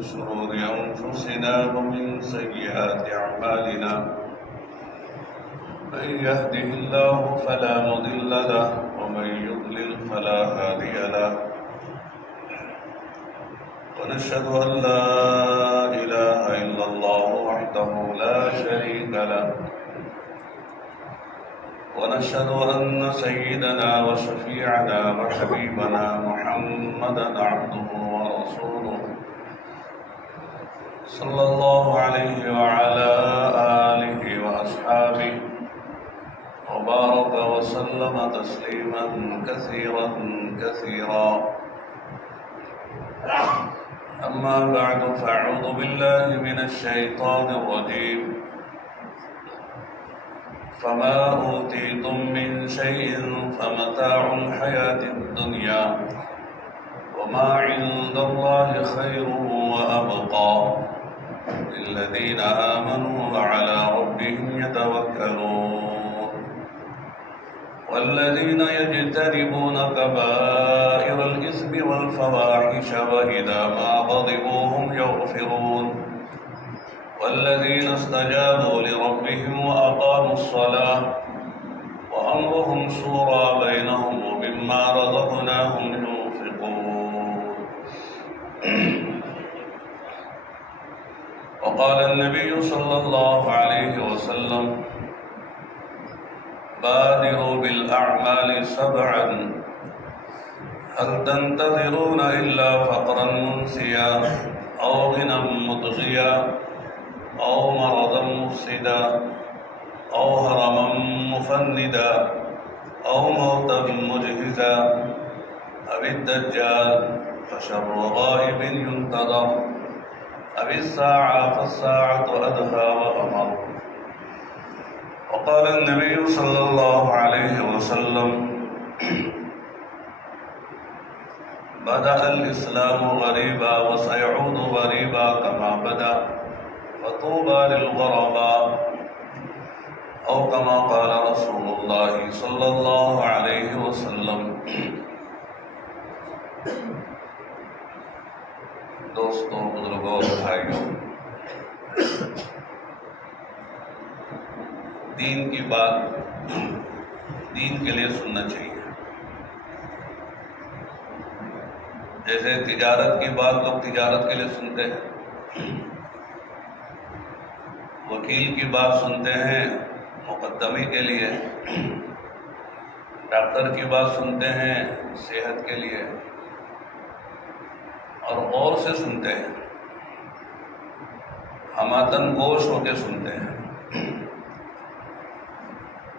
من شرور أنفسنا ومن سيئات أعمالنا من يهده الله فلا مضل له ومن يضلل فلا هادي له ونشهد أن لا إله إلا الله وحده لا شريك له ونشهد أن سيدنا وشفيعنا وحبيبنا محمدا عبده ورسوله صلى الله عليه وعلى آله وأصحابه وبارك وسلم تسليما كثيرا كثيرا. أما بعد فأعوذ بالله من الشيطان الرجيم. فما أوتيتم من شيء فمتاع الحياة الدنيا وما عند الله خير وأبقى للذين آمنوا وعلى ربهم يتوكلون. والذين يجتنبون كبائر الإثم والفواحش وإذا ما غضبوا هم يغفرون. والذين استجابوا لربهم وأقاموا الصلاة وأمرهم شورى بينهم ومما رزقناهم ينفقون. وقال النبي صلى الله عليه وسلم: بادروا بالأعمال سبعا هل تنتظرون إلا فقرا منسيا أو غنى مطغيا أو مرضا مفسدا أو هرما مفندا أو موتا مجهزا أو الدجال فشر غائب ينتظر أو الساعة فالساعة أدهى وأمر. وقال النبي صلى الله عليه وسلم: بدأ الإسلام غريبا وسيعود غريبا كما بدأ فطوبى للغرباء أو كما قال رسول الله صلى الله عليه وسلم. دوستوں، بزرگوں، بھائیوں، دین کی بات دین کے لیے سننا چاہیے. جیسے تجارت کی بات لوگ تجارت کے لیے سنتے ہیں، وکیل کی بات سنتے ہیں مقدمے کے لیے، ڈاکٹر کی بات سنتے ہیں صحت کے لیے، اور غور سے سنتے ہیں، ہماتن گوش ہو کے سنتے ہیں.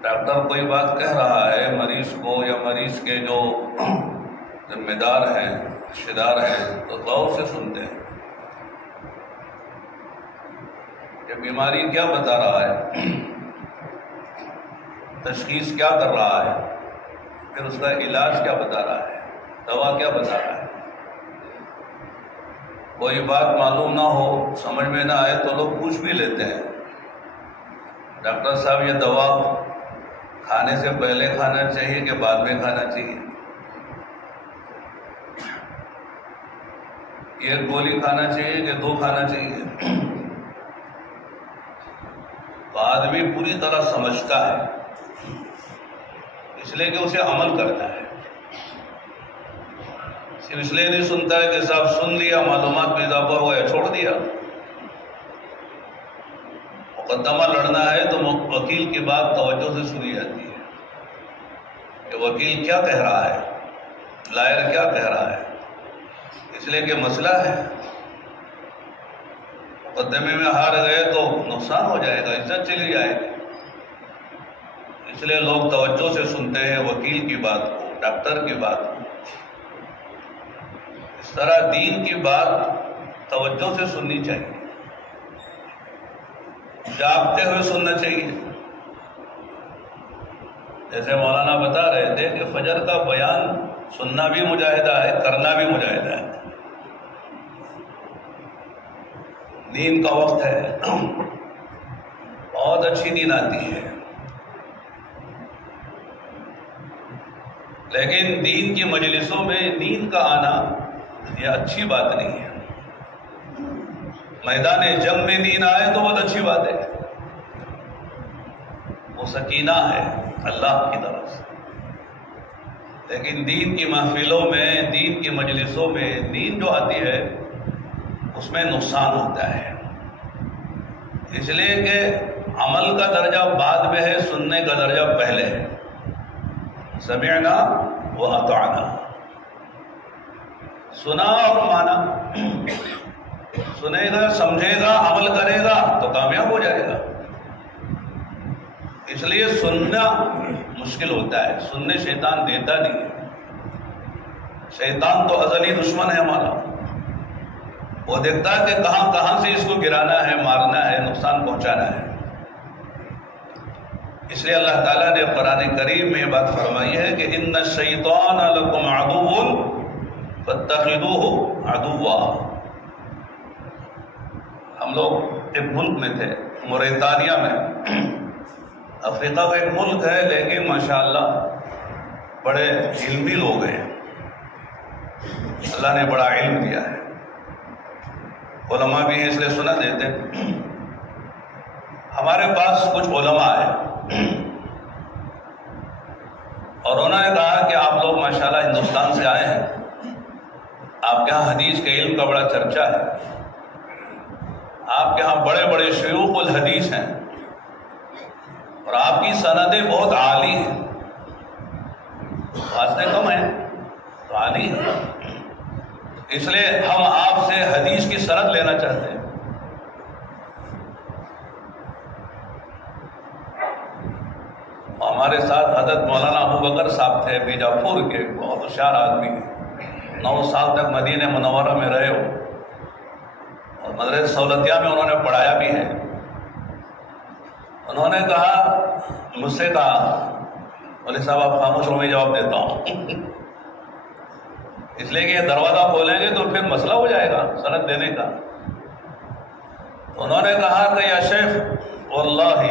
ڈاکٹر کوئی بات کہہ رہا ہے مریض کو یا مریض کے جو ذمہ دار ہیں، رشتہ دار ہیں، تو غور سے سنتے ہیں کہ بیماری کیا بتا رہا ہے، تشخیص کیا کر رہا ہے، پھر اس کا علاج کیا بتا رہا ہے، دوا کیا بتا رہا ہے. کوئی بات معلوم نہ ہو، سمجھ میں نہ آئے تو لوگ پوچھ بھی لیتے ہیں: ڈاکٹر صاحب یہ دوا کھانے سے پہلے کھانا چاہیے کہ بعد میں کھانا چاہیے؟ یہ گولی کھانا چاہیے کہ دو کھانا چاہیے؟ تو آدمی پوری طرح سمجھتا ہے، اس لیے کہ اسے عمل کرتا ہے. صرف اس لیے نہیں سنتا ہے کہ صاحب سن لیا، معلومات میں اضافہ ہو گیا، چھوڑ دیا. مقدمہ لڑنا ہے تو وکیل کی بات توجہ سے سنی جاتی ہے کہ وکیل کیا کہہ رہا ہے، لائر کیا کہہ رہا ہے، اس لیے کہ مسئلہ ہے. مقدمے میں ہار گئے تو نقصان ہو جائے گا، عزت چلی جائے گی. اس لیے لوگ توجہ سے سنتے ہیں وکیل کی بات کو، ڈاکٹر کی بات کو. اس طرح دین کی بات توجہ سے سننی چاہیے، جاگتے ہوئے سننا چاہیے. جیسے مولانا بتا رہے تھے کہ فجر کا بیان سننا بھی مجاہدہ ہے، کرنا بھی مجاہدہ ہے. نیند کا وقت ہے، بہت اچھی نیند آتی ہے، لیکن دین کی مجلسوں میں نیند کا آنا یہ اچھی بات نہیں ہے. میدان جنگ میں دین آئے تو بہت اچھی بات ہے، وہ سکینہ ہے اللہ کی طرف سے، لیکن دین کی محفلوں میں، دین کی مجلسوں میں دین جو آتی ہے اس میں نقصان ہوتا ہے، اس لیے کہ عمل کا درجہ بعد میں ہے، سننے کا درجہ پہلے ہے۔ سمعنا و اطعنا، سنا اور مانا، سنے گا، سمجھے گا، عمل کرے گا تو کامیاب ہو جائے گا۔ اس لیے سننا مشکل ہوتا ہے، سننے شیطان دیتا نہیں ہے، شیطان تو ازلی دشمن ہے ہمارا، وہ دیکھتا ہے کہ کہاں کہاں سے اس کو گرانا ہے، مارنا ہے، نقصان پہنچانا ہے۔ اس لیے اللہ تعالیٰ نے قرآن کریم میں یہ بات فرمائی ہے کہ ان الشیطان لکم عدو فاتخذوہ عدوا۔ ہم لوگ ایک ملک میں تھے، موریتانیہ میں، افریقہ کا ایک ملک ہے، لیکن ماشاءاللہ بڑے علمی لوگ ہیں، اللہ نے بڑا علم دیا ہے، علماء بھی ہیں، اس لیے سنا دیتے ہیں۔ ہمارے پاس کچھ علماء ہیں اور انہوں نے کہا کہ آپ لوگ ماشاءاللہ ہندوستان سے آئے ہیں، آپ کے یہاں حدیث کے علم کا بڑا چرچا ہے، آپ کے ہاں بڑے بڑے شیوخ الحدیث ہیں اور آپ کی سندیں بہت عالی ہیں، واسطے کم ہیں تو عالی ہیں، اس لیے ہم آپ سے حدیث کی سند لینا چاہتے ہیں۔ ہمارے ساتھ حضرت مولانا ابو بکر صاحب تھے، بیجاپور کے، بہت ہوشیار آدمی ہیں، 9 سال تک مدینہ منورہ میں رہے ہو اور مدرسہ سہولتیہ میں انہوں نے پڑھایا بھی ہے۔ انہوں نے کہا، مجھ سے کہا، مولوی صاحب آپ خاموش ہو، میں جواب دیتا ہوں، اس لیے کہ یہ دروازہ کھولیں گے تو پھر مسئلہ ہو جائے گا سند دینے کا۔ انہوں نے کہا کہ یا شیخ واللہ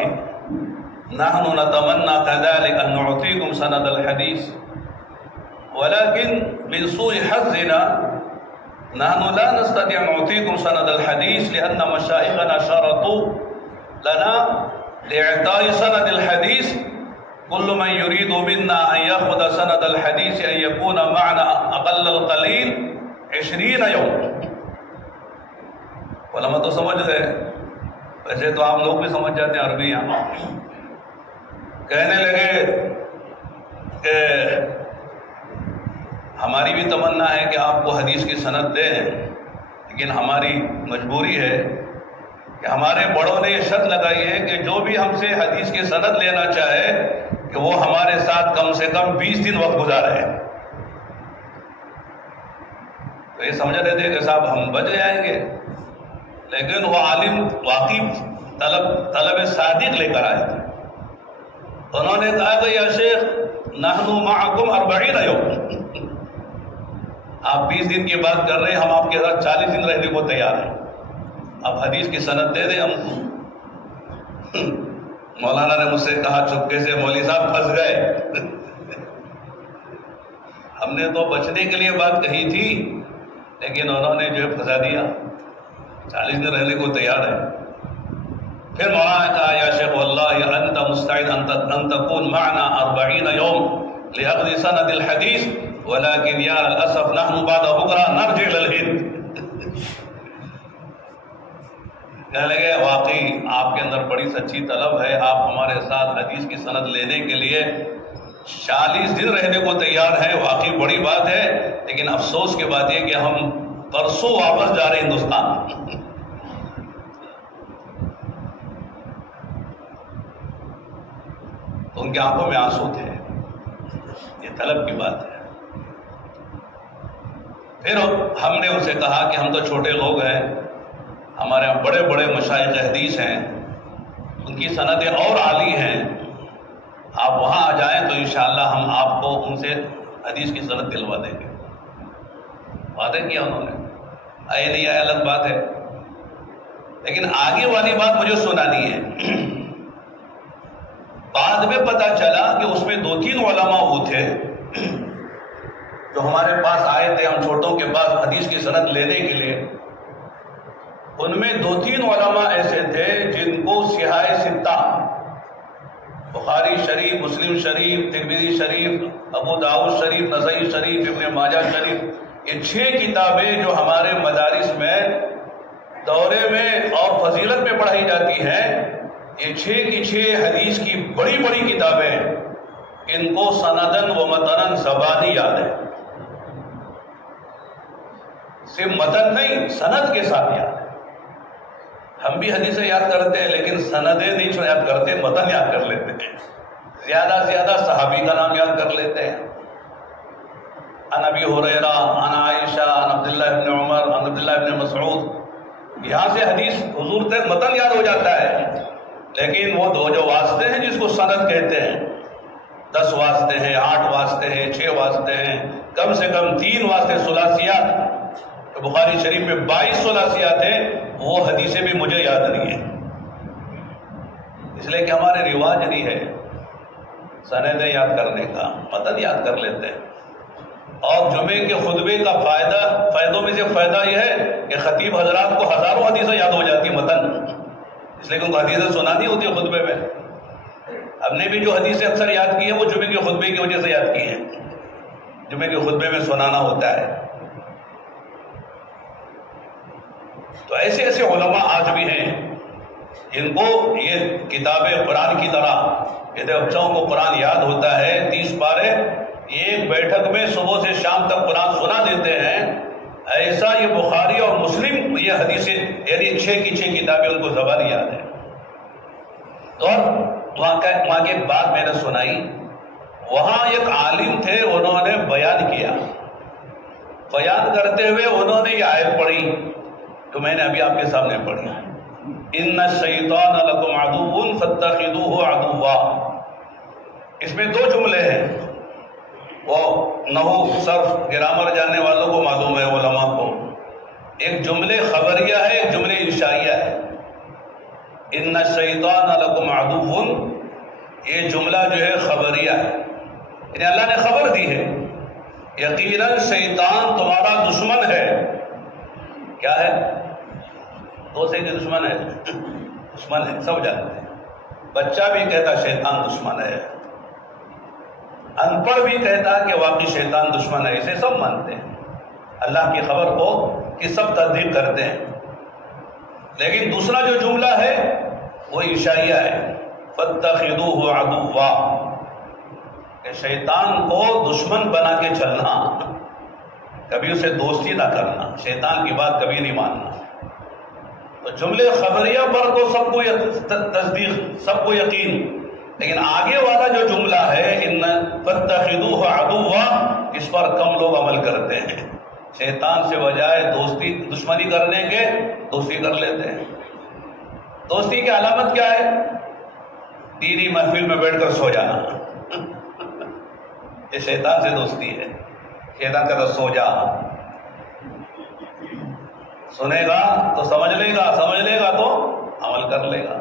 نحن نتمنى كذلك أن نعطيكم سند الحديث ولكن من سوء حظنا نحن لا نستطيع أن نعطيكم سند الحديث لأن مشايخنا شرطوا لنا لإعطاء سند الحديث كل من يريد منا أن يأخذ سند الحديث أن يكون معنا أقل القليل 20 يوم۔ علماء تو سمجھ گئے، ویسے تو آپ لوگ بھی سمجھ جاتے ہیں عربی، یہاں کہنے لگے کہ ہماری بھی تمنا ہے کہ آپ کو حدیث کی سند دیں، لیکن ہماری مجبوری ہے کہ ہمارے بڑوں نے یہ شرط لگائی ہے کہ جو بھی ہم سے حدیث کی سند لینا چاہے کہ وہ ہمارے ساتھ کم سے کم 20 دن وقت گزارے۔ تو یہ سمجھ رہے تھے کہ صاحب ہم بچ جائیں گے، لیکن وہ عالم واقعی طلب صادق لے کر آئے تھے۔ انہوں نے کہا کہ یا شیخ نحن معکم 40 یوم، آپ 20 دن کی بات کر رہے ہیں، ہم آپ کے ساتھ 40 دن رہنے کو تیار ہیں، آپ حدیث کی سند دے دیں ہم کو۔ مولانا نے مجھ سے کہا چپکے سے، مولوی صاحب پھنس گئے، ہم نے تو بچنے کے لیے بات کہی تھی، لیکن انہوں نے جو ہے پھنسا دیا، 40 دن رہنے کو تیار ہے۔ پھر مولانا نے کہا یا شیخ واللہ انت مستعد ان تكون معنا 40 يوم لاخذ سند الحديث ولكن يا للاسف نحن بعد بكره نرجع للهند۔ کہنے لگے واقعی آپ کے اندر بڑی سچی طلب ہے، آپ ہمارے ساتھ حدیث کی سند لینے کے لیے 40 دن رہنے کو تیار ہے، واقعی بڑی بات ہے، لیکن افسوس کی بات یہ کہ ہم پرسوں واپس جا رہے ہیں ہندوستان۔ تو ان کی آنکھوں میں آنسو تھے، یہ طلب کی بات ہے۔ پھر ہم نے ان سے کہا کہ ہم تو چھوٹے لوگ ہیں، ہمارے یہاں بڑے بڑے مشائخ حدیث ہیں، ان کی سندیں اور عالی ہیں، آپ وہاں آ جائیں تو انشاءاللہ ہم آپ کو ان سے حدیث کی سند دلوا دیں گے۔ وعدہ کیا انہوں نے، آئے نہیں آئے الگ بات ہے، لیکن آگے والی بات مجھے سنانی ہے۔ بعد میں پتا چلا کہ اس میں 2-3 علماء وہ تھے جو ہمارے پاس آئے تھے، ہم چھوٹوں کے پاس حدیث کی سند لینے کے لیے۔ ان میں 2-3 علماء ایسے تھے جن کو صحاح ستہ، بخاری شریف، مسلم شریف، ترمذی شریف، ابو داؤد شریف، نسائی شریف، ابن ماجہ شریف، یہ 6 کتابیں جو ہمارے مدارس میں دورے میں اور فضیلت میں پڑھائی جاتی ہیں، یہ 6 کی 6 حدیث کی بڑی بڑی کتابیں، ان کو سندن و متنن زبانی یاد ہے، صرف متن نہیں سند کے ساتھ یاد ہے۔ ہم بھی حدیثیں یاد کرتے ہیں لیکن سندیں نہیں یاد کرتے، متن یاد کر لیتے ہیں، زیادہ سے زیادہ صحابی کا نام یاد کر لیتے ہیں، عن ابی ہریرہ، عن عائشہ، عن عبداللہ ابن عمر، عن عبداللہ ابن مسعود، یہاں سے حدیث حضور تک متن یاد ہو جاتا ہے، لیکن وہ 2 جو واسطے ہیں جس کو سند کہتے ہیں، 10 واسطے ہیں، 8 واسطے ہیں، 6 واسطے ہیں، کم سے کم 3 واسطے ثلاثیات، تو بخاری شریف میں 22 ثلاثیات ہیں، وہ حدیثیں بھی مجھے یاد نہیں ہیں، اس لیے کہ ہمارے رواج نہیں ہے سندیں یاد کرنے کا، متن یاد کر لیتے ہیں۔ اور جمعے کے خطبے کا فائدوں میں سے فائدہ یہ ہے کہ خطیب حضرات کو ہزاروں حدیثیں یاد ہو جاتی متن، اس لیے کہ ان کو حدیثیں سنانی ہوتی ہے خطبے میں۔ ہم نے بھی جو حدیثیں اکثر یاد کی ہیں وہ جمعے کے خطبے کی وجہ سے یاد کی ہیں، جمعے کے خطبے میں سنانا ہوتا ہے۔ تو ایسے ایسے علماء آج بھی ہیں جن کو یہ کتابیں قرآن کی طرح، یہ بچوں کو قرآن یاد ہوتا ہے، 30 پارے ایک بیٹھک میں صبح سے شام تک قرآن سنا دیتے ہیں، ایسا یہ بخاری اور مسلم یہ حدیثیں یعنی 6 کی 6 کتابیں ان کو زبانی یاد ہے۔ تو وہاں کی بات میں نے سنائی، وہاں ایک عالم تھے، انہوں نے بیان کیا، بیان کرتے ہوئے انہوں نے یہ آیت پڑھی تو میں نے ابھی آپ کے سامنے پڑھی، ان الشیطان لکم عدو فاتخذوہ عدوا۔ اس میں 2 جملے ہیں، وہ نحو صرف گرامر جاننے والوں کو معلوم ہے، علماء کو، ایک جملے خبریہ ہے، ایک جملے انشائیہ ہے۔ ان الشیطان لکم عدو، یہ جملہ جو ہے خبریہ ہے، یعنی اللہ نے خبر دی ہے یقیناً شیطان تمہارا دشمن ہے۔ کیا ہے؟ دوسرے کے دشمن ہے، دشمن ہے، سب جانتے ہیں، بچہ بھی کہتا شیطان دشمن ہے، ان پڑھ بھی کہتا کہ واقعی شیطان دشمن ہے، اسے سب مانتے ہیں، اللہ کی خبر کو کہ سب تصدیق کرتے ہیں۔ لیکن دوسرا جو جملہ ہے وہ انشائیہ ہے، فاتخذوہ عدوا، کہ شیطان کو دشمن بنا کے چلنا، کبھی اسے دوستی نہ کرنا، شیطان کی بات کبھی نہیں ماننا۔ تو جملے خبریہ پر تو سب کو تصدیق، سب کو یقین، لیکن آگے والا جو جملہ ہے ان فاتخذوہ عدوا، اس پر کم لوگ عمل کرتے ہیں، شیطان سے بجائے دوستی دشمنی کرنے کے دوستی کر لیتے ہیں۔ دوستی کی علامت کیا ہے؟ دینی محفل میں بیٹھ کر سو جانا، یہ شیطان سے دوستی ہے۔ شیطان کہتا سو جا، سنے گا تو سمجھ لے گا، سمجھ لے گا تو عمل کر لے گا،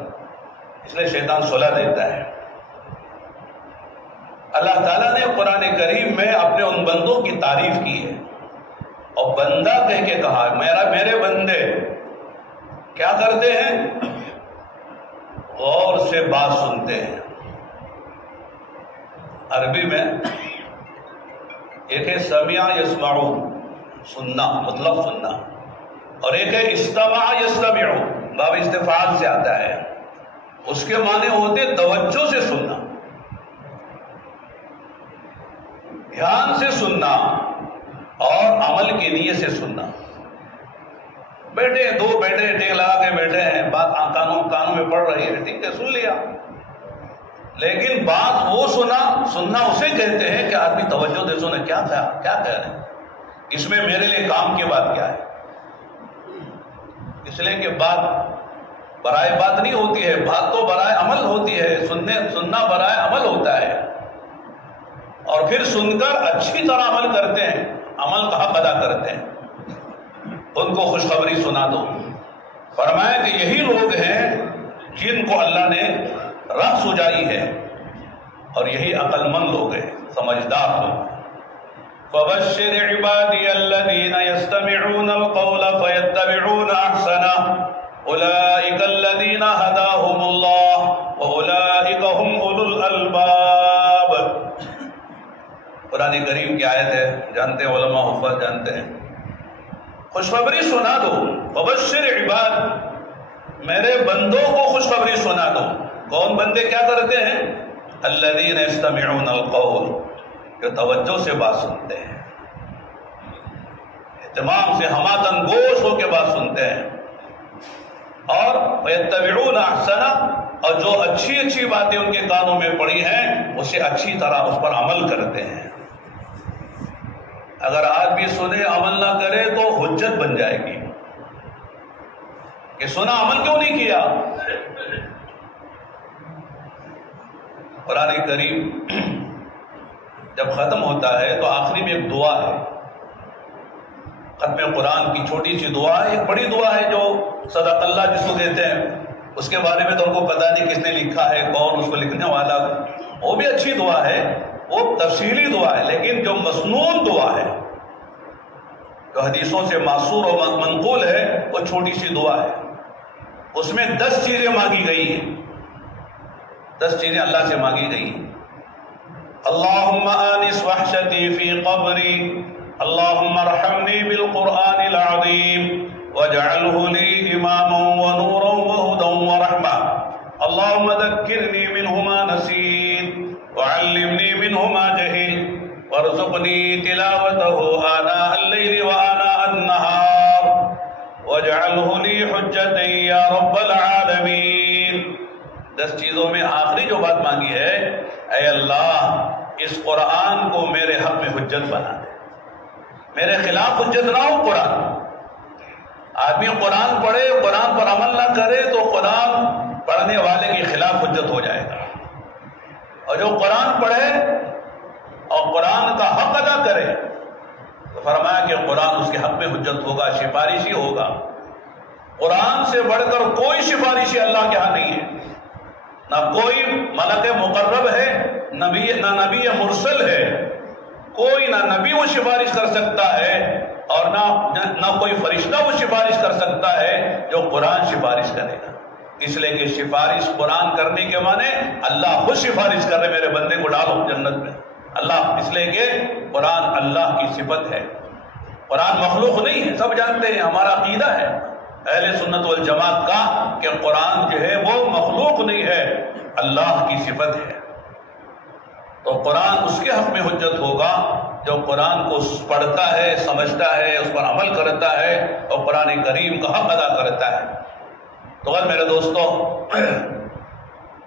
اس لیے شیطان صلح دیتا ہے۔ اللہ تعالیٰ نے قرآن کریم میں اپنے ان بندوں کی تعریف کی ہے، اور بندہ کہہ کے کہا میرے بندے کیا کرتے ہیں؟ غور سے بات سنتے ہیں۔ عربی میں ایک ہے سمع یسمع، سننا مطلب سننا، اور ایک ہے استمع یستمع، باب استفعال سے آتا ہے، اس کے معنی ہوتے توجہ سے سننا، دھیان سے سننا اور عمل کی نیت سے سننا۔ بیٹھے 2 بیٹھے ٹیک لگا کے بیٹھے ہیں، بات کانوں میں پڑ رہی ہے، ٹھیک ہے سن لیا، لیکن بات وہ سننا اسے کہتے ہیں کہ آدمی توجہ دے سنے، کیا کہہ رہے ہیں، اس میں میرے لیے کام کی بات کیا ہے، اس لیے کہ بات برائے بات نہیں ہوتی ہے، بات تو برائے عمل ہوتی ہے، سننا برائے عمل ہوتا ہے، اور پھر سن کر اچھی طرح عمل کرتے ہیں، عمل کا حق ادا کرتے ہیں، ان کو خوشخبری سنا دو۔ فرمایا کہ یہی لوگ ہیں جن کو اللہ نے راہ سجائی ہے، اور یہی عقل مند لوگ ہیں، سمجھدار لوگ۔ فَبَشِّرْ عِبَادِيَ الَّذِينَ يَسْتَمِعُونَ الْقَوْلَ فَيَتَّبِعُونَ أَحْسَنَهُ، جانتے ہیں علماء حفاظ جانتے ہیں. خوشخبری سنا دو. وبشر عباد، میرے بندوں کو خوشخبری سنا دو. کون بندے کیا کرتے ہیں؟ الذین یستمعون القول، جو توجہ سے بات سنتے ہیں، اہتمام سے ہماتن گوش ہو کے بات سنتے ہیں. اور ویتبعون احسنہ، اور جو اچھی اچھی باتیں ان کے کانوں میں پڑی ہیں اسے اچھی طرح اس پر عمل کرتے ہیں. اگر آدمی سنے عمل نہ کرے تو حجت بن جائے گی کہ سنا عمل کیوں نہیں کیا. قرآن کریم جب ختم ہوتا ہے تو آخری میں ایک دعا ہے. ختم قرآن کی چھوٹی سی دعا ہے، ایک بڑی دعا ہے جو صدق اللہ جس کو دیتے ہیں. اس کے بارے میں تو ہم کو پتہ نہیں کس نے لکھا ہے، کون اس کو لکھنے والا. وہ بھی اچھی دعا ہے، وہ تفصیلی دعا ہے، لیکن جو مسنون دعا ہے، جو حدیثوں سے معصور اور منقول ہے، وہ چھوٹی سی دعا ہے. اس میں 10 چیزیں مانگی گئی ہیں. 10 چیزیں اللہ سے مانگی گئی ہیں. اللہم آنس وحشتی فی قبری، اللہم ارحمنی بالقرآن العظیم واجعلہ لی اماما ونورا وہدا ورحمہ، اللہم ذکرنی منہ ما نسیت وعلمنی منہ ما جہلت وارزقنی تلاوتہ آناء اللیل وآناء النہار واجعلہ لی حجتا یا رب العالمین. 10 چیزوں میں آخری جو بات مانگی ہے، اے اللہ اس قرآن کو میرے حق میں حجت بنا دے، میرے خلاف حجت نہ ہو. قرآن آدمی قرآن پڑھے، قرآن پر عمل نہ کرے تو قرآن پڑھنے والے کے خلاف حجت ہو جائے گا. اور جو قرآن پڑھے اور قرآن کا حق ادا کرے تو فرمایا کہ قرآن اس کے حق میں حجت ہوگا، سفارشی ہوگا. قرآن سے بڑھ کر کوئی سفارشی اللہ کے ہاں نہیں ہے. نہ کوئی ملک مقرب ہے، نہ نبی مرسل ہے. کوئی نہ نبی وہ سفارش کر سکتا ہے اور نہ کوئی فرشتہ وہ سفارش کر سکتا ہے جو قرآن سفارش کرے گا. اس لیے کہ سفارش قرآن کرنے کے معنی اللہ خود سفارش کر رہے میرے بندے کو ڈالو جنت میں. اللہ، اس لیے کہ قرآن اللہ کی صفت ہے، قرآن مخلوق نہیں ہے. سب جانتے ہیں، ہمارا عقیدہ ہے اہل سنت والجماعت کا کہ قرآن جو ہے وہ مخلوق نہیں ہے، اللہ کی صفت ہے. تو قرآن اس کے حق میں حجت ہوگا جو قرآن کو پڑھتا ہے، سمجھتا ہے، اس پر عمل کرتا ہے اور قرآن کریم کا حق ادا کرتا ہے. تو اگر میرے دوستو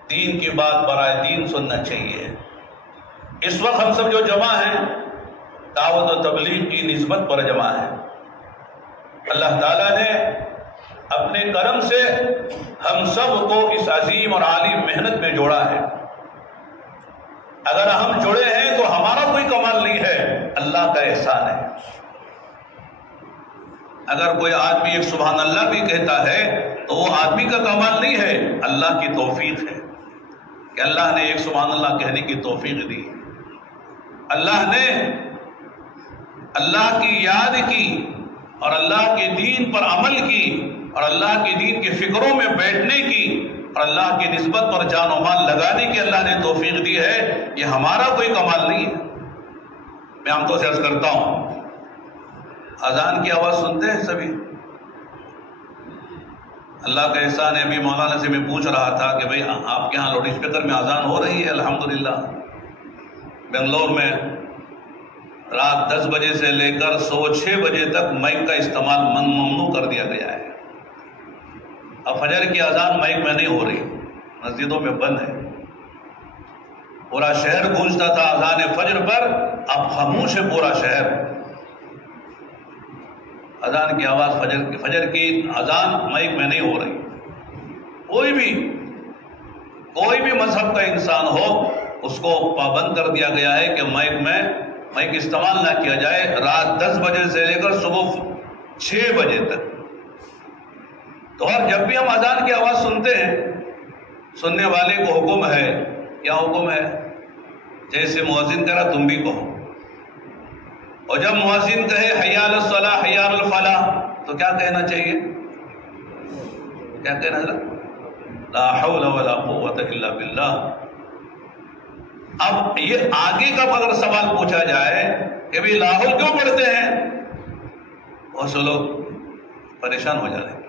دین کی بات برائے دین سننا چاہیے. اس وقت ہم سب جو جمع ہیں دعوت و تبلیغ کی نسبت پر جمع ہیں. اللہ تعالیٰ نے اپنے کرم سے ہم سب کو اس عظیم اور عالی محنت میں جوڑا ہے. اگر ہم جڑے ہیں تو ہمارا کوئی کمال نہیں ہے، اللہ کا احسان ہے. اگر کوئی آدمی ایک سبحان اللہ بھی کہتا ہے تو وہ آدمی کا کمال نہیں ہے، اللہ کی توفیق ہے کہ اللہ نے ایک سبحان اللہ کہنے کی توفیق دی. اللہ نے اللہ کی یاد کی اور اللہ کے دین پر عمل کی اور اللہ کے دین کے فکروں میں بیٹھنے کی اور اللہ کی نسبت پر جان و مال لگانے کی اللہ نے توفیق دی ہے. یہ ہمارا کوئی کمال نہیں ہے. میں عام طور سے عرض کرتا ہوں، اذان کی آواز سنتے ہیں سبھی؟ اللہ کا احسان ہے. ابھی مولانا سے میں پوچھ رہا تھا کہ بھئی آپ کے ہاں لاؤڈ اسپیکر میں اذان ہو رہی ہے؟ الحمدللہ. بنگلور میں رات 10 بجے سے لے کر صبح 6 بجے تک مائک کا استعمال ممنوع کر دیا گیا ہے. اب فجر کی اذان مائک میں نہیں ہو رہی، مسجدوں میں بند ہے. پورا شہر گونجتا تھا اذان فجر پر، اب خاموش ہے پورا شہر. اذان کی آواز فجر کی اذان مائک میں نہیں ہو رہی. کوئی بھی مذہب کا انسان ہو اس کو پابند کر دیا گیا ہے کہ مائک استعمال نہ کیا جائے رات 10 بجے سے لے کر صبح 6 بجے تک. تو ہر جب بھی ہم اذان کی آواز سنتے ہیں، سننے والے کو حکم ہے. کیا حکم ہے؟ جیسے مؤذن کرا تم بھی کہو. اور جب مؤذن کہے حی علی الصلاۃ حی علی الفلاح تو کیا کہنا چاہیے؟ کیا کہنا ہے؟ لا حول ولا قوت الا باللہ. اب یہ آگے کا اگر سوال پوچھا جائے کہ بھی لاحول کیوں پڑھتے ہیں؟ بہت سے لوگ پریشان ہو جاتے ہیں،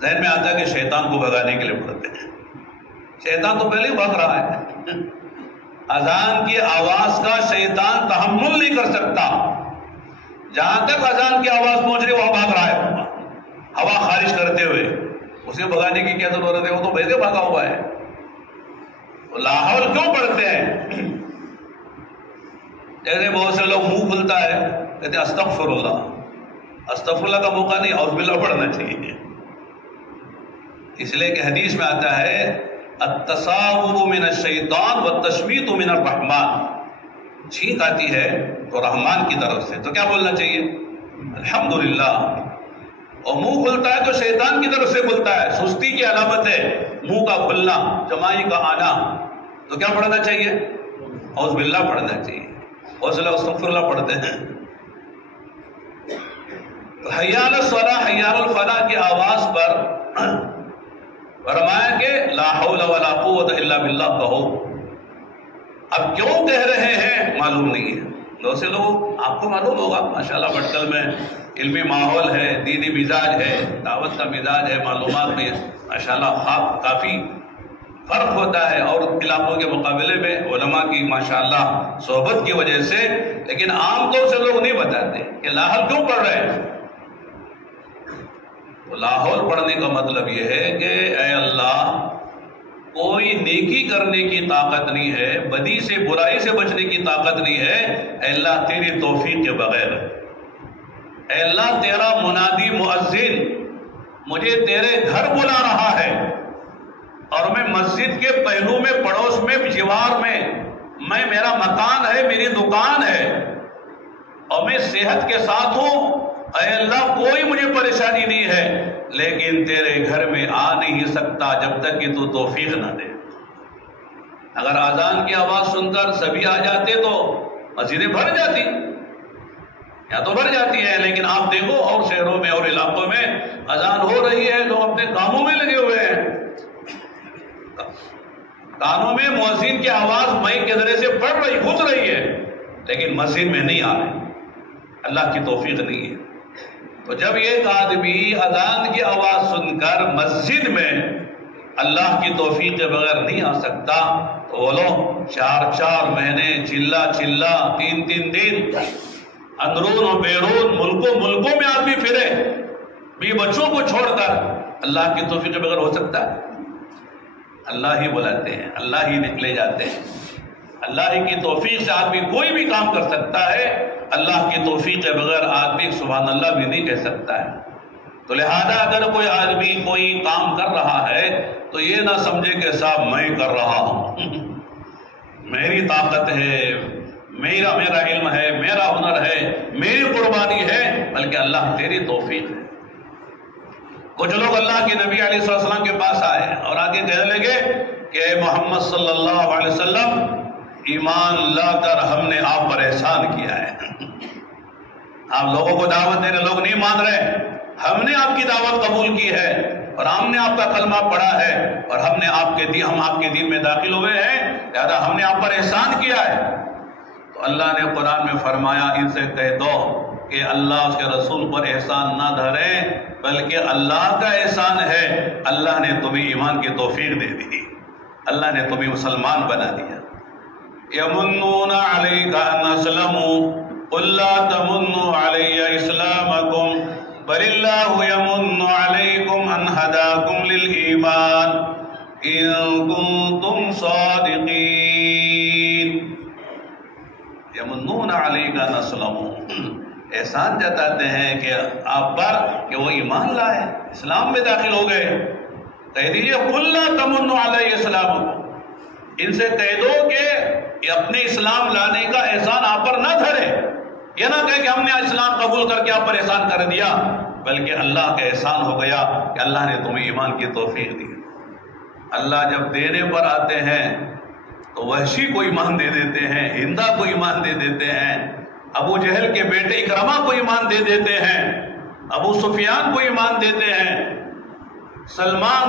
ذہن میں آتا ہے کہ شیطان کو بھگانے کے لیے پڑھتے ہیں۔ شیطان تو پہلے ہی بھاگ رہا ہے، اذان کی آواز کا شیطان تحمل نہیں کر سکتا، جہاں تک اذان کی آواز پہنچ رہی وہاں بھاگ رہا ہے، ہوا خارج کرتے ہوئے۔ اسے بھگانے کی کیا ضرورت ہے، وہ تو ویسے بھاگا ہوا ہے۔ لاحول کیوں پڑھتے ہیں؟ جیسے بہت سے لوگ منہ کھلتا ہے کہتے ہیں استغفر اللہ، استغفر اللہ کا موقع نہیں، اعوذ باللہ پڑھنا چاہیے، اس لیے کہ حدیث میں آتا ہے التصاور من الشیطان والتشمیت من الرحمن، چھینک آتی ہے تو رحمان کی طرف سے، تو کیا بولنا چاہیے؟ الحمدللہ۔ اور منہ کھلتا ہے تو شیطان کی طرف سے کھلتا ہے، سستی کی علامت ہے منہ کا کھلنا، جمائی کا آنا، تو کیا پڑھنا چاہیے؟ اعوذ باللہ پڑھنا چاہیے۔ اور صلی اللہ استغفر اللہ پڑھتے ہیں۔ حی علی الصلاۃ حی علی الفلاح کی آواز پر فرمایا کہ لا حول ولا قوت الا باللہ کہو۔ اب کیوں کہہ رہے ہیں معلوم نہیں ہے، بہت سے لوگ، آپ کو معلوم ہوگا ماشاءاللہ بٹکل میں علمی ماحول ہے، دینی مزاج ہے، دعوت کا مزاج ہے، معلومات میں ماشاءاللہ کافی فرق ہوتا ہے اور علاقوں کے مقابلے میں علماء کی ماشاءاللہ صحبت کی وجہ سے، لیکن عام طور سے لوگ نہیں بتاتے کہ لاحول کیوں پڑھ رہے ہیں۔ لاحول پڑھنے کا مطلب یہ ہے کہ اے اللہ کوئی نیکی کرنے کی طاقت نہیں ہے، بدی سے برائی سے بچنے کی طاقت نہیں ہے، اے اللہ تیری توفیق کے بغیر، اے اللہ تیرا منادی مؤذن مجھے تیرے گھر بلا رہا ہے اور میں مسجد کے پہلو میں، پڑوس میں، جوار میں میرا مکان ہے، میری دکان ہے اور میں صحت کے ساتھ ہوں، اے اللہ کوئی مجھے پریشانی نہیں ہے، لیکن تیرے گھر میں آ نہیں سکتا جب تک کہ تو توفیق نہ دے۔ اگر اذان کی آواز سن کر سبھی آ جاتے تو مسجدیں بھر جاتی، یا تو بھر جاتی ہے، لیکن آپ دیکھو اور شہروں میں اور علاقوں میں اذان ہو رہی ہے، لوگ اپنے کاموں میں لگے ہوئے ہیں، کانوں میں مؤذن کی آواز مائک کے ذریعے سے پڑ رہی، گھس رہی ہے، لیکن مسجد میں نہیں آ رہی، اللہ کی توفیق نہیں ہے۔ تو جب ایک آدمی اذان کی آواز سن کر مسجد میں اللہ کی توفیق کے بغیر نہیں آ سکتا، تو بولو 4 مہینے چلا 3 دن اندرون و بیرون ملکوں میں آدمی پھرے، بھی بچوں کو چھوڑ کر، اللہ کی توفیق کے بغیر ہو سکتا ہے؟ اللہ ہی بلاتے ہیں، اللہ ہی نکلے جاتے ہیں، اللہ ہی کی توفیق سے آدمی کوئی بھی کام کر سکتا ہے، اللہ کی توفیق کے بغیر آدمی سبحان اللہ بھی نہیں کہہ سکتا ہے۔ تو لہذا اگر کوئی آدمی کوئی کام کر رہا ہے تو یہ نہ سمجھے کہ صاحب میں کر رہا ہوں، میری طاقت ہے، میرا علم ہے، میرا ہنر ہے، میری قربانی ہے، بلکہ اللہ تیری توفیق ہے۔ کچھ لوگ اللہ کے نبی علیہ السلام کے پاس آئے اور آگے کہنے لگے کہ اے محمد صلی اللہ علیہ وسلم، ایمان لا کر ہم نے آپ پر احسان کیا ہے، آپ لوگوں کو دعوت دے رہے، لوگ نہیں مان رہے، ہم نے آپ کی دعوت قبول کی ہے اور ہم نے آپ کا کلمہ پڑھا ہے اور ہم آپ کے دین میں داخل ہوئے ہیں، لہذا ہم نے آپ پر احسان کیا ہے۔ تو اللہ نے قرآن میں فرمایا ان سے کہہ دو کہ اللہ اس کے رسول پر احسان نہ دھرے، بلکہ اللہ کا احسان ہے، اللہ نے تمہیں ایمان کی توفیق دے دی، اللہ نے تمہیں مسلمان بنا دیا۔ یمنون علیک ان اسلموا قل لا تمنوا علی اسلامکم بل اللہ یمن علیکم ان ہداکم للایمان ان کنتم صادقین۔ یمنون علیک ان اسلموا، احسان جتاتے ہیں کہ آپ پر کہ وہ ایمان لائے، اسلام میں داخل ہو گئے۔ کہہ دیجئے قل لا تمنوا علی اسلامکم، ان سے کہہ دو کہ اپنے اسلام لانے کا احسان آپ پر نہ دھرے، یہ نہ کہے کہ ہم نے اسلام قبول کر کے آپ پر احسان کر دیا، بلکہ اللہ کا احسان ہو گیا کہ اللہ نے تمہیں ایمان کی توفیق دی۔ اللہ جب دینے پر آتے ہیں تو وحشی کو ایمان دے دیتے ہیں، ہندا کو ایمان دے دیتے ہیں، ابو جہل کے بیٹے اکرمہ کو ایمان دے دیتے ہیں، ابو سفیان کو ایمان دیتے ہیں، سلمان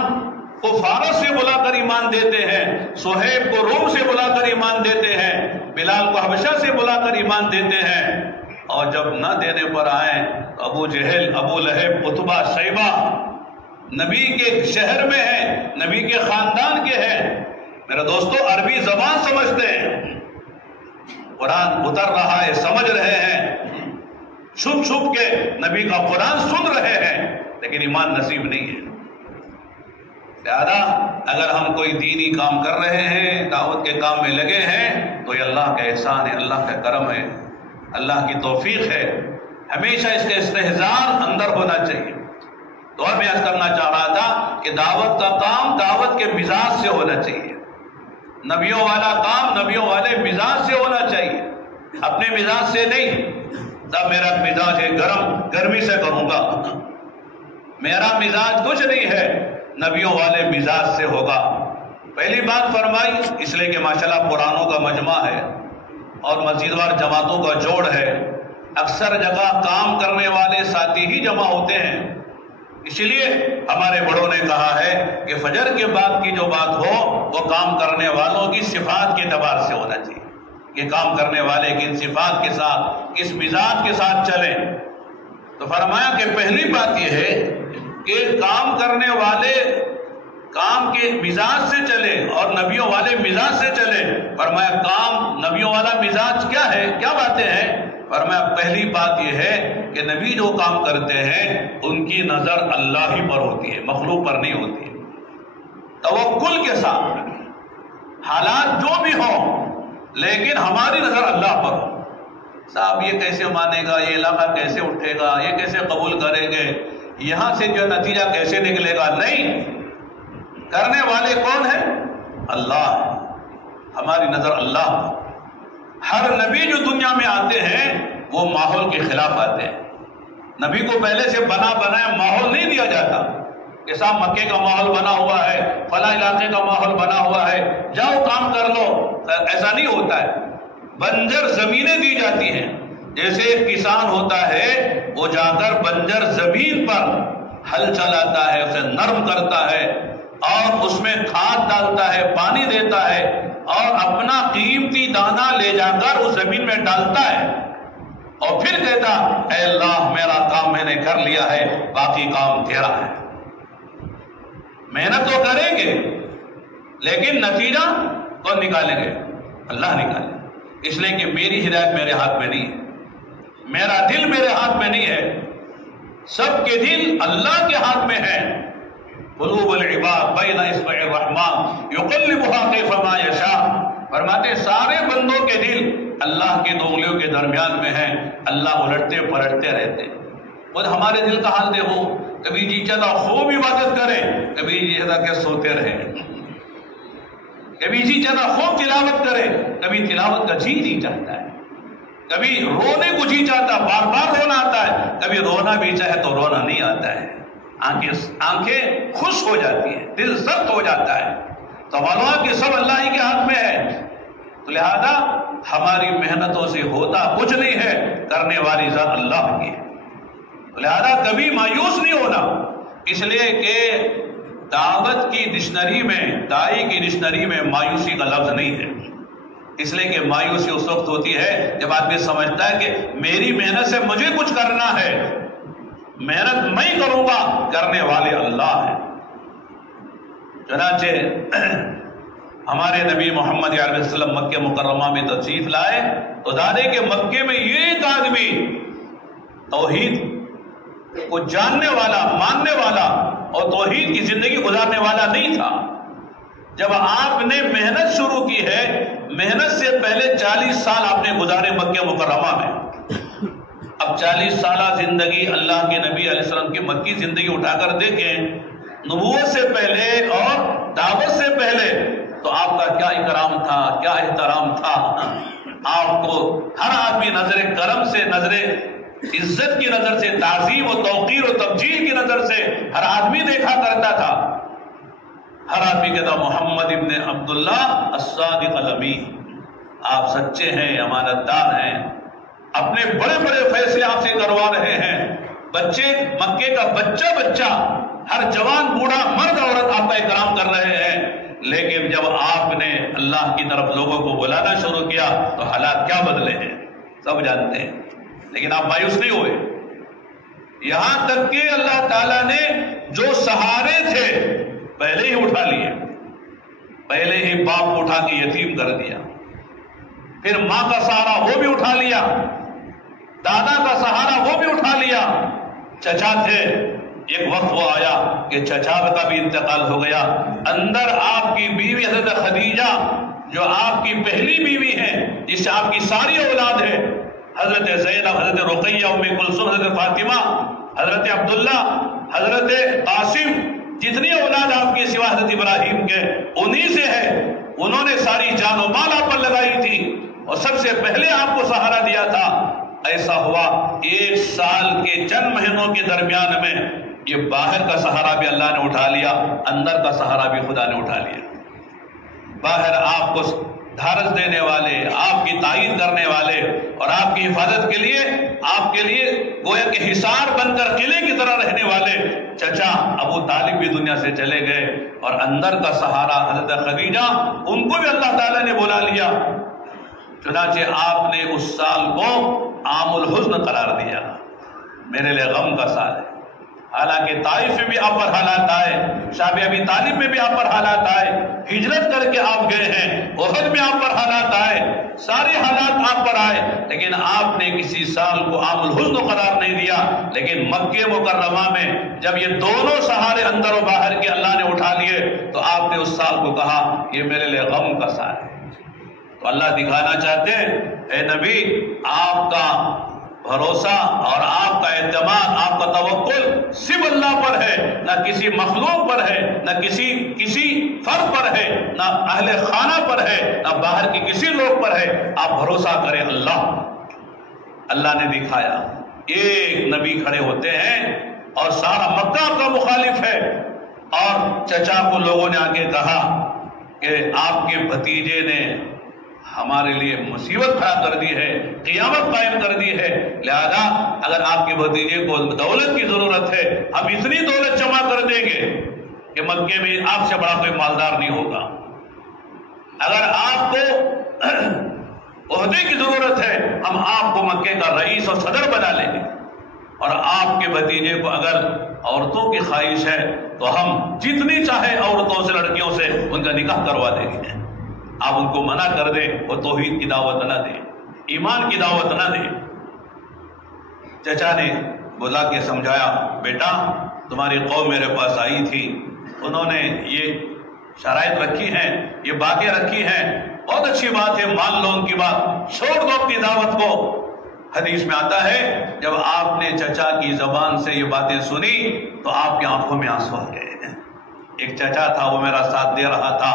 کو فارس سے بلا کر ایمان دیتے ہیں، صہیب کو روم سے بلا کر ایمان دیتے ہیں، بلال کو حبشہ سے بلا کر ایمان دیتے ہیں۔ اور جب نہ دینے پر آئیں تو ابو جہل، ابو لہب، عتبہ، شیبہ نبی کے شہر میں ہیں، نبی کے خاندان کے ہیں. میرے دوستو عربی زبان سمجھتے ہیں، قرآن اتر رہا ہے سمجھ رہے ہیں، چھپ چھپ کے نبی کا قرآن سن رہے ہیں، لیکن ایمان نصیب نہیں ہے. لہذا اگر ہم کوئی دینی کام کر رہے ہیں، دعوت کے کام میں لگے ہیں، تو یہ اللہ کا احسان ہے، اللہ کا کرم ہے، اللہ کی توفیق ہے. ہمیشہ اس کا استحضار اندر ہونا چاہیے. تو اور میں عرض کرنا چاہ رہا تھا کہ دعوت کا کام دعوت کے مزاج سے ہونا چاہیے. نبیوں والا کام نبیوں والے مزاج سے ہونا چاہیے، اپنے مزاج سے نہیں. تب میرا مزاج ہے گرمی سے کروں گا، میرا مزاج کچھ نہیں ہے، نبیوں والے مزاج سے ہوگا. پہلی بات فرمائی اس لیے کہ ماشاءاللہ قرآنوں کا مجمع ہے اور مسجدوار جماعتوں کا جوڑ ہے. اکثر جگہ کام کرنے والے ساتھی ہی جمع ہوتے ہیں، اس لیے ہمارے بڑوں نے کہا ہے کہ فجر کے بعد کی جو بات ہو وہ کام کرنے والوں کی صفات کے اعتبار سے ہونا چاہیے. یہ کام کرنے والے کن صفات کے ساتھ، کس مزاج کے ساتھ چلیں. تو فرمایا کہ پہلی بات یہ ہے کہ کام کرنے والے کام کے مزاج سے چلے اور نبیوں والے مزاج سے چلے. فرمایا کام نبیوں والا مزاج کیا ہے، کیا باتیں ہیں؟ فرمایا پہلی بات یہ ہے کہ نبی جو کام کرتے ہیں ان کی نظر اللہ ہی پر ہوتی ہے، مخلوق پر نہیں ہوتی ہے. توکل کے ساتھ حالات جو بھی ہوں لیکن ہماری نظر اللہ پر ہو. صاحب یہ کیسے مانے گا، یہ علاقہ کیسے اٹھے گا، یہ کیسے قبول کریں گے، یہاں سے جو نتیجہ کیسے نکلے گا. نہیں، کرنے والے کون ہیں؟ اللہ ہے. ہماری نظر اللہ پر. ہر نبی جو دنیا میں آتے ہیں وہ ماحول کے خلاف آتے ہیں. نبی کو پہلے سے بنایا ماحول نہیں دیا جاتا کہ صاحب مکے کا ماحول بنا ہوا ہے، فلاں علاقے کا ماحول بنا ہوا ہے، جاؤ کام کر لو. ایسا نہیں ہوتا ہے. بنجر زمینیں دی جاتی ہیں. جیسے ایک کسان ہوتا ہے وہ جا کر بنجر زمین پر ہل چلاتا ہے، اسے نرم کرتا ہے اور اس میں کھاد ڈالتا ہے، پانی دیتا ہے اور اپنا قیمتی دانہ لے جا کر اس زمین میں ڈالتا ہے اور پھر کہتا اے اللہ میرا کام میں نے کر لیا ہے، باقی کام تیرا ہے. محنت تو کریں گے لیکن نتیجہ کون نکالیں گے؟ اللہ نکالے. اس لیے کہ میری ہدایت میرے ہاتھ میں نہیں ہے، میرا دل میرے ہاتھ میں نہیں ہے، سب کے دل اللہ کے ہاتھ میں ہے. قلوب العباد بین اصبع الرحمن یقلبها کیف ما یشاء. فرماتے سارے بندوں کے دل اللہ کے دو انگلیوں کے درمیان میں ہیں، اللہ الٹتے پلٹتے رہتے ہیں. خود ہمارے دل کا حال دیکھو، کبھی جی چاہتا خوب عبادت کرے، کبھی جی چاہتا کہ سوتے رہے، کبھی جی چاہتا خوب تلاوت کرے، کبھی تلاوت کا جی نہیں چاہتا ہے، کبھی رونے کو جی چاہتا، بار بار رونا آتا ہے، کبھی رونا بھی چاہے تو رونا نہیں آتا ہے. آنکھیں خوش ہو جاتی ہیں، دل سخت ہو جاتا ہے. تو معلوم کہ سب اللہ ہی کے ہاتھ میں ہے. تو لہذا ہماری محنتوں سے ہوتا کچھ نہیں ہے، کرنے والی ذات اللہ کی ہے. لہذا کبھی مایوس نہیں ہونا. اس لیے کہ دعوت کی ڈکشنری میں، دائی کی ڈکشنری میں مایوسی کا لفظ نہیں ہے. اس لیے کہ مایوسی اس وقت ہوتی ہے جب آدمی سمجھتا ہے کہ میری محنت سے مجھے کچھ کرنا ہے، محنت میں کروں گا، کرنے والے اللہ ہیں. چنانچہ ہمارے نبی محمد علیہ وسلم مکہ مکرمہ میں تشریف لائے تو دادے کہ مکے میں ایک آدمی توحید کو جاننے والا، ماننے والا اور توحید کی زندگی گزارنے والا نہیں تھا. جب آپ نے محنت شروع کی ہے، محنت سے پہلے 40 سال آپ نے گزارے مکہ مکرمہ میں. اب 40 سالہ زندگی اللہ کے نبی علیہ السلام کی مکی زندگی اٹھا کر دیکھیں، نبوت سے پہلے اور دعوت سے پہلے تو آپ کا کیا اکرام تھا، کیا احترام تھا. آپ کو ہر آدمی نظر کرم سے، نظر عزت کی نظر سے، تعظیم و توقیر و تبجیل کی نظر سے ہر آدمی دیکھا کرتا تھا. ہر آدمی کہتا محمد ابن عبداللہ الصادق الامین، آپ سچے ہیں، امانت دار ہیں، اپنے بڑے بڑے فیصلے آپ سے کروا رہے ہیں. بچے مکے کا بچہ ہر جوان بوڑھا مرد عورت آپ کا اکرام کر رہے ہیں. لیکن جب آپ نے اللہ کی طرف لوگوں کو بلانا شروع کیا تو حالات کیا بدلے ہیں سب جانتے ہیں. لیکن آپ مایوس نہیں ہوئے، یہاں تک کہ اللہ تعالیٰ نے جو سہارے تھے پہلے ہی اٹھا لیے، پہلے ہی باپ کو اٹھا کے یتیم کر دیا، پھر ماں کا سہارا وہ بھی اٹھا لیا، دادا کا سہارا وہ بھی اٹھا لیا، چچا تھے، ایک وقت وہ آیا کہ چچا کا بھی انتقال ہو گیا، اندر آپ کی بیوی حضرت خدیجہ جو آپ کی پہلی بیوی ہے، جس سے آپ کی ساری اولاد ہے، حضرت زینب، حضرت رقیہ، ام کلثوم، حضرت فاطمہ، حضرت عبداللہ، حضرت قاسم، جتنی اولاد آپ کی سوا حضرت ابراہیم کے انہی سے ہے، انہوں نے ساری جان و مال آپ پر لگائی تھی اور سب سے پہلے آپ کو سہارا دیا تھا۔ ایسا ہوا 1 سال کے چند مہینوں کے درمیان میں یہ باہر کا سہارا بھی اللہ نے اٹھا لیا، اندر کا سہارا بھی خدا نے اٹھا لیا۔ باہر آپ کو دھارس دینے والے، آپ کی تائید کرنے والے اور آپ کی حفاظت کے لیے، آپ کے لیے گویا کہ حصار بن کر قلعے کی طرح رہنے والے چچا ابو طالب بھی دنیا سے چلے گئے، اور اندر کا سہارا حضرت خدیجہ، ان کو بھی اللہ تعالیٰ نے بلا لیا۔ چنانچہ آپ نے اس سال کو عام الحزن قرار دیا، میرے لیے غم کا سال ہے۔ حالانکہ طائف میں بھی آپ پر حالات آئے، شاب ابی طالب میں بھی آپ پر حالات آئے، ہجرت کر کے آپ گئے ہیں، احد میں آپ پر حالات آئے، سارے حالات آپ پر آئے، لیکن آپ نے کسی سال کو عام الحزن قرار نہیں دیا۔ لیکن مکہ مکرمہ میں جب یہ دونوں سہارے اندر و باہر کے اللہ نے اٹھا لیے تو آپ نے اس سال کو کہا یہ میرے لیے غم کا سال ہے۔ تو اللہ دکھانا چاہتے ہیں، اے نبی، آپ کا بھروسہ اور آپ کا اعتماد، آپ کا توکل صرف اللہ پر ہے، نہ کسی مخلوق پر ہے، نہ کسی فرد پر ہے، نہ اہل خانہ پر ہے، نہ باہر کے کسی لوگ پر ہے۔ آپ بھروسہ کریں اللہ نے دکھایا۔ ایک نبی کھڑے ہوتے ہیں اور سارا مکہ کا مخالف ہے، اور چچا کو لوگوں نے آگے کہا کہ آپ کے بھتیجے نے ہمارے لیے مصیبت کھڑا کر دی ہے، قیامت قائم کر دی ہے، لہذا اگر آپ کے بھتیجے کو دولت کی ضرورت ہے، ہم اتنی دولت جمع کر دیں گے کہ مکے میں آپ سے بڑا کوئی مالدار نہیں ہوگا۔ اگر آپ کو عہدے کی ضرورت ہے، ہم آپ کو مکے کا رئیس اور صدر بنا لیں گے، اور آپ کے بھتیجے کو اگر عورتوں کی خواہش ہے تو ہم جتنی چاہے عورتوں سے، لڑکیوں سے ان کا نکاح کروا دیں گے۔ آپ ان کو منع کر دیں، وہ توحید کی دعوت نہ دیں، ایمان کی دعوت نہ دیں۔ چچا نے بلا کے سمجھایا، بیٹا تمہاری قوم میرے پاس آئی تھی، انہوں نے یہ شرائط رکھی ہیں، یہ باتیں رکھی ہیں، بہت اچھی بات ہے، مان لو ان کی بات، چھوڑ دو اپنی دعوت کو۔ حدیث میں آتا ہے جب آپ نے چچا کی زبان سے یہ باتیں سنی تو آپ کی آنکھوں میں آنسو آ گئے۔ ایک چچا تھا، وہ میرا ساتھ دے رہا تھا،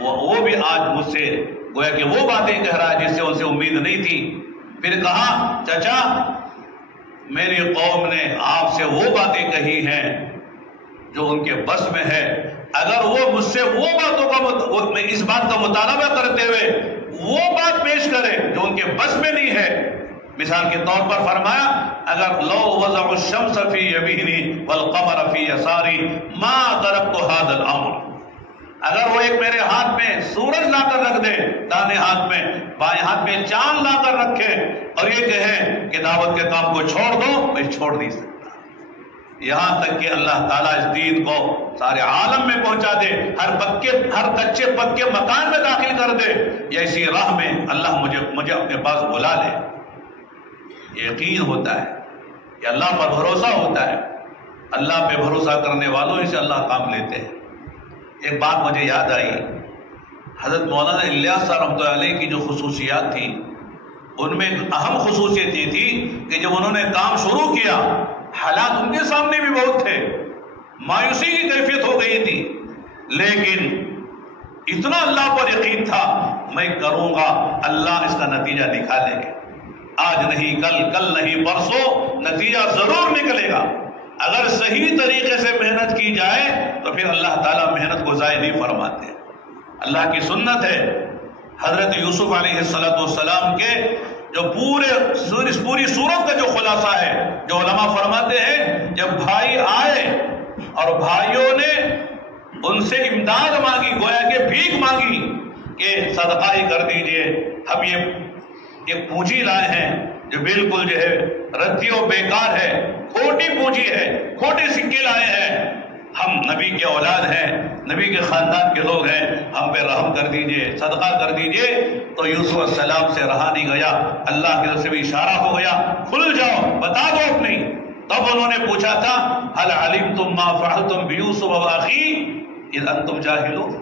وہ بھی آج مجھ سے گویا کہ وہ باتیں کہہ رہا ہے جس سے ان سے امید نہیں تھی۔ پھر کہا، چچا میری قوم نے آپ سے وہ باتیں کہی ہیں جو ان کے بس میں ہے، اگر وہ مجھ سے وہ باتوں کا اس بات کا مطالبہ کرتے ہوئے وہ بات پیش کرے جو ان کے بس میں نہیں ہے، مثال کے طور پر فرمایا، اگر لو وضع الشمس فی یمینی والقمر فی یساری ما ترکت هذا الامر، اگر وہ ایک میرے ہاتھ میں سورج لا کر رکھ دے دائیں ہاتھ میں، بائیں ہاتھ میں چاند لا کر رکھے اور یہ کہے کہ دعوت کے کام کو چھوڑ دو، میں چھوڑ نہیں سکتا۔ یہاں تک کہ اللہ تعالیٰ اس دین کو سارے عالم میں پہنچا دے، ہر کچے پکے مکان میں داخل کر دے، یا اسی راہ میں اللہ مجھے اپنے پاس بلا لے۔ یقین ہوتا ہے کہ اللہ پر بھروسہ ہوتا ہے، اللہ پہ بھروسہ کرنے والوں ہی سے اللہ کام لیتے ہیں۔ ایک بات مجھے یاد آئی، حضرت مولانا الیاس صاحب رحمۃ اللہ علیہ کی جو خصوصیات تھیں، ان میں ایک اہم خصوصیت یہ تھی کہ جب انہوں نے کام شروع کیا، حالات ان کے سامنے بھی بہت تھے، مایوسی کی کیفیت ہو گئی تھی، لیکن اتنا اللہ پر یقین تھا، میں کروں گا، اللہ اس کا نتیجہ نکالے گا، آج نہیں کل نہیں پرسوں نتیجہ ضرور نکلے گا۔ اگر صحیح طریقے سے محنت کی جائے تو پھر اللہ تعالیٰ محنت کو ضائع نہیں فرماتے۔ اللہ کی سنت ہے، حضرت یوسف علیہ السلام کے جو پوری سورت کا جو خلاصہ ہے، جو علماء فرماتے ہیں جب بھائی آئے اور بھائیوں نے ان سے امداد مانگی، گویا کہ بھیک مانگی کہ صدقہ ہی کر دیجئے، ہم یہ پونجی لائے ہیں، جو بالکل جو ہے رتی و بیکار ہے، کھوٹی پونجی ہے، کھوٹے سکے لائے ہیں، ہم نبی کے اولاد ہیں، نبی کے خاندان کے لوگ ہیں، ہم پہ رحم کر دیجئے، صدقہ کر دیجئے۔ تو یوسف علیہ السلام سے رہا نہیں گیا، اللہ کی طرف سے بھی اشارہ ہو گیا، کھل جاؤ، بتا دو اپنی۔ تب انہوں نے پوچھا تھا هل علمتم ما فعلتم بيوسف واخيه اذ انتم جاهلون،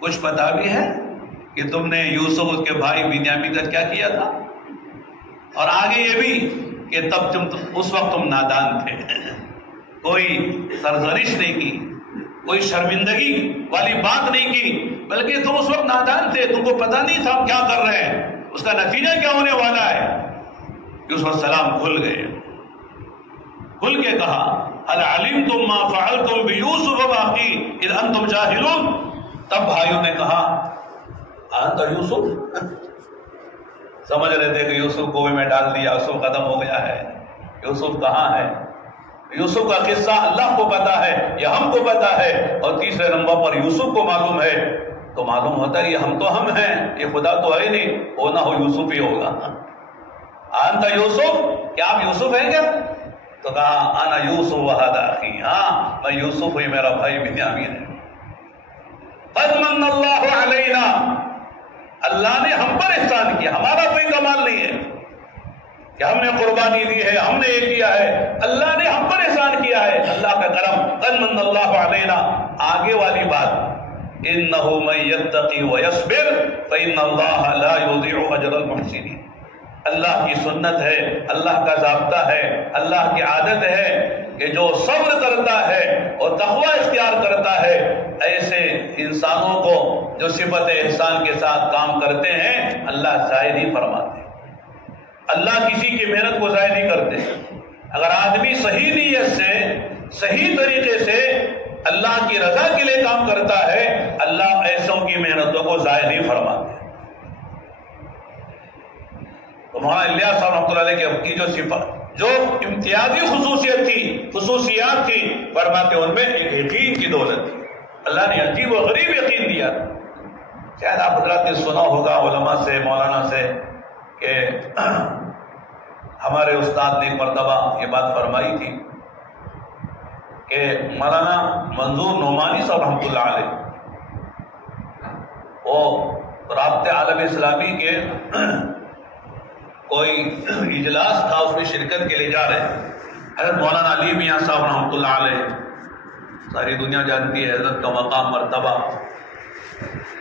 کچھ پتا بھی ہے کہ تم نے یوسف اس کے بھائی بنیامین کا کیا کیا تھا؟ اور آگے یہ بھی کہ تب اس وقت تم نادان تھے، کوئی سرزنش نہیں کی، کوئی شرمندگی والی بات نہیں کی، بلکہ تم اس وقت نادان تھے، تم کو پتہ نہیں تھا ہم کیا کر رہے ہیں، اس کا نتیجہ کیا ہونے والا ہے۔ یوسف علیہ السلام کھل گئے، کھل کے کہا هل علمتم ما فعلتم بيوسف واخيه اذ انتم جاهلون۔ تب بھائیوں نے کہا انت یوسف، سمجھ رہے تھے کہ یوسف کو بھی میں ڈال دیا، یوسف ختم ہو گیا ہے، یوسف کہاں ہے؟ یوسف کا قصہ اللہ کو پتا ہے یا ہم کو پتا ہے، اور تیسرے نمبر پر یوسف کو معلوم ہے، تو معلوم ہوتا ہے یہ ہم تو ہم ہیں، یہ خدا تو ہے نہیں، وہ نہ ہو یوسف ہی ہوگا۔ انت یوسف، کیا آپ یوسف ہیں کیا؟ تو کہا انا یوسف وہذا اخی، ہاں میں یوسف ہوئی، میرا بھائی بنیامین ہے۔ قد من اللہ علینا، اللہ نے ہم پر احسان کیا، ہمارا کوئی کمال نہیں ہے کہ ہم نے قربانی دی ہے، ہم نے یہ کیا ہے، اللہ نے ہم پر احسان کیا ہے، اللہ کا کرم۔ قد من اللہ علینا، آگے والی بات انہ من یتقی ویصبر فإن اللہ لا یضیع اجر المحسنین، اللہ کی سنت ہے، اللہ کا ضابطہ ہے، اللہ کی عادت ہے کہ جو صبر کرتا ہے اور تقوی اختیار کرتا ہے، ایسے انسانوں کو جو صفت احسان کے ساتھ کام کرتے ہیں اللہ ضائع نہیں فرماتے، اللہ کسی کی محنت کو ضائع نہیں کرتے۔ اگر آدمی صحیح نیت سے، صحیح طریقے سے اللہ کی رضا کے لیے کام کرتا ہے، اللہ ایسوں کی محنتوں کو ضائع نہیں فرماتے۔ تو مولانا الیاس صاحب رحمۃ اللہ علیہ کی جو صفت، جو امتیازی خصوصیات تھی، فرماتے ان میں ایک یقین کی دولت تھی، اللہ نے عجیب و غریب یقین دیا۔ شاید آپ حضرات نے سنا ہوگا علماء سے، مولانا سے، کہ ہمارے استاد نے ایک مرتبہ یہ بات فرمائی تھی کہ مولانا منظور نعمانی صاحب رحمۃ اللہ علیہ، وہ رابطہ عالم اسلامی کے کوئی اجلاس تھا، اس میں شرکت کے لیے جا رہے، حضرت مولانا علی میاں صاحب رحمۃ اللہ علیہ، ساری دنیا جانتی ہے حضرت کا مقام مرتبہ،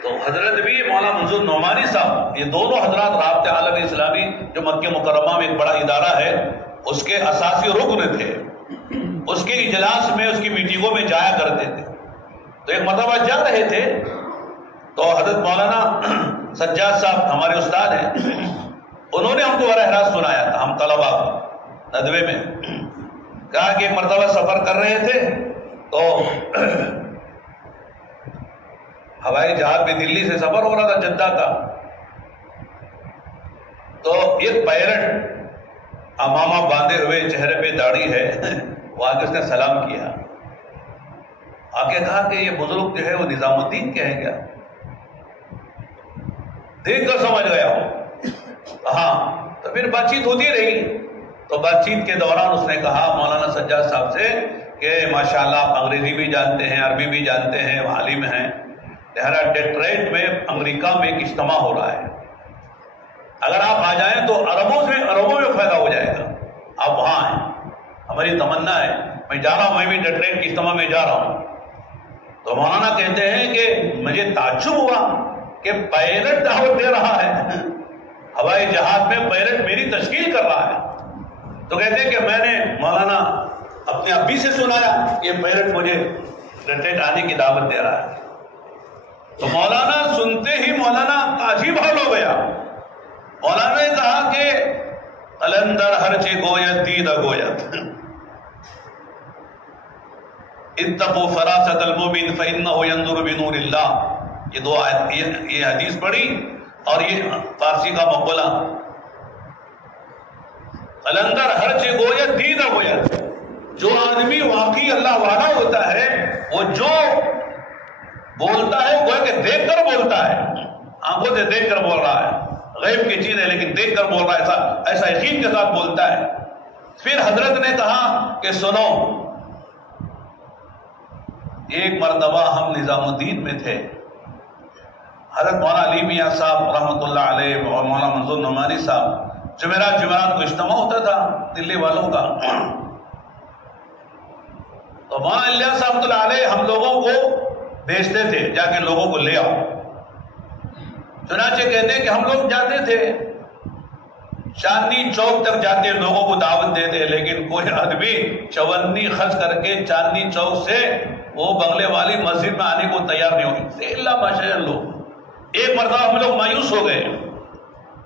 تو حضرت بھی مولانا منظور نعمانی صاحب، یہ دونوں حضرات رابطہ عالم اسلامی جو مکہ مکرمہ میں ایک بڑا ادارہ ہے اس کے اساسی رکن تھے، اس کے اجلاس میں، اس کی میٹنگوں میں جایا کرتے تھے۔ تو ایک مرتبہ جا رہے تھے تو حضرت مولانا سجاد صاحب ہمارے استاد ہیں، انہوں نے ہم کو براہ راست سنایا تھا، ہم طلبا ندوے میں، کہا کہ ایک مرتبہ سفر کر رہے تھے تو ہوائی جہاز میں دلی سے سفر ہو رہا تھا جدہ کا، تو ایک پائلٹ امامہ باندھے ہوئے، چہرے پہ داڑھی ہے، وہ آگے اس نے سلام کیا، آگے کہا کہ یہ بزرگ جو ہے وہ نظام الدین کے ہیں کیا؟ دیکھ کر سمجھ گیا ہوں، ہاں۔ تو پھر بات چیت ہوتی رہی، تو بات چیت کے دوران اس نے کہا مولانا سجاد صاحب سے کہ ماشاءاللہ آپ انگریزی بھی جانتے ہیں، عربی بھی جانتے ہیں، عالم ہیں، لہذا ڈیٹرائٹ میں امریکہ میں ایک اجتماع ہو رہا ہے، اگر آپ آ جائیں تو اربوں میں فائدہ ہو جائے گا، آپ وہاں ہیں، ہماری تمنا ہے، میں جا رہا ہوں، میں بھی ڈیٹرائٹ کے اجتماع میں جا رہا ہوں۔ تو مولانا کہتے ہیں کہ مجھے تعجب ہوا کہ پائلٹ دعوت دے رہا ہے، ہوائی جہاز میں پائلٹ میری تشکیل کر رہا ہے، تو کہتے ہیں کہ میں نے مولانا اپنے ابی سے سنایا یہ پائلٹ مجھے ڈیٹرائٹ آنے کی دعوت دے رہا ہے۔ تو مولانا سنتے ہی مولانا عجیب حال ہو گیا، مولانا نے کہا کہ قلندر ہرچے گویت دید گویت، اتقوا فراست المؤمن فإنه ينظر بنور اللہ، یہ دو آیت، یہ حدیث پڑھی اور یہ فارسی کا مقولہ، قلندر ہرچے گویت دید گویت، جو آدمی واقعی اللہ والا ہوتا ہے وہ جو بولتا ہے وہ کہ دیکھ کر بولتا ہے، آنکھوں سے دیکھ کر بول رہا ہے، غیب کی چیز ہے لیکن دیکھ کر بول رہا ہے، ایسا یقین کے ساتھ بولتا ہے۔ پھر حضرت نے کہا کہ سنو، ایک مرتبہ ہم نظام الدین میں تھے، حضرت مولانا علی میاں صاحب رحمۃ اللہ علیہ اور مولانا منظور نعمانی صاحب جمعرات کو اجتماع ہوتا تھا دلی والوں کا، تو مولانا علی صاحب اللہ علیہ ہم لوگوں کو بھیجتے تھے جا کے لوگوں کو لے آؤ۔ چنانچہ کہتے ہیں کہ ہم لوگ جاتے تھے چاندنی چوک تک جاتے، لوگوں کو دعوت دیتے، لیکن کوئی آدمی چونی خرچ کر کے چاندنی چوک سے وہ بنگلے والی مسجد میں آنے کو تیار نہیں ہوئی، اللہ ماشاء لوگ۔ ایک مرتبہ ہم لوگ مایوس ہو گئے،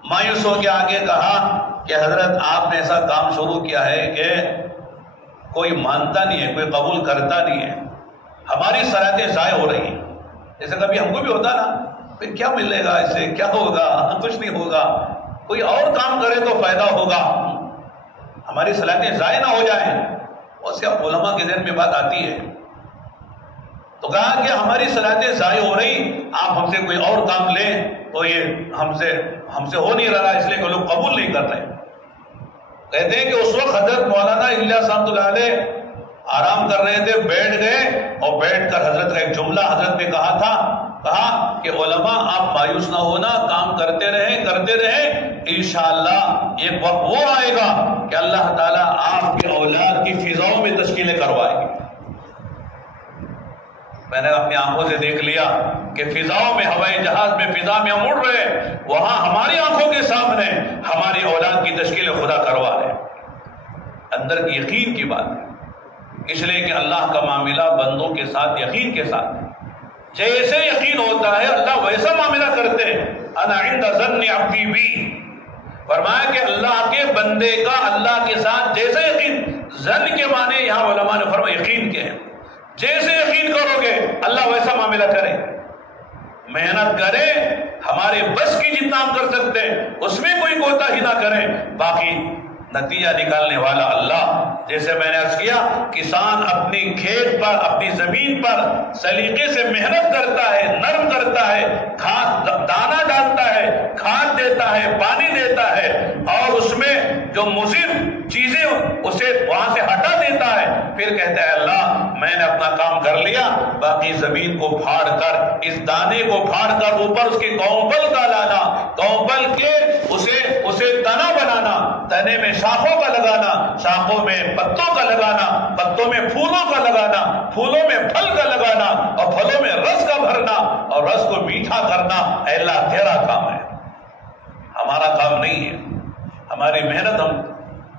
مایوس ہو کے آگے کہا کہ حضرت آپ نے ایسا کام شروع کیا ہے کہ کوئی مانتا نہیں ہے، کوئی قبول کرتا نہیں ہے، ہماری صلاحیتیں ضائع ہو رہی ہیں۔ جیسے کبھی ہم کو بھی ہوتا نا، پھر کیا ملے گا اس سے، کیا ہوگا، کچھ نہیں ہوگا، کوئی اور کام کرے تو فائدہ ہوگا، ہماری صلاحیتیں ضائع نہ ہو جائیں۔ اس کے علماء کے ذہن میں بات آتی ہے، تو کہا کہ ہماری صلاحیتیں ضائع ہو رہی، آپ ہم سے کوئی اور کام لیں، تو یہ ہم سے ہو نہیں رہا، اس لیے کہ لوگ قبول نہیں کر رہے۔ کہتے ہیں کہ اس وقت حضرت مولانا الیاس صاحب اللہ علیہ آرام کر رہے تھے، بیٹھ گئے اور بیٹھ کر حضرت کا ایک جملہ حضرت نے کہا کہ علماء آپ مایوس نہ ہونا، کام کرتے رہیں، انشاءاللہ ایک وقت وہ آئے گا کہ اللہ تعالیٰ آپ کی اولاد کی فضاؤں میں تشکیلیں کروائے گی۔ میں نے اپنی آنکھوں سے دیکھ لیا کہ فضاؤں میں، ہوائی جہاز میں، فضا میں ہم اڑ رہے، وہاں ہماری آنکھوں کے سامنے ہماری اولاد کی تشکیل خدا کروا رہے۔ اندر کی یقین کی بات ہے، اس لیے کہ اللہ کا معاملہ بندوں کے ساتھ یقین کے ساتھ ہے، جیسے یقین ہوتا ہے اللہ ویسا معاملہ کرتے ہیں۔ انا عند ظن عبدی بی، فرمایا کہ اللہ کے بندے کا اللہ کے ساتھ جیسے یقین، ظن کے معنی یہاں علماء نے فرمایا یقین کے ہیں، جیسے یقین کرو گے اللہ ویسا معاملہ کرے۔ محنت کریں، ہمارے بس کی جتنا ہم کر سکتے ہیں اس میں کوئی کوتاہی نہ کریں، باقی نتیجہ نکالنے والا اللہ۔ جیسے میں نے عرض کیا، کسان اپنی کھیت پر، اپنی زمین پر سلیقے سے محنت کرتا ہے، نرم کرتا ہے، دانا ڈالتا ہے، کھاد دیتا ہے، پانی دیتا ہے، اور اس میں جو مضر چیزیں اسے وہاں سے ہٹا دیتا ہے، پھر کہتا ہے اللہ میں نے اپنا کام کر لیا، باقی زمین کو پھاڑ کر، اس دانے کو پھاڑ کر اوپر اس کے کونپل کا لانا، کونپل کے اسے تنا بنانا، تنے میں شاخوں کا لگانا، شاخوں میں پتوں کا لگانا، پتوں میں پھولوں کا لگانا، پھولوں میں پھل کا لگانا، اور پھلوں میں رس کا بھرنا، اور رس کو میٹھا کرنا، اے اللہ تیرا کام ہے، ہمارا کام نہیں ہے۔ ہماری محنت، ہم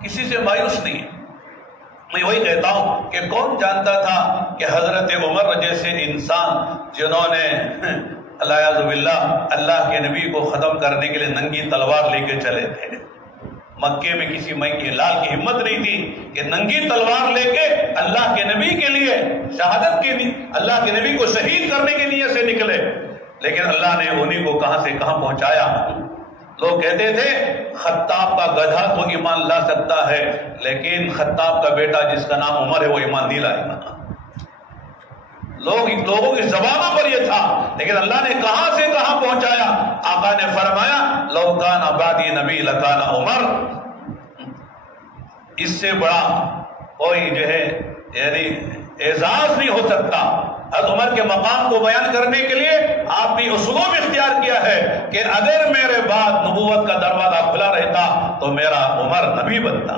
کسی سے مایوس نہیں ہے۔ میں وہی کہتا ہوں کہ کون جانتا تھا کہ حضرت عمر جیسے انسان جنہوں نے اللہ کے نبی کو ختم کرنے کے لیے ننگی تلوار لے کے چلے تھے، مکے میں کسی لال کی ہمت نہیں تھی کہ ننگی تلوار لے کے اللہ کے نبی کے لیے شہادت کے لیے، اللہ کے نبی کو شہید کرنے کے لیے سے نکلے، لیکن اللہ نے انہیں کو کہاں سے کہاں پہنچایا۔ لوگ کہتے تھے خطاب کا گدھا تو ایمان لا سکتا ہے، لیکن خطاب کا بیٹا جس کا نام عمر ہے وہ ایمان نہیں لائے گا۔ لوگوں کی زبانوں پر یہ تھا، لیکن اللہ نے کہاں سے کہاں پہنچایا۔ آقا نے فرمایا لو کان بعدی نبی لکان عمر، اس سے بڑا کوئی جو ہے یعنی اعزاز نہیں ہو سکتا۔ حضرت عمر کے مقام کو بیان کرنے کے لیے آپ نے اسلوب اختیار کیا ہے کہ اگر میرے بعد نبوت کا دروازہ کھلا رہتا تو میرا عمر نبی بنتا۔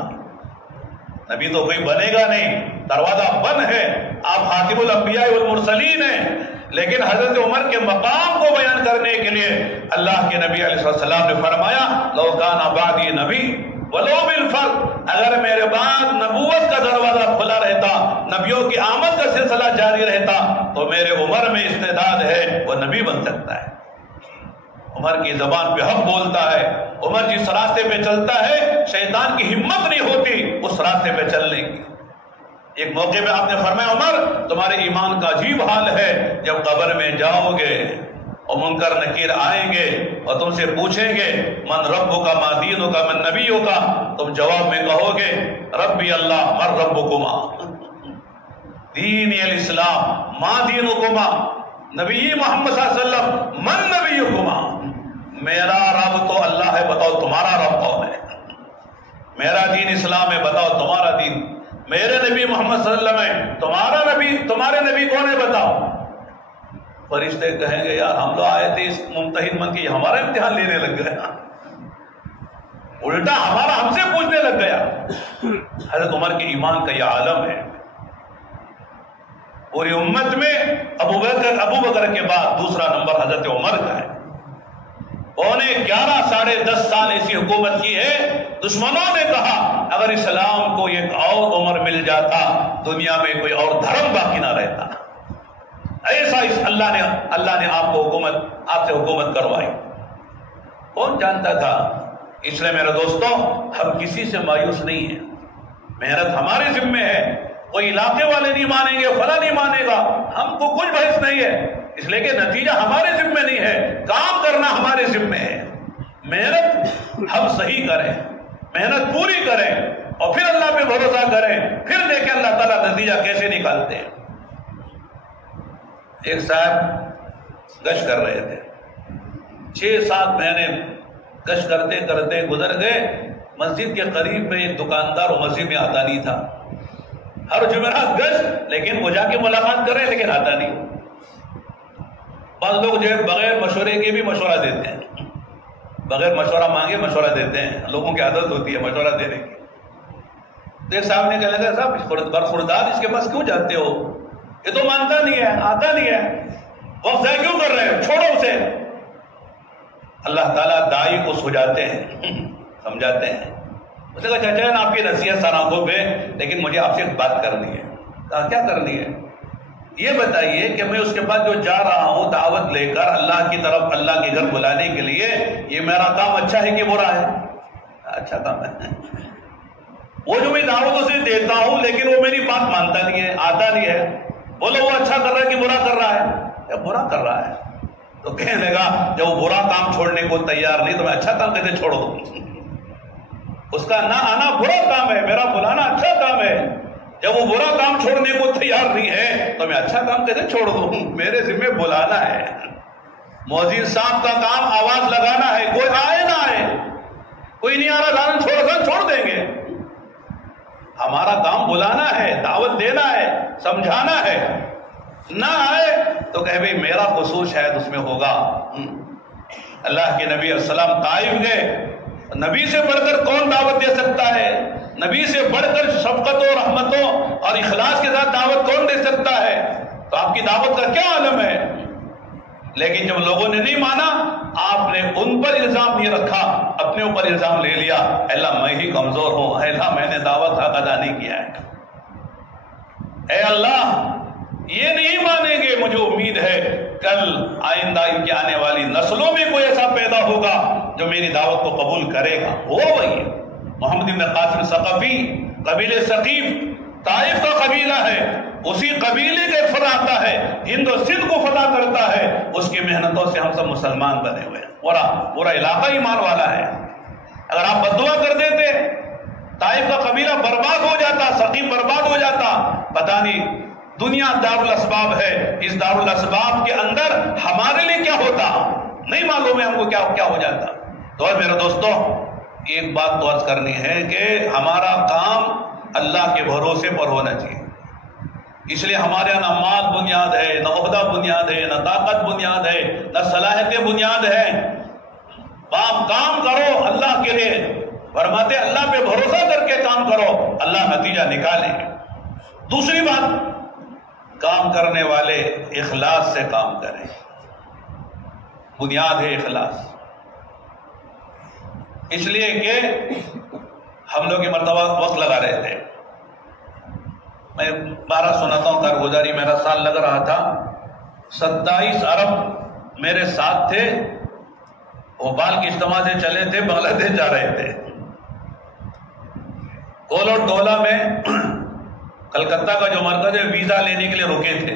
نبی تو کوئی بنے گا نہیں، دروازہ بند ہے، آپ خاتم الانبیاء والمرسلین ہیں، لیکن حضرت عمر کے مقام کو بیان کرنے کے لیے اللہ کے نبی علیہ السلام نے فرمایا لو کان بعدی نبی ولو بالفرد، اگر میرے بعد نبوت کا دروازہ کھلا رہتا، نبیوں کی آمد کا سلسلہ جاری رہتا، تو میرے عمر میں استعداد ہے وہ نبی بن سکتا ہے۔ عمر کی زبان پہ حق بولتا ہے، عمر جس راستے پہ چلتا ہے شیطان کی ہمت نہیں ہوتی اس راستے پہ چلنے کی۔ ایک موقع پہ آپ نے فرمایا عمر تمہارے ایمان کا عجیب حال ہے، جب قبر میں جاؤ گے اور منکر نکیر آئیں گے اور تم سے پوچھیں گے من ربک ما دینک من نبیک، تم جواب میں کہو گے ربی اللہ من ربکما، دینی الاسلام، ما دینکما، نبی محمد صلی اللہ علیہ وسلم من نبیکما، میرا رب تو اللہ ہے، بتاؤ تمہارا رب کون ہے؟ میرا دین اسلام ہے، بتاؤ تمہارا دین؟ میرے نبی محمد صلی اللہ علیہ وسلم ہے، تمہارے نبی کون ہے بتاؤ؟ فرشتے کہیں گے یار ہم لوگ آئے تھے اس ممتحن بن کے ہمارا امتحان لینے لگ گیا، الٹا ہمارا ہم سے پوچھنے لگ گیا۔ حضرت عمر کے ایمان کا یہ عالم ہے۔ پوری امت میں ابو بکر کے بعد دوسرا نمبر حضرت عمر کا ہے۔ 11 ساڑھے 10 سال ایسی حکومت کی ہے، دشمنوں نے کہا اگر اسلام کو ایک اور عمر مل جاتا دنیا میں کوئی اور دھرم باقی نہ رہتا۔ ایسا اللہ نے آپ سے حکومت کروائی، کون جانتا تھا؟ اس لیے میرے دوستوں ہم کسی سے مایوس نہیں ہیں، محنت ہمارے ذمے ہے، کوئی علاقے والے نہیں مانیں گے، فلاں نہیں مانے گا، ہم کو کچھ بحث نہیں ہے، اس لیے کہ نتیجہ ہمارے ذمے نہیں ہے، کام کرنا ہمارے ذمے ہے۔ محنت ہم صحیح کریں، محنت پوری کریں اور پھر اللہ پہ بھروسہ کریں، پھر دیکھیں اللہ تعالیٰ نتیجہ کیسے نکالتے ہیں۔ ایک صاحب گشت کر رہے تھے، 6-7 مہینے گشت کرتے کرتے گزر گئے، مسجد کے قریب میں ایک دکاندار وہ مسجد میں آتا نہیں تھا، ہر جمعرات گشت، لیکن وہ جا کے ملاقات کر رہے لیکن آتا نہیں۔ بعض لوگ جو ہے بغیر مشورے کے بھی مشورہ دیتے ہیں، بغیر مشورہ مانگے مشورہ دیتے ہیں، لوگوں کی عادت ہوتی ہے مشورہ دینے کی۔ تو ایک صاحب نے کہا لگا صاحب برخوردار اس کے پاس کیوں جاتے ہو، یہ تو مانتا نہیں ہے، آتا نہیں ہے، وقت ضائع کیوں کر رہے ہو، چھوڑو اسے۔ اللہ تعالیٰ داعی کو سجاتے ہیں، سمجھاتے ہیں۔ اس نے کہا چاچا آپ کی نصیحت سراغوں پہ، لیکن مجھے آپ سے ایک بات کرنی ہے۔ کہا کیا کرنی ہے؟ یہ بتائیے کہ میں اس کے بعد جو جا رہا ہوں دعوت لے کر اللہ کی طرف، اللہ کے گھر بلانے کے لیے، یہ میرا کام اچھا ہے کہ برا ہے؟ اچھا کام ہے۔ وہ جو میں دعوت اسے دیتا ہوں لیکن وہ میری بات مانتا نہیں ہے، آتا نہیں ہے، بولو وہ اچھا کر رہا ہے کہ برا کر رہا ہے؟ یا برا کر رہا ہے۔ تو کہنے لگا جب وہ برا کام چھوڑنے کو تیار نہیں تو میں اچھا کام کیسے چھوڑ دوں؟ اس کا نہ آنا برا کام ہے، میرا بلانا اچھا کام ہے۔ جب وہ برا کام چھوڑنے کو تیار نہیں ہے تو میں اچھا کام کیسے چھوڑ دوں؟ میرے ذمہ بلانا ہے، مؤذن صاحب کا کام آواز لگانا ہے، کوئی آئے نہ آئے، کوئی نہیں آ رہا چھوڑ دیں گے۔ ہمارا کام بلانا ہے، دعوت دینا ہے، سمجھانا ہے، نہ آئے تو کہ بھئی میرا قصور شاید اس میں ہوگا۔ اللہ کے نبی علیہ السلام طائف گئے، نبی سے بڑھ کر کون دعوت دے سکتا ہے؟ نبی سے بڑھ کر شفقتوں، رحمتوں اور اخلاص کے ساتھ دعوت کون دے سکتا ہے؟ تو آپ کی دعوت کا کیا عالم ہے؟ لیکن جب لوگوں نے نہیں مانا، آپ نے ان پر الزام نہیں رکھا، اپنے اوپر الزام لے لیا، اللہ میں ہی کمزور ہوں، اللہ میں نے دعوت حق ادا نہیں کیا ہے، اے اللہ یہ نہیں مانیں گے۔ مجھے امید ہے کل آئندہ ان کی آنے والی نسلوں میں کوئی ایسا پیدا ہوگا جو میری دعوت کو قبول کرے گا۔ وہ وہی محمد بن قاسم ثقفی، قبیلہ ثقیف، طائف کا قبیلہ ہے، اسی قبیلے کا فرد آتا ہے، ہند و سندھ کو فتح کرتا ہے، اس کی محنتوں سے ہم سب مسلمان بنے ہوئے ہیں، پورا علاقہ ایمان والا ہے۔ اگر آپ بددعا کر دیتے طائف کا قبیلہ برباد ہو جاتا، ثقیف برباد ہو جاتا، پتہ نہیں دنیا دارالاسباب ہے، اس دارالاسباب کے اندر ہمارے لیے کیا ہوتا نہیں معلوم ہے ہم کو کیا ہو جاتا۔ تو میرے دوستوں ایک بات تو عرض کرنی ہے کہ ہمارا کام اللہ کے بھروسے پر ہونا چاہیے۔ اس لیے ہمارے یہاں نہ مال بنیاد ہے، نہ عہدہ بنیاد ہے، نہ طاقت بنیاد ہے، نہ صلاحیتیں بنیاد ہے۔ آپ کام کرو اللہ کے لیے، فرماتے اللہ پہ بھروسہ کر کے کام کرو، اللہ نتیجہ نکالیں گے۔ دوسری بات، کام کرنے والے اخلاص سے کام کریں، بنیاد ہے اخلاص۔ اس لیے کہ ہم لوگ یہ مرتبہ وقت لگا رہے تھے، میں 12 سناتا ہوں کارگزاری، میرا سال لگ رہا تھا، 27 عرب میرے ساتھ تھے، بھوپال کے اجتماع سے چلے تھے، بنگلہ دیش جا رہے تھے۔ کولو ٹولہ میں کلکتہ کا جو مرکز ہے ویزا لینے کے لیے رکے تھے،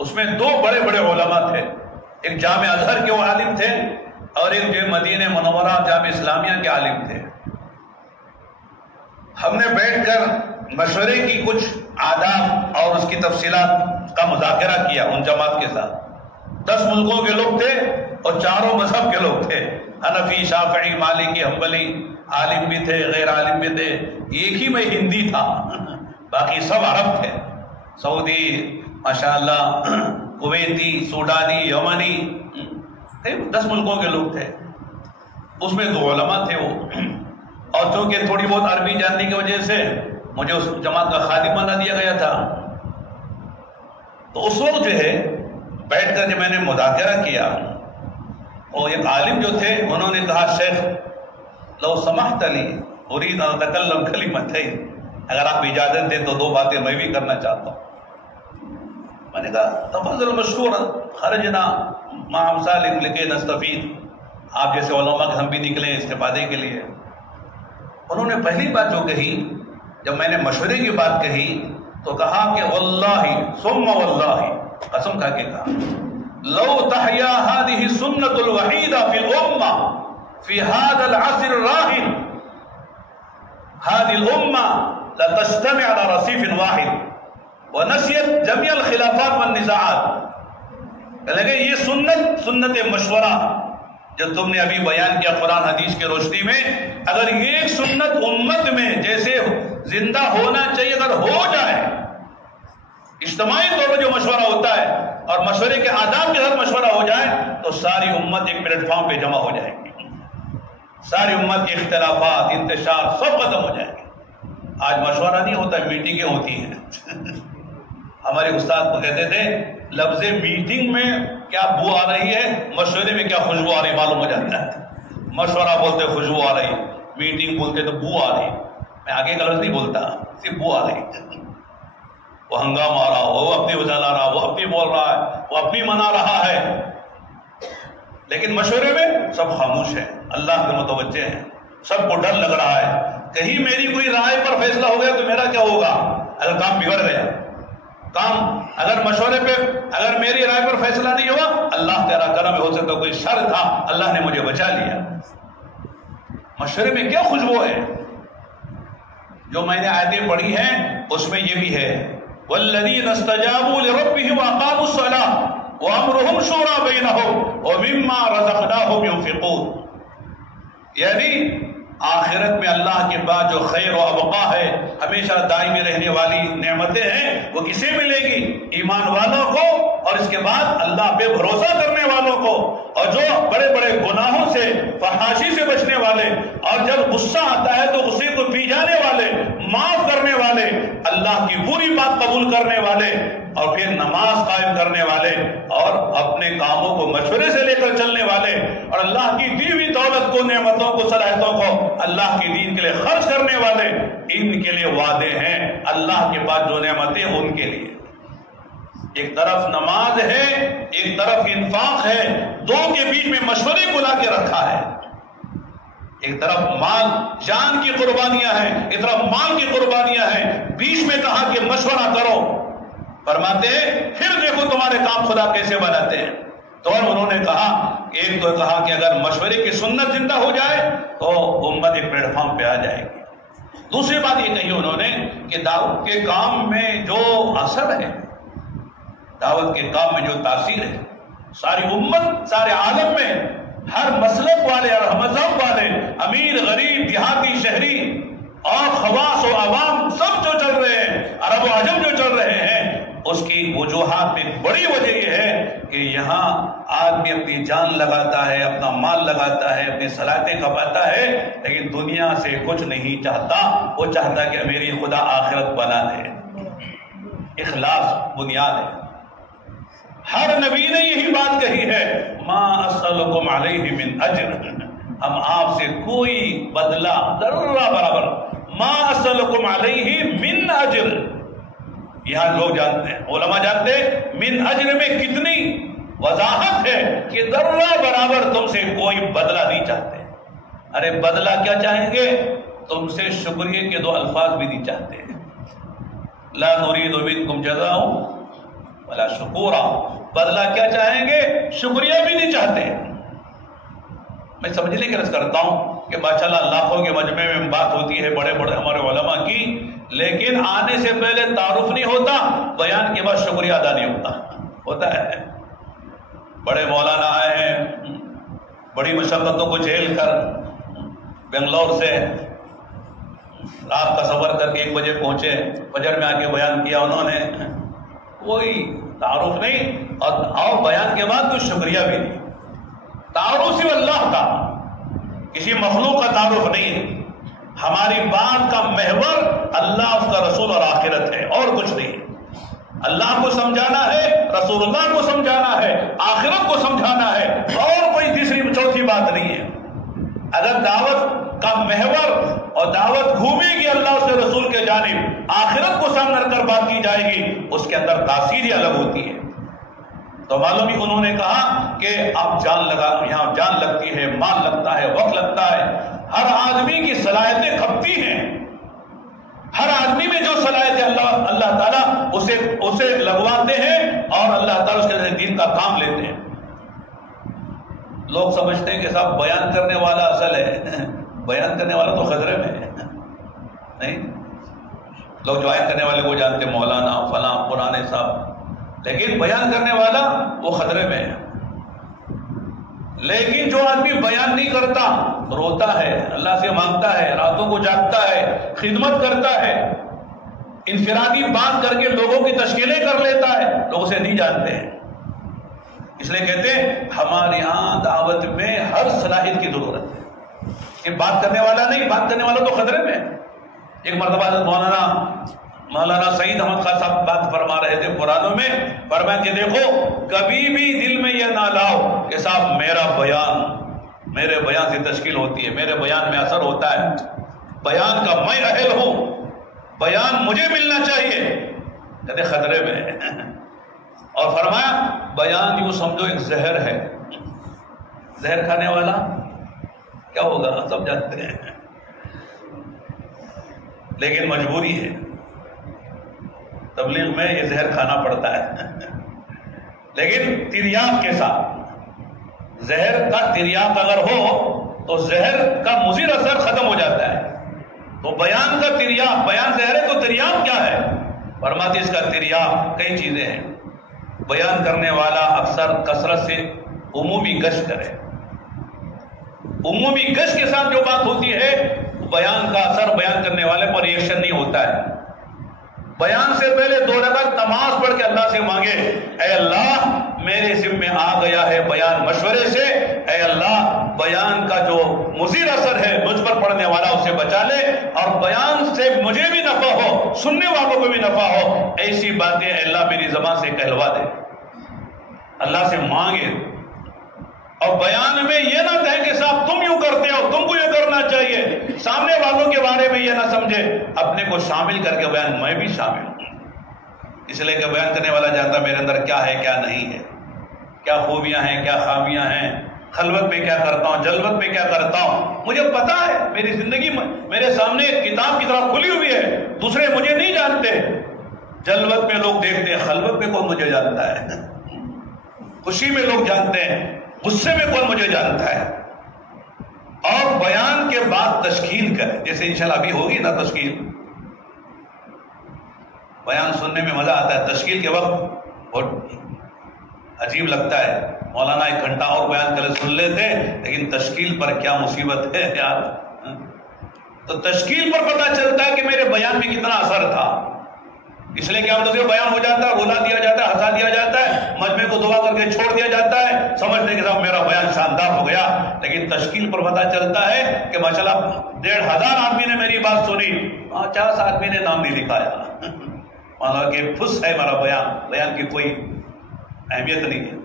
اس میں 2 بڑے بڑے علماء تھے، ایک جامع ازہر کے عالم تھے اور ایک جو مدینہ منورہ جامع اسلامیہ کے عالم تھے۔ ہم نے بیٹھ کر مشورے کی کچھ آداب اور اس کی تفصیلات کا مذاکرہ کیا ان جماعت کے ساتھ۔ 10 ملکوں کے لوگ تھے اور چاروں مذہب کے لوگ تھے، حنفی، شافعی، مالکی، حنبلی، عالم بھی تھے، غیر عالم بھی تھے، ایک ہی میں ہندی تھا، باقی سب عرب تھے، سعودی، ماشاءاللہ، کویتی، سوڈانی، یمنی، 10 ملکوں کے لوگ تھے، اس میں 2 علماء تھے وہ، اور چونکہ تھوڑی بہت عربی جاننے کی وجہ سے مجھے اس جماعت کا خادم بنا دیا گیا تھا، تو اس وقت جو ہے بیٹھ کر جب میں نے مذاکرہ کیا، اور ایک عالم جو تھے انہوں نے کہا شیخ لو سمحت لی اريد ان اتكلم كلمتين، اگر آپ اجازت دیں تو 2 باتیں میں بھی کرنا چاہتا ہوں۔ میں نے کہا تفضل مشکورا، خرجنا مع امثالکم لکي نستفید، آپ جیسے علماء ہم بھی نکلیں استفادے کے لیے۔ انہوں نے پہلی بات جو کہی، جب میں نے مشورے کی بات کہی تو کہا کہ واللہ ثم واللہ، قسم کھا کے کہا، لو تحیا هذه السنة الوحيدة في الأمة في هذا العصر الراهن هذه الأمة لتجتمع على رصيف واحد ونسيت جميع الخلافات والنزاعات۔ لگے یہ سنت مشورہ جو تم نے ابھی بیان کیا قرآن حدیث کے روشنی میں، اگر یہ سنت امت میں جیسے زندہ ہونا چاہیے اگر ہو جائے، اجتماعی طور پر جو مشورہ ہوتا ہے اور مشورے کے آداب کے ساتھ مشورہ ہو جائے تو ساری امت ایک پلیٹ فارم پہ جمع ہو جائے گی، ساری امت کے اختلافات، انتشار سب ختم ہو جائیں گے۔ آج مشورہ نہیں ہوتا، میٹنگیں ہوتی ہیں۔ ہمارے استاد کو کہتے تھے لفظ میٹنگ میں کیا بو آ رہی ہے، مشورے میں کیا خوشبو آ رہی معلوم ہو جاتا ہے۔ مشورہ بولتے خوشبو آ رہی، میٹنگ بولتے تو بو آ رہی۔ میں آگے کا لفظ نہیں بولتا، صرف بو آ رہی۔ وہ ہنگامہ آ رہا، وہ اپنی وجہ لا رہا، وہ اپنی بول رہا ہے، وہ اپنی منا رہا ہے، لیکن مشورے میں سب خاموش ہیں، اللہ کے متوجہ ہیں، سب کو ڈر لگ رہا ہے کہیں میری کوئی رائے پر فیصلہ ہو گیا تو میرا کیا ہوگا، اگر کام بگڑ گیا، کام اگر مشورے پہ اگر میری رائے پر فیصلہ نہیں ہوا، اللہ تیرا کرم ہو سکتا کوئی شر تھا، اللہ نے مجھے بچا لیا۔ مشورے میں کیا خوشبو ہے؟ جو میں نے آیتیں پڑھی ہیں اس میں یہ بھی ہے والذین استجابوا لربهم واقاموا الصلاة وامرهم شورى بینہم ومما رزقناهم ينفقون، یعنی آخرت میں اللہ کے بعد جو خیر و ابقا ہے، ہمیشہ دائمی رہنے والی نعمتیں ہیں، وہ کسے ملے گی؟ ایمان والوں کو، اور اس کے بعد اللہ پہ بھروسہ کرنے والوں کو، اور جو بڑے بڑے گناہوں سے، فحاشی سے بچنے والے، اور جب غصہ آتا ہے تو غصے کو پی جانے والے، معاف کرنے والے، اللہ کی پوری بات قبول کرنے والے، اور پھر نماز قائم کرنے والے، اور اپنے کاموں کو مشورے سے لے کر چلنے والے، اور اللہ کی دی ہوئی دولت کو، نعمتوں کو، صلاحیتوں کو اللہ کے دین کے لیے خرچ کرنے والے، ان کے لیے وعدے ہیں اللہ کے پاس جو نعمتیں ان کے لیے۔ ایک طرف نماز ہے، ایک طرف انفاق ہے، دو کے بیچ میں مشورے کو لا کے رکھا ہے۔ ایک طرف مال جان کی قربانیاں ہیں، ایک طرف مال کی قربانیاں ہیں، بیچ میں کہا کہ مشورہ کرو، فرماتے ہیں پھر دیکھو تمہارے کام خدا کیسے بناتے ہیں۔ تو انہوں نے کہا، ایک تو کہا کہ اگر مشورے کی سنت زندہ ہو جائے تو امت ایک پلیٹ فارم پہ آ جائے گی۔ دوسری بات یہ کہی انہوں نے کہ دعوت کے کام میں جو اثر ہے، دعوت کے کام میں جو تاثیر ہے، ساری امت، سارے عالم میں ہر مسلک والے اور مذہب والے، امیر، غریب، دیہاتی، شہری، اور خواص و عوام سب جو چل رہے ہیں، عرب و عجم جو چل رہے ہیں، اس کی وجوہات میں بڑی وجہ یہ ہے کہ یہاں آدمی اپنی جان لگاتا ہے، اپنا مال لگاتا ہے، اپنی صلاحیتیں کھپاتا ہے، لیکن دنیا سے کچھ نہیں چاہتا، وہ چاہتا کہ میری خدا آخرت بنا دے۔ اخلاص بنیاد ہے۔ ہر نبی نے یہی بات کہی ہے، ما اسألکم علیہ من اجر، ہم آپ سے کوئی بدلہ ذرہ برابر، ما اسألکم علیہ من اجر، یہاں لوگ جانتے ہیں، علماء جانتے ہیں من اجر میں کتنی وضاحت ہے کہ ذرہ برابر تم سے کوئی بدلہ نہیں چاہتے۔ ارے بدلہ کیا چاہیں گے؟ تم سے شکریہ کے 2 الفاظ بھی نہیں چاہتے۔ لا نريد منکم جزاء ولا شکورا، بدلہ کیا چاہیں گے؟ شکریہ بھی نہیں چاہتے۔ میں سمجھنے کی عرض کرتا ہوں کہ ماشاءاللہ لاکھوں کے مجمع میں بات ہوتی ہے بڑے بڑے ہمارے علماء کی، لیکن آنے سے پہلے تعارف نہیں ہوتا، بیان کے بعد شکریہ ادا نہیں ہوتا ہے۔ بڑے مولانا آئے ہیں، بڑی مشقتوں کو جھیل کر بنگلور سے رات کا سفر کر کے 1 بجے پہنچے، فجر میں آ کے بیان کیا انہوں نے، کوئی تعارف نہیں اور بیان کے بعد کوئی شکریہ بھی نہیں. تعارف صرف اللہ کا، کسی مخلوق کا تعارف نہیں ہے. ہماری بات کا محور اللہ، اس کا رسول اور آخرت ہے، اور کچھ نہیں ہے. اللہ کو سمجھانا ہے، رسول اللہ کو سمجھانا ہے، آخرت کو سمجھانا ہے، اور کوئی تیسری چوتھی بات نہیں ہے. اگر دعوت کا محور اور دعوت گھومے گی اللہ اس کے رسول کے جانب، آخرت کو سامنے رکھ کر بات کی جائے گی، اس کے اندر تاثیر ہی الگ ہوتی ہے. تو معلوم ہی انہوں نے کہا کہ اب جان لگا، یہاں جان لگتی ہے، مال لگتا ہے، وقت لگتا ہے. ہر آدمی کی صلاحیتیں کھپتی ہیں، ہر آدمی میں جو صلاحیتیں اللہ تعالیٰ اسے لگواتے ہیں اور اللہ تعالیٰ اس کے دین کا کام لیتے ہیں. لوگ سمجھتے ہیں کہ صاحب بیان کرنے والا اصل ہے، بیان کرنے والا تو خطرے میں ہے. نہیں، لوگ جوائن کرنے والے کو جانتے ہیں، مولانا فلاں پرانے صاحب، لیکن بیان کرنے والا وہ خطرے میں ہے. لیکن جو آدمی بیان نہیں کرتا، روتا ہے، اللہ سے مانگتا ہے، راتوں کو جاگتا ہے، خدمت کرتا ہے، انفرادی بات کر کے لوگوں کی تشکیلیں کر لیتا ہے، لوگ اسے نہیں جانتے ہیں. اس لیے کہتے ہیں ہمارے یہاں دعوت میں ہر صلاحیت کی ضرورت ہے، کہ بات کرنے والا نہیں، بات کرنے والا تو خطرے میں. ایک مرتبہ مولانا سعید احمد خان صاحب بات فرما رہے تھے قرآنوں میں، فرمایا کہ دیکھو کبھی بھی دل میں یہ نہ لاؤ کہ صاحب میرے بیان سے تشکیل ہوتی ہے، میرے بیان میں اثر ہوتا ہے، بیان کا میں اہل ہوں، بیان مجھے ملنا چاہیے. کہتے خطرے میں. اور فرمایا بیان یوں سمجھو ایک زہر ہے، زہر کھانے والا کیا ہوگا سب جانتے ہیں، لیکن مجبوری ہے، تبلیغ میں یہ زہر کھانا پڑتا ہے. لیکن تریاق کے ساتھ، زہر کا تریاق اگر ہو تو زہر کا مضر اثر ختم ہو جاتا ہے. تو بیان کا تریاق، بیان زہر ہے تو تریاق کیا ہے؟ فرماتے اس کا تریاق کئی چیزیں ہیں. بیان کرنے والا اکثر کثرت سے عمومی گشت کرے، عمومی گشت کے ساتھ جو بات ہوتی ہے بیان کا اثر بیان کرنے والے پر ریئیکشن نہیں ہوتا ہے. بیان سے پہلے 2 رکعت نماز پڑھ کے اللہ سے مانگے، اے اللہ میرے ذمہ آ گیا ہے بیان مشورے سے، اے اللہ بیان کا جو مضر اثر ہے مجھ پر پڑنے والا اسے بچا لے، اور بیان سے مجھے بھی نفع ہو، سننے والوں کو بھی نفع ہو. ایسی باتیں اے اللہ میری زبان سے کہلوا دے. اللہ سے مانگے، اور بیان میں یہ نہ کہیں کہ صاحب تم یوں کرتے ہو، تم کو یہ کرنا چاہیے، سامنے والوں کے بارے میں یہ نہ سمجھے، اپنے کو شامل کر کے بیان میں بھی شامل ہوں. اس لیے کہ بیان کرنے والا جانتا میرے اندر کیا ہے کیا نہیں ہے، کیا خوبیاں ہیں کیا خامیاں ہیں، خلوت میں کیا کرتا ہوں، جلوت میں کیا کرتا ہوں. مجھے پتا ہے میری زندگی میرے سامنے کتاب کی طرح کھلی ہوئی ہے، دوسرے مجھے نہیں جانتے. جلوت میں لوگ دیکھتے ہیں، خلوت میں کون مجھے جانتا ہے، خوشی میں لوگ جانتے ہیں، غصے میں کون مجھے جانتا ہے. اور بیان کے بعد تشکیل کرے، جیسے انشاءاللہ ابھی ہوگی نا تشکیل. بیان سننے میں مزہ آتا ہے، تشکیل کے وقت بہت عجیب لگتا ہے. مولانا 1 گھنٹہ اور بیان کرے سن لیتے، لیکن تشکیل پر کیا مصیبت ہے یار. تو تشکیل پر پتہ چلتا ہے کہ میرے بیان میں کتنا اثر تھا. اس لیے کہ ہم دوسرے بیان ہو جاتا ہے، بلا دیا جاتا ہے، ہنسا دیا جاتا ہے، مجمع کو دعا کر کے چھوڑ دیا جاتا ہے، سمجھتے کہ صاحب میرا بیان شاندار ہو گیا. لیکن تشکیل پر پتہ چلتا ہے کہ ماشاءاللہ 1500 آدمی نے میری بات سنی، 50 آدمی نے نام نہیں لکھایا. مانا کہ پھس ہے میرا بیان کی کوئی اہمیت نہیں ہے.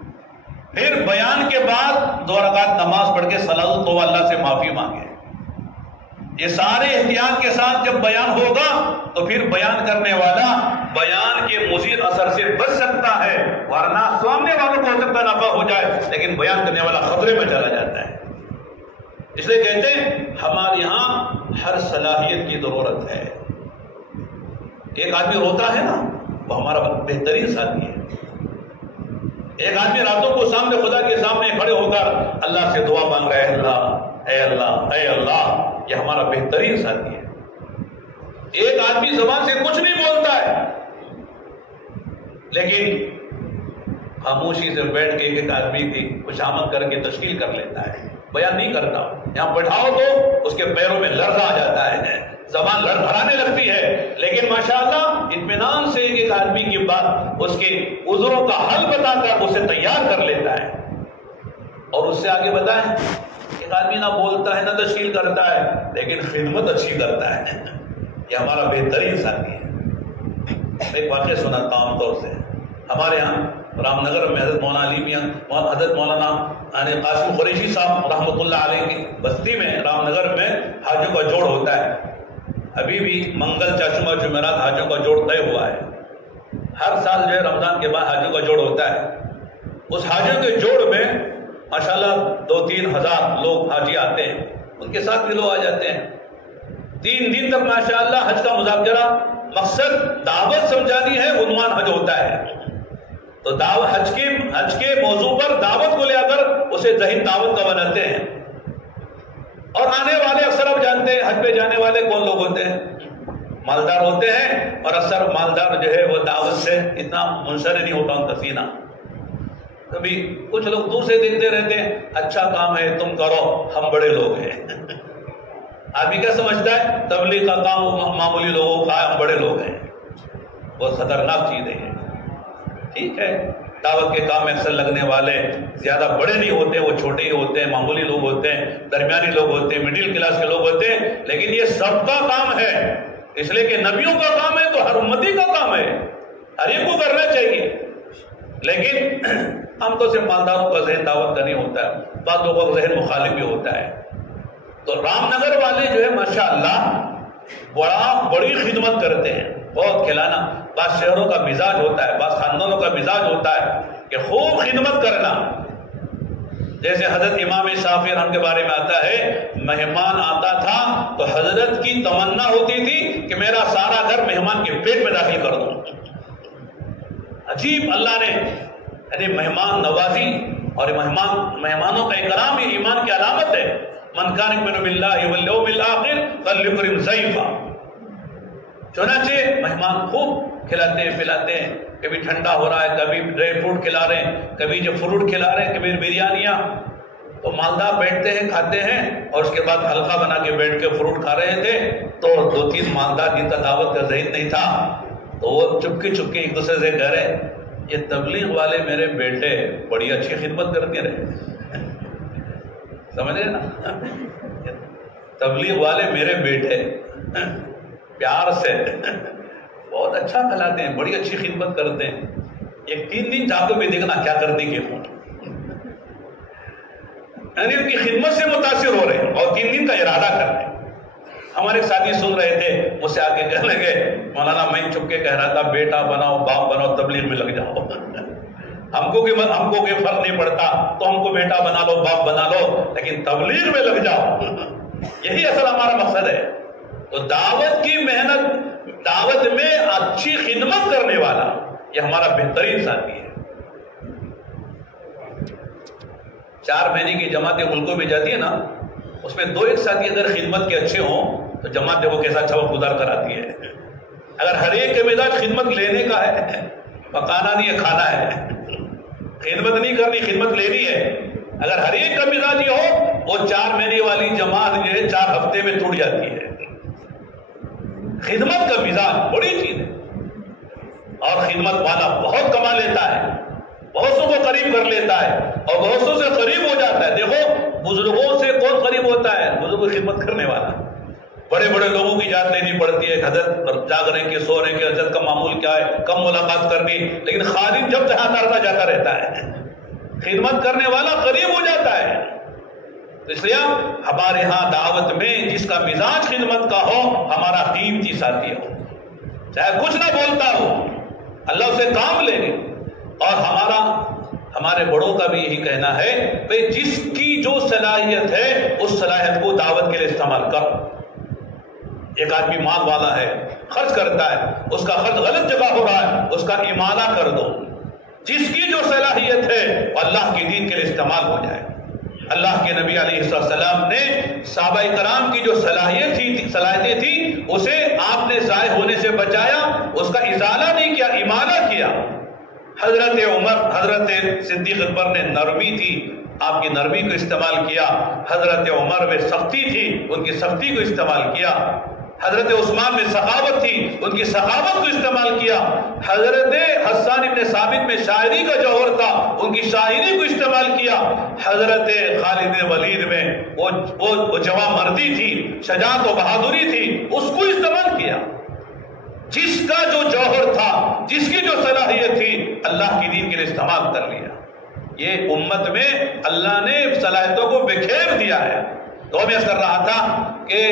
پھر بیان کے بعد 2 رکعت نماز پڑھ کے صلاۃ التوبہ اللہ سے معافی مانگے. یہ سارے احتیاط کے ساتھ جب بیان ہوگا تو پھر بیان کرنے والا بیان کے مضر اثر سے بچ سکتا ہے، ورنہ سامنے والوں کو ہو سکتا نفع ہو جائے، لیکن بیان کرنے والا خطرے میں چلا جاتا ہے. اس لیے کہتے ہیں ہمارے یہاں ہر صلاحیت کی ضرورت ہے. ایک آدمی روتا ہے نا، وہ ہمارا بہترین ساتھی ہے. ایک آدمی راتوں کو سامنے خدا کے سامنے کھڑے ہو کر اللہ سے دعا مانگ رہے ہیں، اللہ اے اللہ اے اللہ، یہ ہمارا بہترین ساتھی ہے. ایک آدمی زبان سے کچھ نہیں بولتا ہے، لیکن خاموشی سے بیٹھ کے ایک آدمی کی خوشامد کر کے تشکیل کر لیتا ہے، بیان نہیں کرتا، یہاں بٹھاؤ تو اس کے پیروں میں لرزہ آ جاتا ہے، زبان لڑکھڑانے لگتی ہے، لیکن ماشاءاللہ اطمینان سے ایک آدمی کی بات اس کے عذروں کا حل بتا کر اسے تیار کر لیتا ہے۔ اور اس سے آگے بتائیں، ایک آدمی نہ بولتا ہے نہ تشکیل کرتا ہے لیکن خدمت اچھی کرتا ہے، یہ ہمارا بہترین ساتھی ہے۔ میں ایک واقعہ سناتا ہوں عام طور سے، ہمارے یہاں رام نگر میں حضرت مولانا علی میاں حضرت مولانا قاسم قریشی صاحب رحمۃ اللہ علیہ کی بستی میں رام نگر میں حاجیوں کا جوڑ ہوتا ہے، ابھی بھی منگل چاشمہ جمعرات حاجیوں کا جوڑ طے ہوا ہے، ہر سال جو ہے رمضان کے بعد حاجیوں کا جوڑ ہوتا ہے۔ اس حاجیوں کے جوڑ میں ماشاءاللہ 2-3 ہزار لوگ حاجی آتے ہیں، ان کے ساتھ بھی لوگ آ جاتے ہیں، 3 دن تک ماشاءاللہ حج کا مذاکرہ، مقصد دعوت سمجھانی ہے، عنوان حج ہوتا ہے، تو حج کے موضوع پر دعوت کو لے کر اسے ذہن دعوت کا بناتے ہیں، اور آنے والے اکثر آپ جانتے ہیں حج پہ جانے والے کون لوگ ہوتے ہیں؟ مالدار ہوتے ہیں، اور اکثر مالدار جو ہے وہ دعوت سے اتنا منشر نہیں ہوتا ان کا سینہ، کبھی کچھ لوگ دور سے دیکھتے رہتے ہیں، اچھا کام ہے تم کرو، ہم بڑے لوگ ہیں۔ آدمی کیا سمجھتا ہے تبلیغ کا کام معمولی لوگوں کا، ہم بڑے لوگ ہیں، بہت خطرناک چیزیں ہیں۔ ٹھیک ہے، دعوت کے کام میں اکثر لگنے والے زیادہ بڑے نہیں ہوتے، وہ چھوٹے ہی ہوتے ہیں، معمولی لوگ ہوتے ہیں، درمیانی لوگ ہوتے ہیں، مڈل کلاس کے لوگ ہوتے ہیں، لیکن یہ سب کا کام ہے، اس لیے کہ نبیوں کا کام ہے تو ہر امتی کا کام ہے، ہر ایک کو کرنا چاہیے، لیکن ہم تو صرف مالداروں کا ذہن دعوت کا نہیں ہوتا ہے، بعض لوگوں کا ذہن مخالف بھی ہوتا ہے۔ تو رام نگر والے جو ہے ماشاءاللہ بڑی خدمت کرتے ہیں، بہت کھلانا، بعض شہروں کا مزاج ہوتا ہے، بعض خاندانوں کا مزاج ہوتا ہے کہ خوب خدمت کرنا، جیسے حضرت امام شافعی رحمہ کے بارے میں آتا ہے، مہمان آتا تھا تو حضرت کی تمنا ہوتی تھی کہ میرا سارا گھر مہمان کے پیٹ میں داخل کر دوں۔ عجیب، اللہ نے یعنی مہمان نوازی اور مہمانوں کا اکرام یہ ایمان کی علامت ہے۔ من کان یؤمن باللہ والیوم الآخر فلیکرم ضیفہ، چنانچہ مہمان خوب کھلاتے ہیں پلاتے ہیں، کبھی ٹھنڈا ہو رہا ہے، کبھی ڈرائی فروٹ کھلا رہے ہیں، کبھی جو فروٹ کھلا رہے ہیں، کبھی بریانیاں، تو مالدار بیٹھتے ہیں کھاتے ہیں، اور اس کے بعد حلقہ بنا کے بیٹھ کے فروٹ کھا رہے تھے، تو 2-3 مالدار جن کا دعوت کا ذہن نہیں تھا تو وہ چپکے چپکے ایک دوسرے سے کہہ رہے یہ تبلیغ والے میرے بیٹے بڑی اچھی خدمت کر کے رہے، سمجھے نا، تبلیغ والے میرے بیٹے پیار سے بہت اچھا کھلاتے ہیں، بڑی اچھی خدمت کرتے ہیں، ایک 3 دن جا کے بھی دیکھنا کیا کرنے کے ہوں، یعنی ان کی خدمت سے متاثر ہو رہے ہیں اور 3 دن کا ارادہ کر رہے ہیں۔ ہمارے ایک ساتھی سن رہے تھے، مجھ سے آ کے کہنے لگے مولانا میں چپ کے کہہ رہا تھا بیٹا بناؤ باپ بناؤ تبلیغ میں لگ جاؤ، ہم کو کوئی فرق نہیں پڑتا، تو ہم کو بیٹا بنا لو باپ بنا لو، لیکن تبلیغ میں لگ جاؤ، یہی اصل ہمارا مقصد ہے۔ تو دعوت کی محنت، دعوت میں اچھی خدمت کرنے والا یہ ہمارا بہترین ساتھی ہے۔ 4 مہینے کی جماعتیں ملکوں میں جاتی ہے نا، اس میں 2-1 ساتھی اگر خدمت کے اچھے ہوں تو جماعت دیکھو کیسا چمک گزار کر آتی ہے۔ اگر ہر ایک کے مزاج خدمت لینے کا ہے، پکانا نہیں ہے کھانا ہے، خدمت نہیں کرنی خدمت لینی ہے، اگر ہر ایک کا مزاج یہ ہو، وہ 4 مہینے والی جماعت جو ہے 4 ہفتے میں ٹوٹ جاتی ہے۔ خدمت کا مزاج بڑی چیز ہے، اور خدمت والا بہت کما لیتا ہے، بہت سو کو قریب کر لیتا ہے، اور بہت سو سے قریب ہو جاتا ہے۔ دیکھو بزرگوں سے کون قریب ہوتا ہے؟ بزرگوں کی خدمت کرنے والا۔ بڑے بڑے لوگوں کی یاد لینی پڑتی ہے، حضرت جاگ رہے کے سو رہے کے، حضرت کا معمول کیا ہے، کم ملاقات کرنی، لیکن خادم جب چاہتا جاتا رہتا ہے، خدمت کرنے والا قریب ہو جاتا ہے۔ اس لیے ہمارے ہاں دعوت میں جس کا مزاج خدمت کا ہو، ہمارا قیمتی ساتھی ہو، چاہے کچھ نہ بولتا ہو، اللہ اسے کام لے گے۔ اور ہمارے بڑوں کا بھی یہی کہنا ہے کہ جس کی جو صلاحیت ہے اس صلاحیت کو دعوت کے لیے استعمال کر۔ ایک آدمی مال والا ہے، خرچ کرتا ہے، اس کا خرچ غلط جگہ ہو رہا ہے، اس کا امالہ کر دو۔ جس کی جو صلاحیت ہے وہ اللہ کے دین کے لیے استعمال ہو جائے۔ اللہ کے نبی علیہ السلام نے صحابہ کرام کی جو صلاحیتیں تھی اسے آپ نے ضائع ہونے سے بچایا، اس کا ازالہ نہیں کیا، امالہ کیا۔ حضرت عمر، حضرت صدیق اکبر نے نرمی تھی، آپ کی نرمی کو استعمال کیا. حضرت عمر میں سختی تھی، ان کی سختی کو استعمال کیا. حضرت عثمان میں سخاوت تھی، ان کی سخاوت کو استعمال کیا. حضرت حسان ابن ثابت میں شاعری کا جوہر تھا، ان کی شاعری کو استعمال کیا. حضرت خالد بن ولید میں وہ جواں مردی تھی، شجاعت و بہادری تھی، اس کو استعمال کیا. جس کا جو جوہر تھا، جس کی جو صلاحیت تھی، اللہ کی دین کے لیے استعمال کر لیا. یہ امت میں اللہ نے صلاحیتوں کو بکھیر دیا ہے. تو میں کر رہا تھا کہ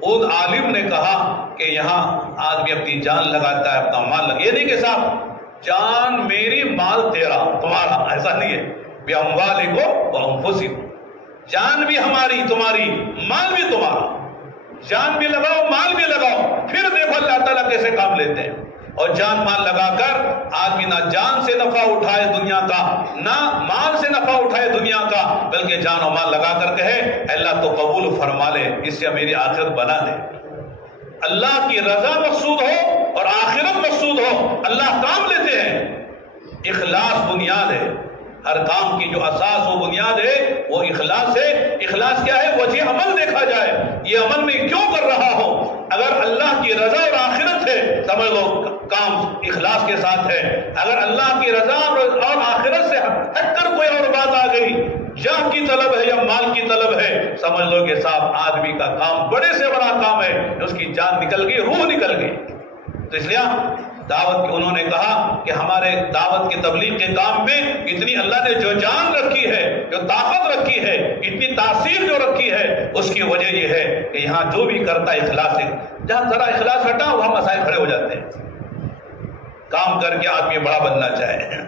ان عالم نے کہا کہ یہاں آدمی اپنی جان لگاتا ہے، اپنا مال لگاتا ہے. یہ نہیں کہ صاحب جان میری مال تیرا تمہارا، ایسا نہیں ہے. بِأَمْوَالِكُمْ وَأَنفُسِكُمْ، جان بھی ہماری تمہاری، مال بھی تمہارا. جان بھی لگاؤ، مال بھی لگاؤ، پھر دیکھو اللہ تعالیٰ کیسے کام لیتے ہیں. اور جان مال لگا کر آدمی نہ جان سے نفع اٹھائے دنیا کا، نہ مال سے نفع اٹھائے دنیا کا، بلکہ جان و مال لگا کر کہے اللہ تو قبول فرما لے، اس سے میری آخرت بنا دے. اللہ کی رضا مقصود ہو اور آخرت مقصود ہو، اللہ کام لیتے ہیں. اخلاص بنیاد ہے، ہر کام کی جو اساس و بنیاد ہے وہ اخلاص ہے. اخلاص کیا ہے؟ وجہ عمل دیکھا جائے، یہ عمل میں کیوں کر رہا ہو. اگر اللہ کی رضا اور آخرت ہے سمجھ لو کام اخلاص کے ساتھ ہے. اگر اللہ کی رضا اور آخرت سے ہٹ کر کوئی اور بات آ گئی، جاہ کی طلب ہے یا مال کی طلب ہے، سمجھ لو کہ صاحب آدمی کا کام بڑے سے بڑا کام ہے، اس کی جان نکل گئی، روح نکل گئی. تو اس لیے دعوت کی انہوں نے کہا کہ ہمارے دعوت کی تبلیغ کے کام میں اتنی اللہ نے جو جان رکھی ہے، جو طاقت رکھی ہے، اتنی تاثیر جو رکھی ہے، اس کی وجہ یہ ہے کہ یہاں جو بھی کرتا ہے اخلاص ہے. جہاں ذرا اخلاص ہٹا وہاں مسائل کھڑے ہو جاتے ہیں. کام کر کے آدمی بڑا بننا چاہے،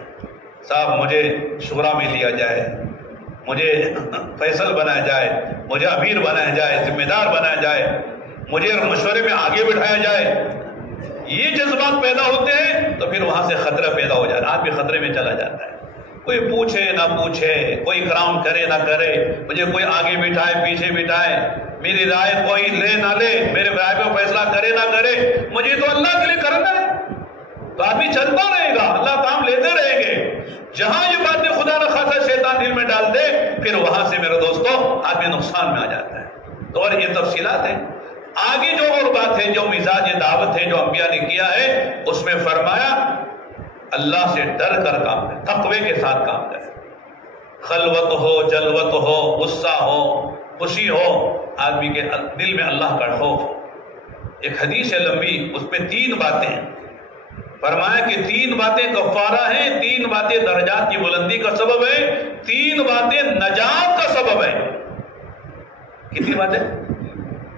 صاحب مجھے شورا میں لیا جائے، مجھے فیصل بنایا جائے، مجھے امیر بنایا جائے، ذمہ دار بنایا جائے، مجھے مشورے میں آگے بٹھایا جائے. یہ جذبات پیدا ہوتے ہیں تو پھر وہاں سے خطرہ پیدا ہو جاتا ہے، آدمی خطرے میں چلا جاتا ہے. کوئی پوچھے نہ پوچھے، کوئی اکرام کرے نہ کرے، مجھے کوئی آگے بٹھائے پیچھے بٹھائے، میری رائے کوئی لے نہ لے، میرے رائے پہ فیصلہ کرے نہ کرے، مجھے تو اللہ کے لیے کرنا ہے. تو آدمی چلتا رہے گا، اللہ کام لیتے رہیں گے. جہاں یہ باتیں خدا نہ خاصا شیطان دل میں ڈال دے، پھر وہاں سے میرے دوستوں آدمی نقصان میں آ جاتا ہے. تو اور یہ تفصیلات ہیں. آگے جو اور بات ہے، جو مزاج دعوت ہے جو انبیاء نے کیا ہے، اس میں فرمایا اللہ سے ڈر کر کام کرے، تقوی کے ساتھ کام کرے. خلوت ہو، جلوت ہو، غصہ ہو، خوشی ہو، آدمی کے دل میں اللہ کا خوف. ایک حدیث ہے لمبی، اس میں 3 باتیں ہیں. فرمایا کہ 3 باتیں کفارہ ہیں، 3 باتیں درجات کی بلندی کا سبب ہے، 3 باتیں نجات کا سبب ہے. کتنی باتیں؟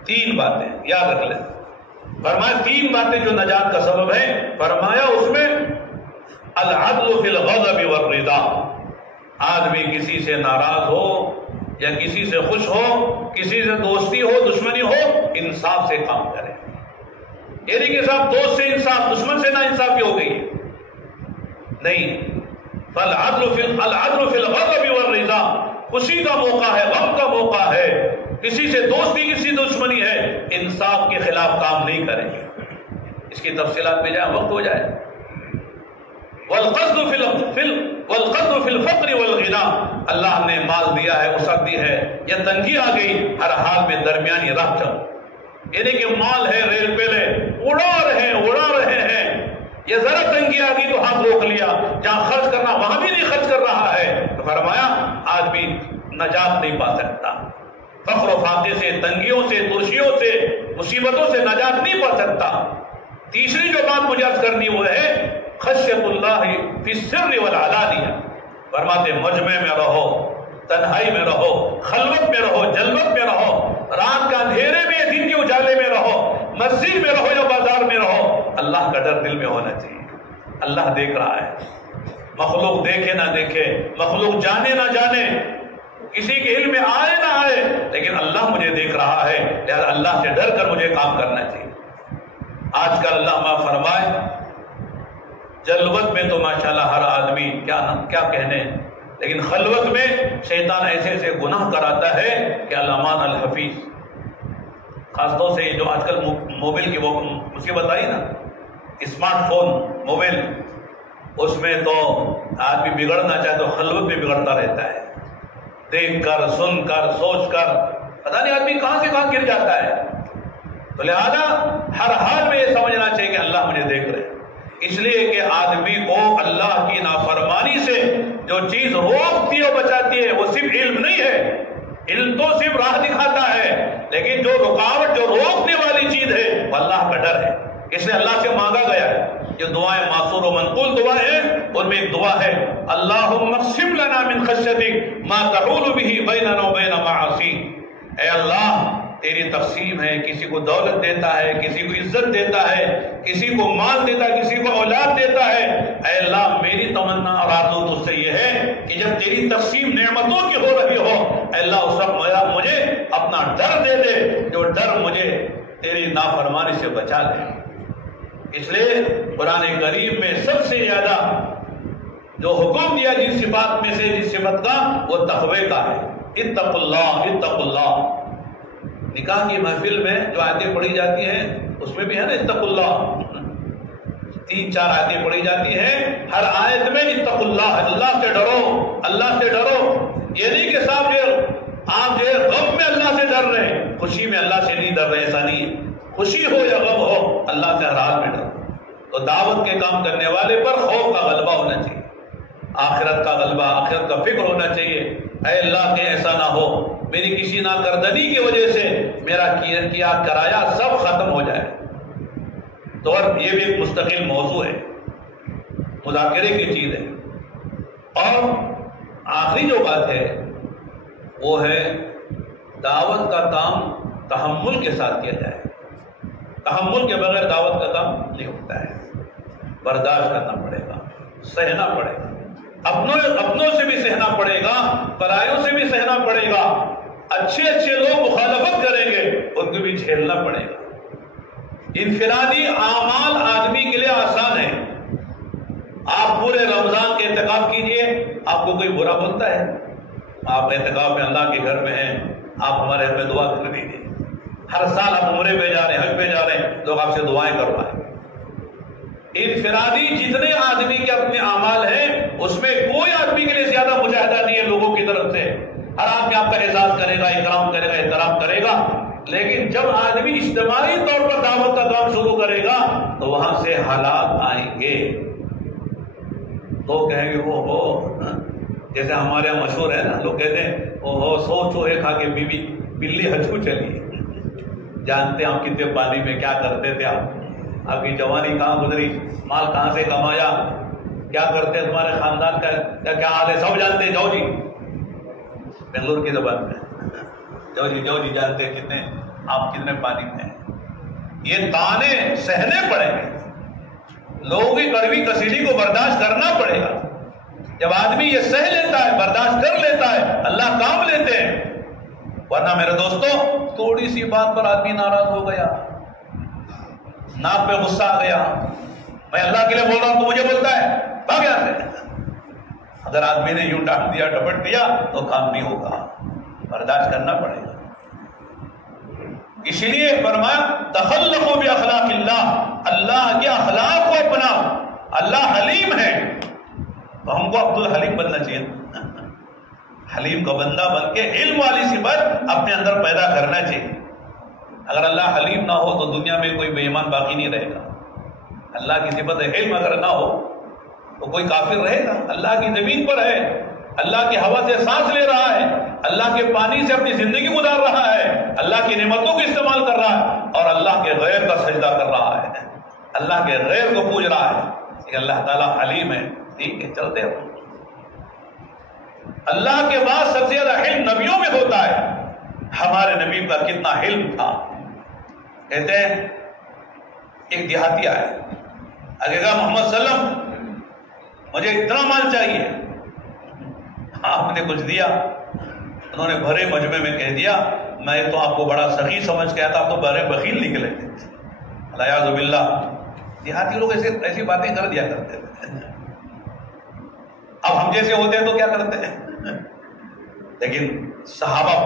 3 باتیں یاد رکھ لیں. فرمایا 3 باتیں جو نجات کا سبب ہے. فرمایا اس میں العدل فی الغضب والرضا، آدمی کسی سے ناراض ہو یا کسی سے خوش ہو، کسی سے دوستی ہو دشمنی ہو، انصاف سے کام کرے. یہ نہیں کہ صاحب دوست سے انصاف، دشمن سے نا انصافی ہو گئی، نہیں. فالعدل فی الغضب والرضا، خوشی کا موقع ہے، غم کا موقع ہے، کسی سے دوستی کسی دشمنی ہے، انصاف کے خلاف کام نہیں کریں گے. اس کی تفصیلات میں جائیں، وقت ہو جائے. والقصد فی الفقر والغنا، اللہ نے مال دیا ہے، وسعت دی ہے، یا تنگی آ گئی، ہر حال میں درمیانی راہ چلو. یہ نہیں کہ مال ہے، ریل پہ لے اڑا رہے ہیں، یہ ذرا تنگی آ گئی تو ہاتھ روک لیا، جہاں خرچ کرنا وہاں بھی نہیں خرچ کر رہا ہے. تو فرمایا آدمی نجات نہیں پا سکتا، فقر و فاقے سے، تنگیوں سے، ترشیوں سے، مصیبتوں سے نجات نہیں پا سکتا. تیسری جو بات مجھے عرض کرنی وہ ہے خشیت اللہ فی السر والعلانیہ. فرماتے مجمع میں رہو، تنہائی میں رہو، خلوت میں رہو، جلوت میں رہو، رات کا اندھیرے میں، دن کے اجالے میں رہو، مسجد میں رہو یا بازار میں رہو، اللہ کا ڈر دل میں ہونا چاہیے. اللہ دیکھ رہا ہے، مخلوق دیکھے نہ دیکھے، مخلوق جانے نہ جانے، کسی کے علم میں آئے نہ آئے، لیکن اللہ مجھے دیکھ رہا ہے، لہذا اللہ سے ڈر کر مجھے کام کرنا چاہیے. آج کل اللہ معاف فرمائے، جلوت میں تو ماشاءاللہ ہر آدمی کیا کہنے، لیکن خلوت میں شیطان ایسے ایسے گناہ کراتا ہے کہ الامان الحفیظ. خاص طور سے جو آج کل موبائل کی وہ مصیبت آئی نا، اسمارٹ فون، موبائل، اس میں تو آدمی بگڑنا چاہے تو خلوت میں بگڑتا رہتا ہے، دیکھ کر سن کر سوچ کر پتہ نہیں آدمی کہاں سے کہاں گر جاتا ہے۔ تو لہذا ہر حال میں یہ سمجھنا چاہیے کہ اللہ مجھے دیکھ رہے، اس لیے کہ آدمی کو اللہ کی نافرمانی سے جو چیز روکتی ہے بچاتی ہے وہ صرف علم نہیں ہے، علم تو صرف راہ دکھاتا ہے، لیکن جو رکاوٹ جو روکنے والی چیز ہے وہ اللہ کا ڈر ہے۔ اس لیے اللہ سے مانگا گیا ہے، جو دعائیں معصور و منقول دعائیں ہیں ان میں ایک دعا ہے اللہم اقسم لنا من خشیتک ما تحول به بیننا وبین معاصیک، اے اللہ تیری تقسیم ہے، کسی کو دولت دیتا ہے، کسی کو عزت دیتا ہے، کسی کو مال دیتا ہے، کسی کو اولاد دیتا ہے، اے اللہ میری تمنا اور آرزو تجھ سے یہ ہے کہ جب تیری تقسیم نعمتوں کی ہو رہی ہو اے اللہ اس وقت مجھے اپنا ڈر دے دے، جو ڈر مجھے تیری نافرمانی سے بچا لے۔ اس لیے قرآن کریم میں سب سے زیادہ جو حکم دیا جس صفات میں سے جس صفت کا وہ تقوی کا ہے، اتقوا اللہ اتقوا اللہ۔ نکاح کی محفل میں جو آیتیں پڑھی جاتی ہیں اس میں بھی ہے نا اتقوا اللہ، 3-4 آیتیں پڑھی جاتی ہیں، ہر آیت میں اتقوا اللہ، اللہ سے ڈرو، اللہ سے ڈرو۔ یہ نہیں کہ صاحب آپ جو غم میں اللہ سے ڈر رہے ہیں، خوشی میں اللہ سے نہیں ڈر رہے، ایسا نہیں ہے، خوشی ہو یا غم ہو اللہ سے ہر حال میں ڈرو۔ تو دعوت کے کام کرنے والے پر خوف کا غلبہ ہونا چاہیے، آخرت کا غلبہ، آخرت کا فکر ہونا چاہیے۔ اے اللہ کہ ایسا نہ ہو میری کسی ناکردنی کی وجہ سے میرا کیا کرایا سب ختم ہو جائے۔ تو اور یہ بھی ایک مستقل موضوع ہے، مذاکرے کی چیز ہے۔ اور آخری جو بات ہے وہ ہے دعوت کا کام تحمل کے ساتھ کیا جائے، تحمل کے بغیر دعوت کا کام نہیں ہوتا ہے، برداشت کرنا پڑے گا، سہنا پڑے گا، اپنوں سے بھی سہنا پڑے گا، پرایوں سے بھی سہنا پڑے گا، اچھے لوگ مخالفت کریں گے ان کو بھی جھیلنا پڑے گا۔ انفرادی اعمال آدمی کے لیے آسان ہے، آپ پورے رمضان کے اعتکاف کیجئے، آپ کو کوئی برا بولتا ہے؟ آپ اعتکاف میں اللہ کے گھر میں ہیں، آپ ہمارے گھر میں دعا کر دیجیے، ہر سال آپ عمرے پہ جا رہے ہیں، حج پہ جا رہے ہیں، لوگ آپ سے دعائیں کروائیں۔ انفرادی جتنے آدمی کے اپنے اعمال ہیں اس میں کوئی آدمی کے لیے زیادہ مجاہدہ نہیں ہے لوگوں کی طرف سے، ہر آدمی آپ کا اعزاز کرے گا، اکرام کرے گا، احترام کرے گا، لیکن جب آدمی اجتماعی طور پر دعوت کا کام شروع کرے گا تو وہاں سے حالات آئیں گے، تو کہیں گے وہ ہو، جیسے ہمارے یہاں مشہور ہے نا، لوگ کہتے ہیں او ہو 100 چوہے کھا کے بلی ہچو چلی۔ جانتے ہیں آپ کتنے پانی میں کیا کرتے تھے، آپ کی جوانی کہاں گزری، مال کہاں سے کمایا، کیا کرتے ہیں، تمہارے خاندان کا کیا حال ہے، سب جانتے ہیں۔ جاؤ جی، بنگلور کی زبان میں جاؤ جی جانتے ہیں کتنے آپ کتنے پانی میں ہیں۔ یہ تانے سہنے پڑیں گے، لوگوں کی کڑوی کسیلی کو برداشت کرنا پڑے گا۔ جب آدمی یہ سہ لیتا ہے، برداشت کر لیتا ہے، اللہ کام لیتے ہیں۔ ورنہ میرے دوستو تھوڑی سی بات پر آدمی ناراض ہو گیا، ناک پہ غصہ آ گیا، میں اللہ کے لیے بول رہا ہوں تو مجھے بولتا ہے، بھاگ یہاں سے۔ اگر آدمی نے یوں ڈانٹ دیا، ڈپٹ دیا تو کام نہیں ہوگا، برداشت کرنا پڑے گا۔ اسی لیے فرمایا تخلقوا باخلاق اللہ، اللہ کے اخلاق کو اپناؤ، اللہ حلیم ہے تو ہم کو عبد الحلیم بننا چاہیے، حلیم کا بندہ بن کے علم والی صفت اپنے اندر پیدا کرنا چاہیے۔ اگر اللہ حلیم نہ ہو تو دنیا میں کوئی بے ایمان باقی نہیں رہے گا۔ اللہ کی صفت علم اگر نہ ہو تو کوئی کافر رہے گا؟ اللہ کی زمین پر ہے، اللہ کی ہوا سے سانس لے رہا ہے، اللہ کے پانی سے اپنی زندگی گزار رہا ہے، اللہ کی نعمتوں کو استعمال کر رہا ہے، اور اللہ کے غیر کا سجدہ کر رہا ہے، اللہ کے غیر کو پوج رہا ہے، لیکن اللہ تعالیٰ حلیم ہے۔ ٹھیک ہے، چلتے ہیں۔ اللہ کے بعد سب سے زیادہ علم نبیوں میں ہوتا ہے، ہمارے نبی کا کتنا علم تھا۔ کہتے ہیں ایک دیہاتی آئے، اگر کہا محمد صلی اللہ علیہ وسلم مجھے اتنا مال چاہیے، آپ نے کچھ دیا؟ انہوں نے بھرے مجمع میں کہہ دیا میں تو آپ کو بڑا سخی سمجھ کے آتا، آپ تو بڑے بخیل نکلے۔ الیاذ باللہ، دیہاتی لوگ ایسی باتیں کر دیا کرتے تھے۔ اب ہم جیسے ہوتے ہیں تو کیا کرتے ہیں، لیکن صحابہ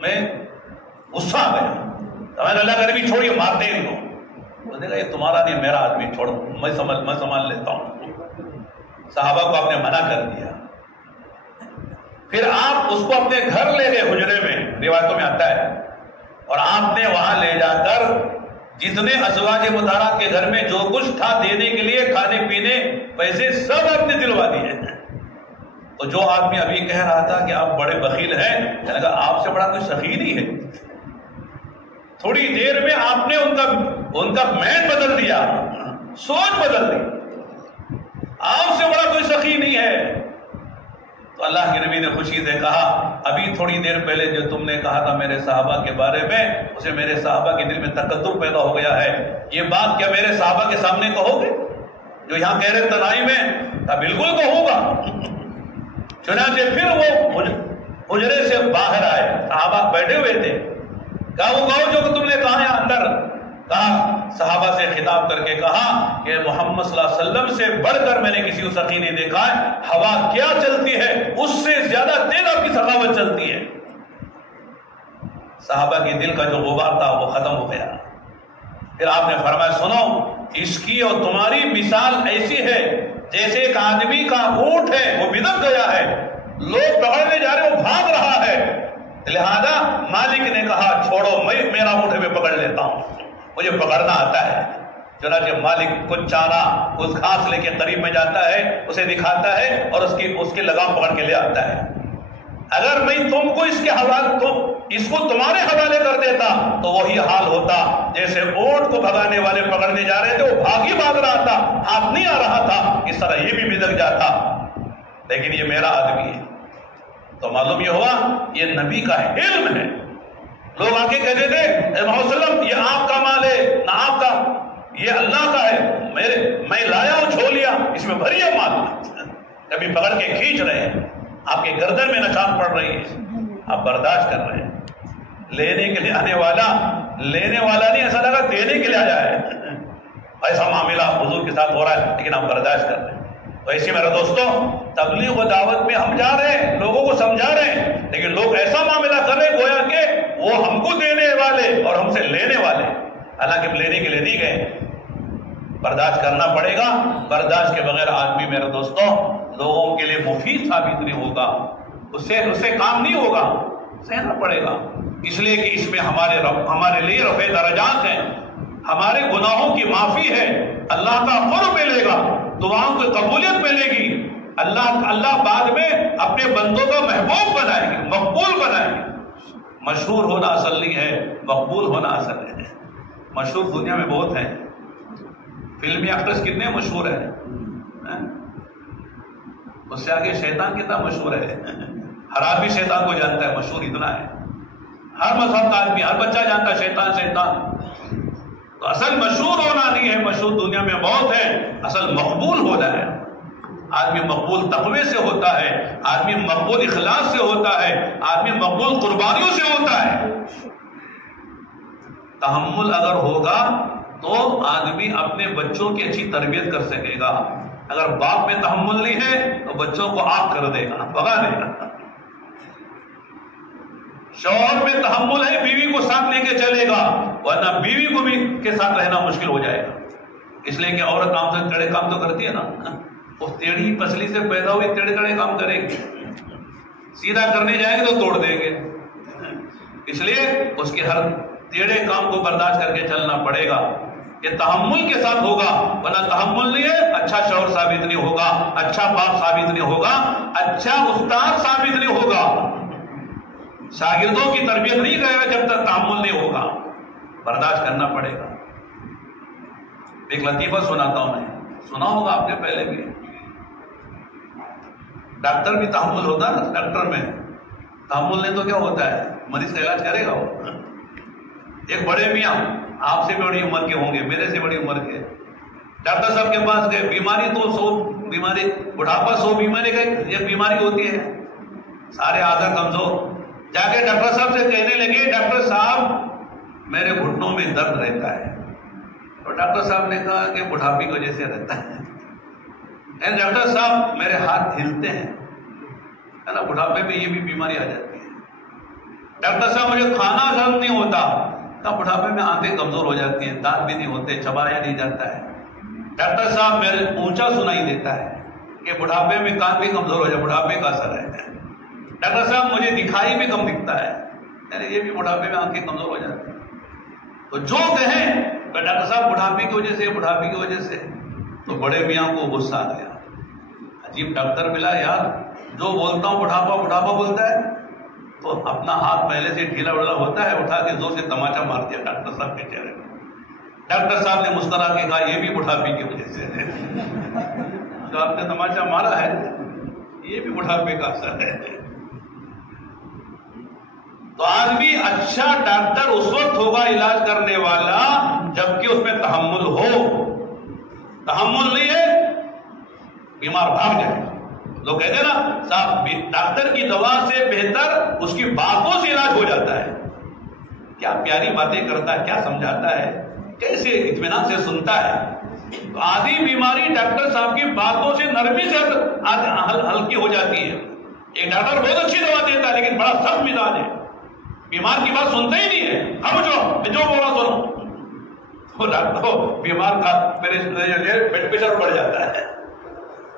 میں غصہ آ گیا، اللہ کا نبی چھوڑیے، مارتے ہیں ان کو۔ وہ دیکھا یہ تمہارا نہیں میرا آدمی، چھوڑو، میں سنبھال لیتا ہوں۔ صحابہ کو آپ نے منع کر دیا. پھر آپ اس کو اپنے گھر لے گئے حجرے میں، روایتوں میں آتا ہے، اور آپ نے وہاں لے جا کر جتنے ازواج مطہرات کے گھر میں جو کچھ تھا دینے کے لیے، کھانے پینے پیسے، سب آپ نے دلوا دیے. تو جو آدمی ابھی کہہ رہا تھا کہ آپ بڑے بخیل ہیں، میں نے کہا آپ سے بڑا کوئی سخی نہیں ہے. تھوڑی دیر میں آپ نے ان کا مائنڈ بدل دیا، سوچ بدل دی. آپ سے بڑا کوئی سخی نہیں ہے. تو اللہ کے نبی نے خوشی سے کہا ابھی تھوڑی دیر پہلے جو تم نے کہا تھا میرے صحابہ کے بارے میں، اسے میرے صحابہ کے دل میں تکدر پیدا ہو گیا ہے. یہ بات کیا میرے صحابہ کے سامنے کہو گے جو یہاں کہہ رہے تنائی میں؟ کہا بالکل کہوں گا. چنانچہ پھر وہ حجرے سے باہر آئے، صحابہ بیٹھے ہوئے تھے. کہا وہ کہو جو تم نے کہا ہے اندر. کہا صحابہ سے خطاب کر کے کہا کہ محمد صلی اللہ علیہ وسلم سے بڑھ کر میں نے کسی کو سخی نہیں دیکھا ہے. ہوا کیا چلتی ہے اس سے زیادہ تیز آپ کی سخاوت چلتی ہے. صحابہ کے دل کا جو غبار تھا وہ ختم ہو گیا. پھر آپ نے فرمایا سنو، اس کی اور تمہاری مثال ایسی ہے جیسے ایک آدمی کا اونٹ ہے، وہ بنک گیا ہے، لوگ پکڑنے جا رہے، وہ بھاگ رہا ہے. لہذا مالک نے کہا چھوڑو، میں میرا اونٹ میں پکڑ لیتا ہوں، مجھے پکڑنا آتا ہے. چنانچہ مالک کچھ چارہ اس گھاس لے کے قریب میں جاتا ہے، اسے دکھاتا ہے اور اس کی لگام پکڑ کے لے آتا ہے. اگر میں تم کو اس کو تمہارے حوالے کر دیتا تو وہی حال ہوتا جیسے اونٹ کو بھگانے والے پکڑنے جا رہے تھے، وہ بھاگ رہا تھا، ہاتھ نہیں آ رہا تھا، اس طرح یہ بھی بدک جاتا. لیکن یہ میرا آدمی ہے. تو معلوم یہ ہوا یہ نبی کا علم ہے. لوگ آ کے کہتے تھے محمد صلی اللہ علیہ وسلم یہ آپ کا مال ہے نہ آپ کا، یہ اللہ کا ہے، میں لایا ہوں جھولیا، اس میں بھری ہے مال. کبھی پکڑ کے کھینچ رہے ہیں، آپ کے گردن میں نشان پڑ رہی ہے، آپ برداشت کر رہے ہیں. لینے کے لیے آنے والا لینے والا نہیں، ایسا لگا دینے کے لیے آیا ہے. ایسا معاملہ حضور کے ساتھ ہو رہا ہے لیکن آپ برداشت کر رہے ہیں. تو ایسے میرے دوستوں تبلیغ و دعوت میں ہم جا رہے ہیں، لوگوں کو سمجھا رہے ہیں، لیکن لوگ ایسا معاملہ کر رہے ہیں گویا کہ وہ ہم کو دینے والے اور ہم سے لینے والے، حالانکہ ہم لینے کے لیے نہیں گئے. برداشت کرنا پڑے گا. برداشت کے بغیر آدمی میرے دوستوں لوگوں کے لیے مفید ثابت نہیں ہوگا، اس سے کام نہیں ہوگا، سہنا پڑے گا. اس لیے کہ اس میں ہمارے لیے رفع درجات ہیں، ہمارے گناہوں کی معافی ہے، اللہ کا قرب ملے گا، دعاؤں کی قبولیت ملے گی. اللہ بعد میں اپنے بندوں کا محبوب بنائے گی، مقبول بنائے گی. مشہور ہونا اصل نہیں ہے، مقبول ہونا اصل ہے. مشہور دنیا میں بہت ہیں، فلمی ایکٹرز کتنے مشہور ہیں، اس سے آگے شیطان کتنا مشہور ہے. ہر آدمی شیطان کو جانتا ہے، مشہور اتنا ہے. ہر مذہب کا آدمی، ہر بچہ جانتا ہے شیطان شیطان. تو اصل مشہور ہونا نہیں ہے، مشہور دنیا میں بہت ہے، اصل مقبول ہونا ہے. آدمی مقبول تقوی سے ہوتا ہے، آدمی مقبول اخلاص سے ہوتا ہے، آدمی مقبول قربانیوں سے ہوتا ہے. تحمل اگر ہوگا تو آدمی اپنے بچوں کی اچھی تربیت کر سکے گا. اگر باپ میں تحمل نہیں ہے تو بچوں کو آگ کر دے گا، بھگا دے گا. شوہر میں تحمل ہے، بیوی کو ساتھ لے کے چلے گا، ورنہ بیوی کو بھی کے ساتھ رہنا مشکل ہو جائے گا. اس لیے کہ عورت ٹیڑھے کام تو کرتی ہے نا، وہ ٹیڑھی پسلی سے پیدا ہوئی ٹیڑھے کام کرے گی. سیدھا کرنے جائیں گے تو توڑ دیں گے. اس لیے اس کے ہر ٹیڑھے کام کو برداشت کر کے چلنا پڑے گا. یہ تحمل کے ساتھ ہوگا، ورنہ تحمل نہیں ہے اچھا شوہر ثابت نہیں ہوگا، اچھا باپ ثابت نہیں ہوگا، اچھا استاد ثابت نہیں ہوگا. شاگردوں کی تربیت نہیں کرے گا جب تک تحمل نہیں ہوگا. برداشت کرنا پڑے گا. ایک لطیفہ سناتا ہوں، میں سنا ہوگا آپ نے پہلے بھی. ڈاکٹر بھی تحمل ہوتا ہے نا، ڈاکٹر میں تحمل نہیں تو کیا ہوتا ہے، مریض کا علاج کرے گا وہ. ایک بڑے میاں آپ سے بڑی عمر کے ہوں گے، میرے سے بڑی عمر کے، ڈاکٹر صاحب کے پاس گئے. بیماری تو 100 بیماری، بڑھاپا 100 بیماری کا ایک بیماری ہوتی ہے، سارے اعضاء کمزور. جا کے ڈاکٹر صاحب سے کہنے لگے ڈاکٹر صاحب میرے گھٹنوں میں درد رہتا ہے. اور ڈاکٹر صاحب نے کہا کہ بڑھاپے کی وجہ سے رہتا ہے. ڈاکٹر صاحب میرے ہاتھ ہلتے ہیں، ہے نا، بڑھاپے میں یہ بھی بیماری آ جاتی ہے. ڈاکٹر صاحب مجھے کھانا ہضم نہیں ہوتا. بڑھاپے میں آنکھیں کمزور ہو جاتی ہیں، دانت بھی نہیں ہوتے، چبایا نہیں جاتا ہے. ڈاکٹر صاحب میرے اونچا سنائی دیتا ہے. کہ بڑھاپے میں کان بھی کمزور ہو جائے، بڑھاپے کا اثر ہے. ڈاکٹر صاحب مجھے دکھائی بھی کم دکھتا ہے، یعنی یہ بھی بڑھاپے میں آنکھیں کمزور ہو جاتی ہیں. تو جو کہیں کہ ڈاکٹر صاحب بڑھاپے کی وجہ سے، بڑھاپے کی وجہ سے، تو بڑے میاں کو غصہ آ گیا. عجیب ڈاکٹر ملا یار، جو بولتا ہوں بڑھاپا بڑھاپا بولتا ہے. تو اپنا ہاتھ پہلے سے ڈھیلا ڈھیلا ہوتا ہے، اٹھا کے زور سے تماچا مار دیا ڈاکٹر صاحب کے چہرے میں. ڈاکٹر صاحب نے مسکرا کے کہا یہ بھی بڑھاپے کی وجہ سے ہے. جو آپ نے تماچا مارا ہے یہ بھی بڑھاپے کا اثر ہے. تو آدمی اچھا ڈاکٹر اس وقت ہوگا علاج کرنے والا جبکہ اس میں تحمل ہو. تحمل نہیں ہے بیمار بھاگ جائے. لوگ کہتے ہیں نا صاحب ڈاکٹر کی دوا سے بہتر اس کی باتوں سے علاج ہو جاتا ہے. کیا پیاری باتیں کرتا ہے، کیا سمجھاتا ہے، کیسے اطمینان سے سنتا ہے. تو آدھی بیماری ڈاکٹر صاحب کی باتوں سے نرمی سے ہلکی ہو جاتی ہے. ایک ڈاکٹر بہت اچھی دوا دیتا ہے لیکن بڑا سخت مزاج ہے، بیمار کی بات سنتا ہی نہیں ہے. ہم جو بول رہا سنو. وہ ڈاکٹر بیمار کا بلڈ پریشر بڑھ جاتا ہے،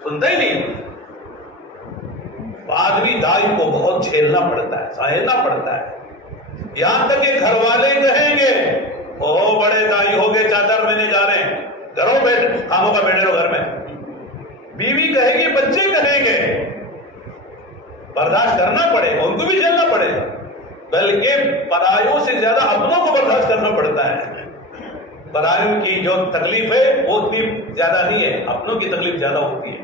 سنتا ہی نہیں. آدمی دائی کو بہت جھیلنا پڑتا ہے، سہنا پڑتا ہے. یہاں تک کہ گھر والے کہیں گے او بڑے دائی ہو گئے، 4 مہینے جا رہے ہیں، گھروں بیٹھ کاموں کا بیٹھے رہو گھر میں. بیوی کہے گی، بچے کہیں گے، برداشت کرنا پڑے گا، ان کو بھی جھیلنا پڑے گا. بلکہ پرایوں سے زیادہ اپنوں کو برداشت کرنا پڑتا ہے. پرایوں کی جو تکلیف ہے وہ اتنی زیادہ نہیں ہے، اپنوں کی تکلیف زیادہ ہوتی ہے.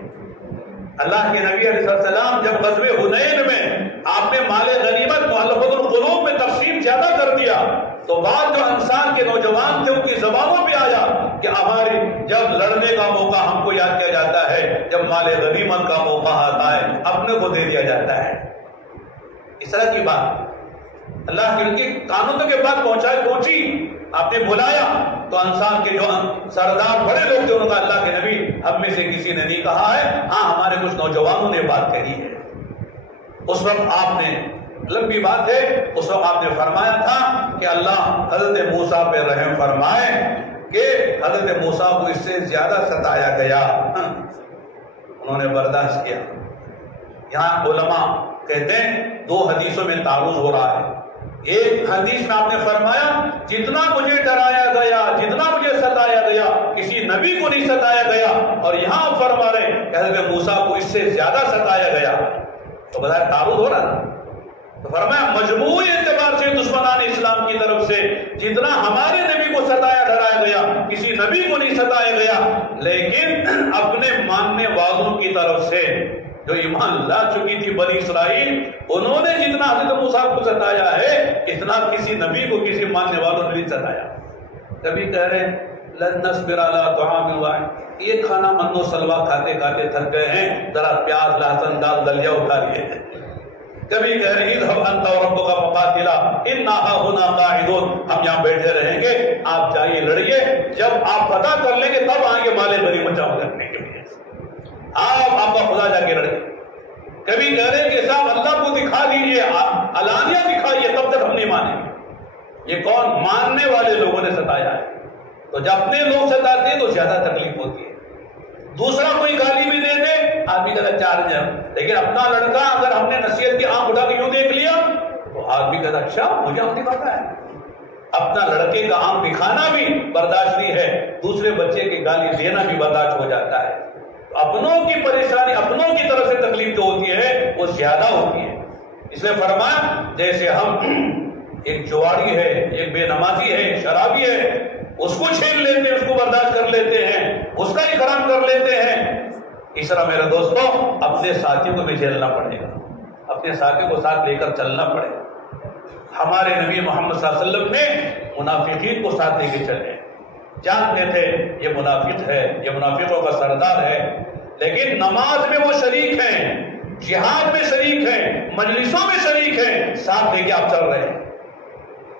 اللہ کے نبی علیہ السلام جب غزوہ حنین میں آپ نے مال غنیمت مؤلفۃ القلوب میں تقسیم زیادہ کر دیا تو بعد جو انصار کے نوجوان تھے ان کی زبانوں پہ آیا کہ ہماری جب لڑنے کا موقع ہم کو یاد کیا جاتا ہے، جب مال غنیمت کا موقع آتا ہے اپنے کو دے دیا جاتا ہے. اس طرح کی بات اللہ کے ان کے کانوں تک یہ بات پہنچی. آپ نے بلایا تو انصار کے جو سردار بڑے لوگ تھے انہوں نے اللہ کے نبی ہم میں سے کسی نے نہیں کہا ہے، ہاں ہمارے کچھ نوجوانوں نے بات کہی ہے. اس وقت آپ نے لمبی بات ہے، اس وقت آپ نے فرمایا تھا کہ اللہ حضرت موسیٰ پہ رحم فرمائے کہ حضرت موسیٰ کو اس سے زیادہ ستایا گیا، انہوں نے برداشت کیا. یہاں علماء کہتے ہیں 2 حدیثوں میں تعارض ہو رہا ہے. ایک حدیث میں آپ نے فرمایا جتنا مجھے ڈرایا گیا، جتنا مجھے ستایا گیا کسی نبی کو نہیں ستایا گیا، اور یہاں آپ فرما رہے ہیں کہ حضرت موسیٰ کو اس سے زیادہ ستایا گیا. تو بظاہر تعارض ہو رہا نا. تو فرمایا مجموعی اعتبار سے دشمنان اسلام کی طرف سے جتنا ہمارے نبی کو ستایا ڈرایا گیا کسی نبی کو نہیں ستایا گیا، لیکن اپنے ماننے والوں کی طرف سے جو ایمان لا چکی تھی بنی اسرائیل، انہوں نے جتنا حضرت موسیٰ کو ستایا ہے اتنا کسی نبی کو کسی ماننے والوں نے نہیں ستایا. کبھی کہہ رہے لن نصبر علی طعام واحد، یہ کھانا من و سلوا کھاتے کھاتے تھک گئے ہیں، ذرا پیاز لہسن دال دلیا اٹھا لیے ہیں. کبھی کہہ رہے اذهب انت وربك فقاتلا انا هنا قاعدون، ہم یہاں بیٹھے رہیں گے، آپ جائیے لڑیے، جب آپ پتہ کر لیں گے تب آئیں گے مال غنیمت جمع کرنے کے لیے، آپ کا خدا جا کے لڑے. کبھی کہہ رہے کہ صاحب اللہ کو دکھا دیجیے، علانیہ دکھائیے، تب تک ہم نہیں مانیں گے. یہ کون؟ ماننے والے لوگوں نے ستایا ہے. تو جب اپنے لوگ ستاتے ہیں تو زیادہ تکلیف ہوتی ہے. دوسرا کوئی گالی بھی دے دے آدمی کہتا چارج ہے، لیکن اپنا لڑکا اگر ہم نے نصیحت کی آنکھ اٹھا کے یوں دیکھ لیا تو آدمی کہتا اچھا مجھے آنکھ دکھاتا ہے. اپنا لڑکے کا آنکھ دکھانا بھی برداشت نہیں ہے، دوسرے بچے کی گالی دینا بھی برداشت ہو جاتا ہے. اپنوں کی پریشانی، اپنوں کی طرف سے تکلیف جو ہوتی ہے وہ زیادہ ہوتی ہے. اس لیے فرمایا جیسے ہم ایک جواری ہے، ایک بے نمازی ہے، شرابی ہے، اس کو چھین لیتے ہیں، اس کو برداشت کر لیتے ہیں، اس کا اکرام کر لیتے ہیں، اس طرح میرے دوستوں اپنے ساتھی کو بھی جھیلنا پڑے گا، اپنے ساتھی کو ساتھ لے کر چلنا پڑے گا. ہمارے نبی محمد صلی اللہ علیہ وسلم نے منافقین کو ساتھ لے کے چلے، جانتے تھے یہ منافق ہے، یہ منافقوں کا سردار ہے، لیکن نماز میں وہ شریک ہیں، جہاد میں شریک ہیں، مجلسوں میں شریک ہیں، ساتھ لے کے آپ چل رہے ہیں.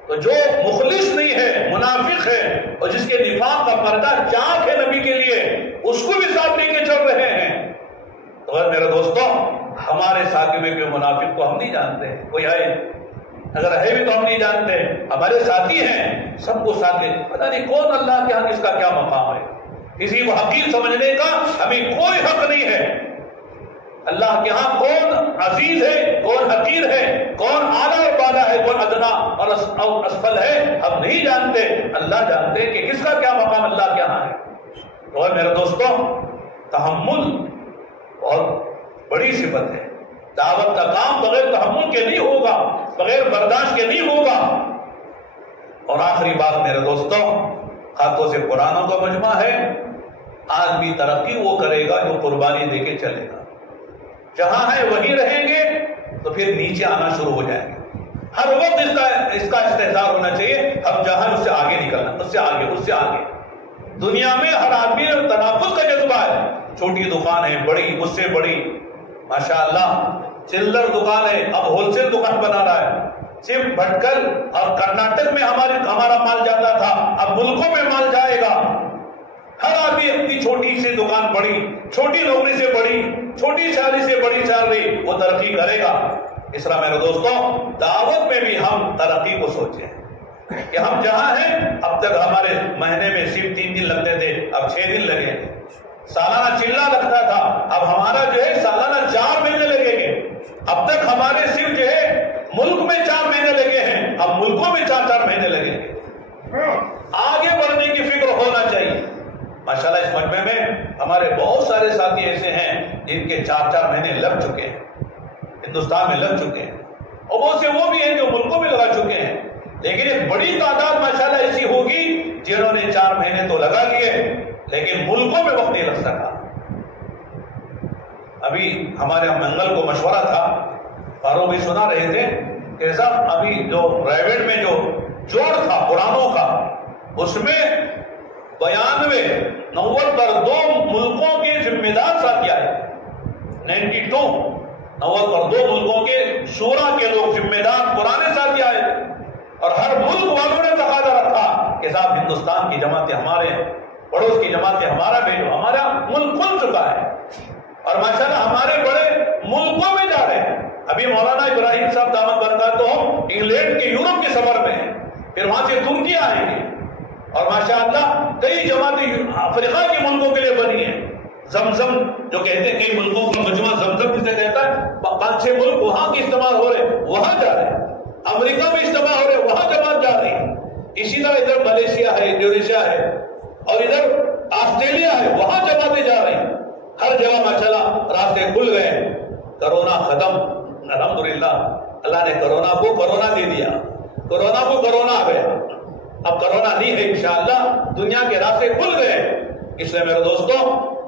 تو جو مخلص نہیں ہے، منافق ہے، اور جس کے نفاق کا پردہ چاک ہے نبی کے لیے، اس کو بھی ساتھ لے کے چل رہے ہیں. تو میرے دوستوں ہمارے ساتھی میں کوئی منافق کو ہم نہیں جانتے، کوئی ہے اگر ہے بھی تو ہم نہیں جانتے، ہمارے ساتھی ہیں، سب کو ساتھ لے، پتہ نہیں کون اللہ کے ہاں کس کا کیا مقام ہے. کسی کو حقیر سمجھنے کا ہمیں کوئی حق نہیں ہے. اللہ کے ہاں کون عزیز ہے، کون حقیر ہے، کون اعلیٰ اور بالا ہے، کون ادنا اور اسفل ہے، ہم نہیں جانتے، اللہ جانتے کہ کس کا کیا مقام اللہ کے ہاں ہے۔ اور میرے دوستوں، تحمل بہت بڑی صفت ہے۔ دعوت کا کام بغیر تحمل کے نہیں ہوگا، بغیر برداشت کے نہیں ہوگا۔ اور آخری بات میرے دوستوں، خاکوں سے قرآنوں کا مجمع ہے۔ آدمی ترقی وہ کرے گا جو قربانی دے کے چلے گا۔ جہاں ہے وہیں رہیں گے تو پھر نیچے آنا شروع ہو جائیں گے۔ ہر وقت اس کا استحصال ہونا چاہیے، ہم جہاں اس سے آگے نکلنا، اس سے آگے، اس سے آگے۔ دنیا میں ہر آدمی تنافس کا جذبہ ہے، چھوٹی دکان ہے، بڑی، اس سے بڑی، ماشاءاللہ چلر دکان ہے، اب ہول سیل دکان بنا رہا ہے۔ صرف بھٹکل اور کرناٹک میں ہمارا مال جاتا تھا، اب ملکوں میں مال جائے گا۔ ہر آدمی اپنی چھوٹی سی دکان بڑی، چھوٹی نوکری سے بڑی، چھوٹی سیلری سے بڑی سیلری، وہ ترقی کرے گا۔ اس طرح میرے دوستوں، دعوت میں بھی ہم ترقی کو سوچیں کہ ہم جہاں ہیں، اب تک ہمارے مہینے میں صرف 3 دن لگتے تھے، اب 6 دن لگے، سالانہ چلہ لگتا تھا، اب ہمارا جو ہے سالانہ 4 مہینے لگیں گے۔ اب تک ہمارے صرف جو ہے ملک میں 4 مہینے لگے ہیں، اب ملکوں میں 4 مہینے لگیں گے۔ آگے بڑھنے کی فکر ہونا چاہیے۔ ماشاءاللہ اس مجمع میں ہمارے بہت سارے ساتھی ایسے ہیں جن کے 4 مہینے لگ چکے ہیں، ہندوستان میں لگ چکے ہیں، اور وہ سے وہ بھی ہیں جو ملکوں میں لگا چکے ہیں۔ لیکن ایک بڑی تعداد ماشاءاللہ ایسی ہوگی جنہوں نے 4 مہینے تو لگا لیے لیکن ملکوں میں وقت نہیں لگ سکا۔ ابھی ہمارے منگل کو مشورہ تھا، فاروق بھی سنا رہے تھے کہ صاحب ابھی جو پرائیویٹ میں جو جوڑ تھا قرآنوں کا، اس میں 92 ملکوں کے ذمہ دار ساتھی آئے، 92 ملکوں کے شورا کے لوگ ذمہ دار پرانے ساتھی آئے، اور ہر ملک والوں نے تقاضا رکھا کہ صاحب ہندوستان کی جماعتیں ہمارے ہیں، پڑوس کی جماعتیں ہمارا بھیجو، ہمارا ملک کھل چکا ہے، اور ماشاءاللہ ہمارے بڑے ملکوں میں جا رہے ہیں۔ ابھی مولانا ابراہیم صاحب دامت برکاتہم انگلینڈ کے یورپ کے سفر میں ہیں، پھر وہاں سے ترکی آئیں گے، اور ماشاءاللہ کئی جماعتیں افریقہ کے ملکوں کے لیے بنی ہیں۔ زمزم جو کہتے ہیں کئی ملکوں کا مجمع زمزم جسے کہتا ہے، 5-6 ملک وہاں کے استعمال ہو رہے، وہاں جا رہے ہیں، امریکہ میں اجتماع ہو رہے، وہاں جماعت جا رہی ہے۔ اسی طرح ادھر ملیشیا ہے، انڈونیشیا ہے، اور ادھر آسٹریلیا ہے، وہاں جماعتیں جا رہی ہیں۔ ہر جگہ ماشاءاللہ راستے کھل گئے، کرونا ختم، الحمدللہ۔ اللہ نے کرونا کو کرونا دے دیا، کرونا کو کرونا آ گیا، اب کرونا نہیں ہے انشاءاللہ، دنیا کے راستے کھل گئے۔ اس لیے میرے دوستوں،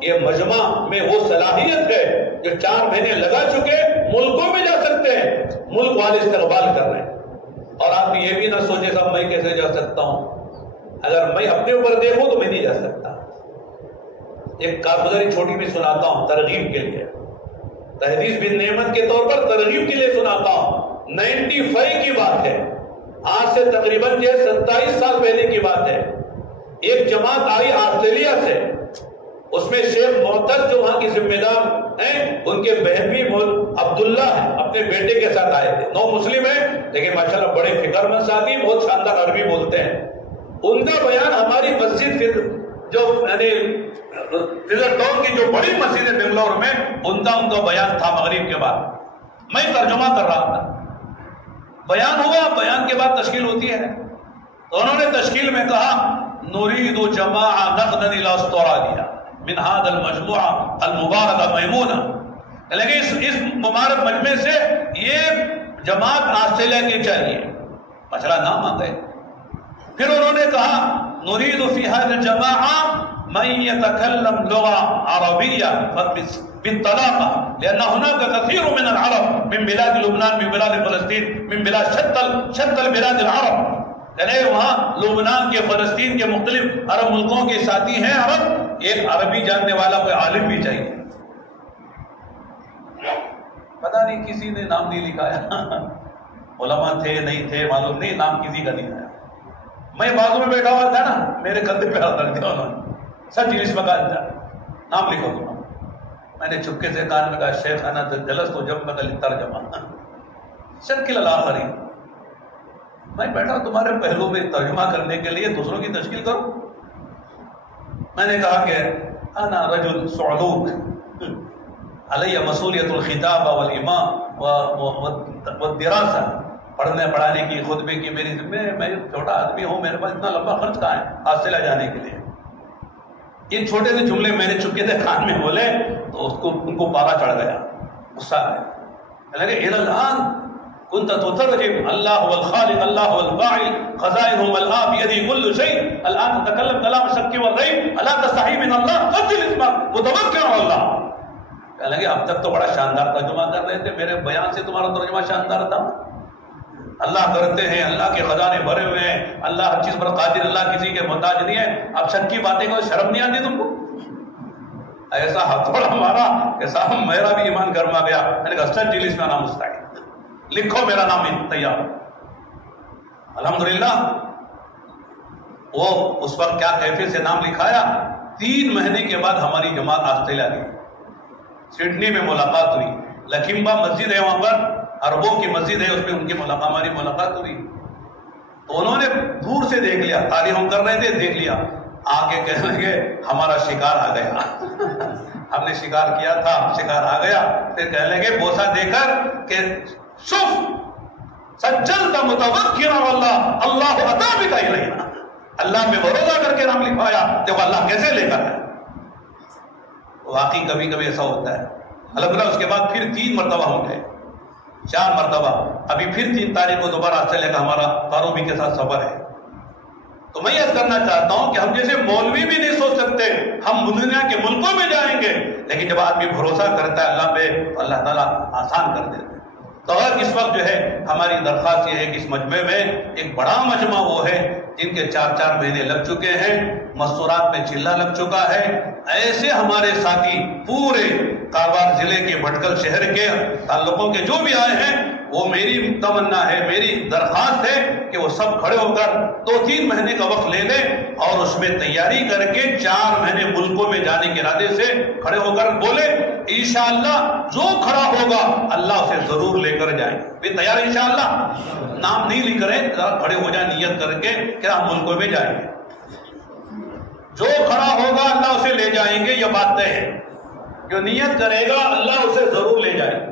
یہ مجمع میں وہ صلاحیت ہے جو 4 مہینے لگا چکے ملکوں میں جا سکتے ہیں، ملک والے استقبال کر رہے ہیں۔ اور آدمی یہ بھی نہ سوچے صاحب میں کیسے جا سکتا ہوں، اگر میں اپنے اوپر دیکھوں تو میں نہیں جا سکتا۔ ایک کارگزاری چھوٹی بھی سناتا ہوں ترغیب کے لیے، تحدیث بن نعمت کے طور پر ترغیب کے لیے سناتا ہوں۔ 95 کی بات ہے، آج سے تقریباً 27 سال پہلے کی بات ہے۔ ایک جماعت آئی آسٹریلیا سے، اس میں شیخ معتز جو وہاں کی ذمہ دار ہیں، ان کے بہن بھی عبداللہ اپنے بیٹے کے ساتھ آئے تھے، 9 مسلم ہیں لیکن ماشاءاللہ بڑے فکر مند ساتھی، بہت شاندار عربی بولتے ہیں۔ ان کا بیان ہماری مسجد جو یعنی فضل ٹاؤن کی جو بڑی مسجد ہے بنگلور میں، ان کا بیان تھا مغرب کے بعد، میں ترجمہ کر رہا تھا۔ بیان ہوا، بیان کے بعد تشکیل ہوتی ہے، تو انہوں نے تشکیل میں کہا نريد جماعة نقدا إلى استراليا من هذا المجموعة المباركة میمونہ، لیکن اس مبارک مجمع سے یہ جماعت آسٹریلیا کی چاہیے، مسئلہ نام آ گئے۔ پھر انہوں نے کہا نريد في هذه الجماعة من يتكلم لغة عربية بالطلاقة، لأن هناك كثير من العرب من بلاد لبنان، من بلاد فلسطین، من بلاد شتى البلاد العرب، یعنی وہاں لبنان کے، فلسطین کے مختلف عرب ملکوں کے ساتھی ہیں عرب، ایک عربی جاننے والا کوئی عالم بھی چاہیے۔ پتہ نہیں کسی نے نام نہیں لکھایا، علماء تھے نہیں تھے معلوم نہیں، نام کسی کا نہیں آیا۔ میں بازو میں بیٹھا ہوا تھا نا، میرے کندھے پہ ہاتھ رکھ دیا انہوں نے، سر جلس میں کہا نام لکھو تم۔ میں نے چپکے سے کان میں کہا شیخ انا جلس تو جب میں ترجمہ شکل الاخری، میں بیٹھا تمہارے پہلو میں ترجمہ کرنے کے لیے، دوسروں کی تشکیل کرو۔ میں نے کہا کہ انا رجل صعلوک، علیہ مسئولیت الخطاب والامام والدراسہ، پڑھنے پڑھانے کی، خطبے کی میری ذمہ ہے، میں چھوٹا آدمی ہوں، میرے پاس اتنا لمبا خرچ کہاں ہے حاصلہ جانے کے لیے. یہ چھوٹے سے جملے میں نے چپکے سے کان میں بولے تو ان کو پارا چڑھ گیا، غصہ آیا. لگے الان كنت تترجم اللہ هو الخالق اللہ هو الفاعل خزائنه ملآ بيده كل شيء، الان تتكلم كلام الشك والريب، الا تستحي من اللہ سجل اسمك متوکل على اللہ. کہنے لگے اب تک تو بڑا شاندار ترجمہ کر رہے تھے، میرے بیان سے تمہارا ترجمہ شاندار تھا. اللہ کرتے ہیں، اللہ کے خزانے بھرے ہوئے ہیں، اللہ ہر چیز پر قادر، اللہ کسی کے محتاج نہیں ہے. اب شک کی باتیں کو شرم نہیں آتی تم کو؟ ایسا ہتھوڑا مارا کہ صاحب میرا بھی ایمان گرما گیا. میں نے کہا سجل اس کا نام مستعد، لکھو میرا نام تیار. الحمدللہ وہ اس وقت کیا کیفیت سے نام لکھایا. 3 مہینے کے بعد ہماری جماعت آسٹریلیا گئی، سڈنی میں ملاقات ہوئی. لکھمبا مسجد ہے وہاں پر، عربوں کی مسجد ہے، اس میں ان کی ہماری ملاقات ہوئی. تو انہوں نے دور سے دیکھ لیا، تعلیم ہم کر رہے تھے، دیکھ لیا، آ کے کہنے لگے ہمارا شکار آ گیا. ہم نے شکار کیا تھا، شکار آ گیا. پھر کہنے لگے بوسہ دے کر کہ شوف سجلت متوکلا واللہ اللہ عطا بک الینا، اللہ میں بھروسہ کر کے نام لکھوایا، دیکھو اللہ کیسے لے کر ہے. واقعی کبھی کبھی ایسا ہوتا ہے. الحمدللہ اس کے بعد پھر 3 مرتبہ ہم گئے، 4 مرتبہ. ابھی پھر 3 تاریخ کو دوبارہ آسٹریلیا کا ہمارا فاروبی کے ساتھ سفر ہے. تو میں یہ کرنا چاہتا ہوں کہ ہم جیسے مولوی بھی نہیں سوچ سکتے ہم دنیا کے ملکوں میں جائیں گے، لیکن جب آدمی بھروسہ کرتا ہے اللہ پہ تو اللہ تعالیٰ آسان کر دیتے ہیں. تو اس وقت جو ہے ہماری درخواست یہ ہے کہ اس مجمع میں ایک بڑا مجمع وہ ہے جن کے 4 مہینے لگ چکے ہیں، مستورات میں چلہ لگ چکا ہے. ایسے ہمارے ساتھی پورے کاروان ضلع کے بھٹکل شہر کے تعلقوں کے جو بھی آئے ہیں، وہ میری تمنا ہے، میری درخواست ہے کہ وہ سب کھڑے ہو کر 2-3 مہینے کا وقت لے لیں اور اس میں تیاری کر کے 4 مہینے ملکوں میں جانے کے ارادے سے کھڑے ہو کر بولے انشاءاللہ جو کھڑا ہوگا اللہ اسے ضرور لے کر جائیں گے. تیار ہے انشاءاللہ؟ نام نہیں لکھ رہے، ذرا کھڑے ہو جائیں نیت کر کے کہ ہم ملکوں میں جائیں گے. جو کھڑا ہوگا اللہ اسے لے جائیں گے، یہ بات طے ہے. جو نیت کرے گا اللہ اسے ضرور لے جائے گا.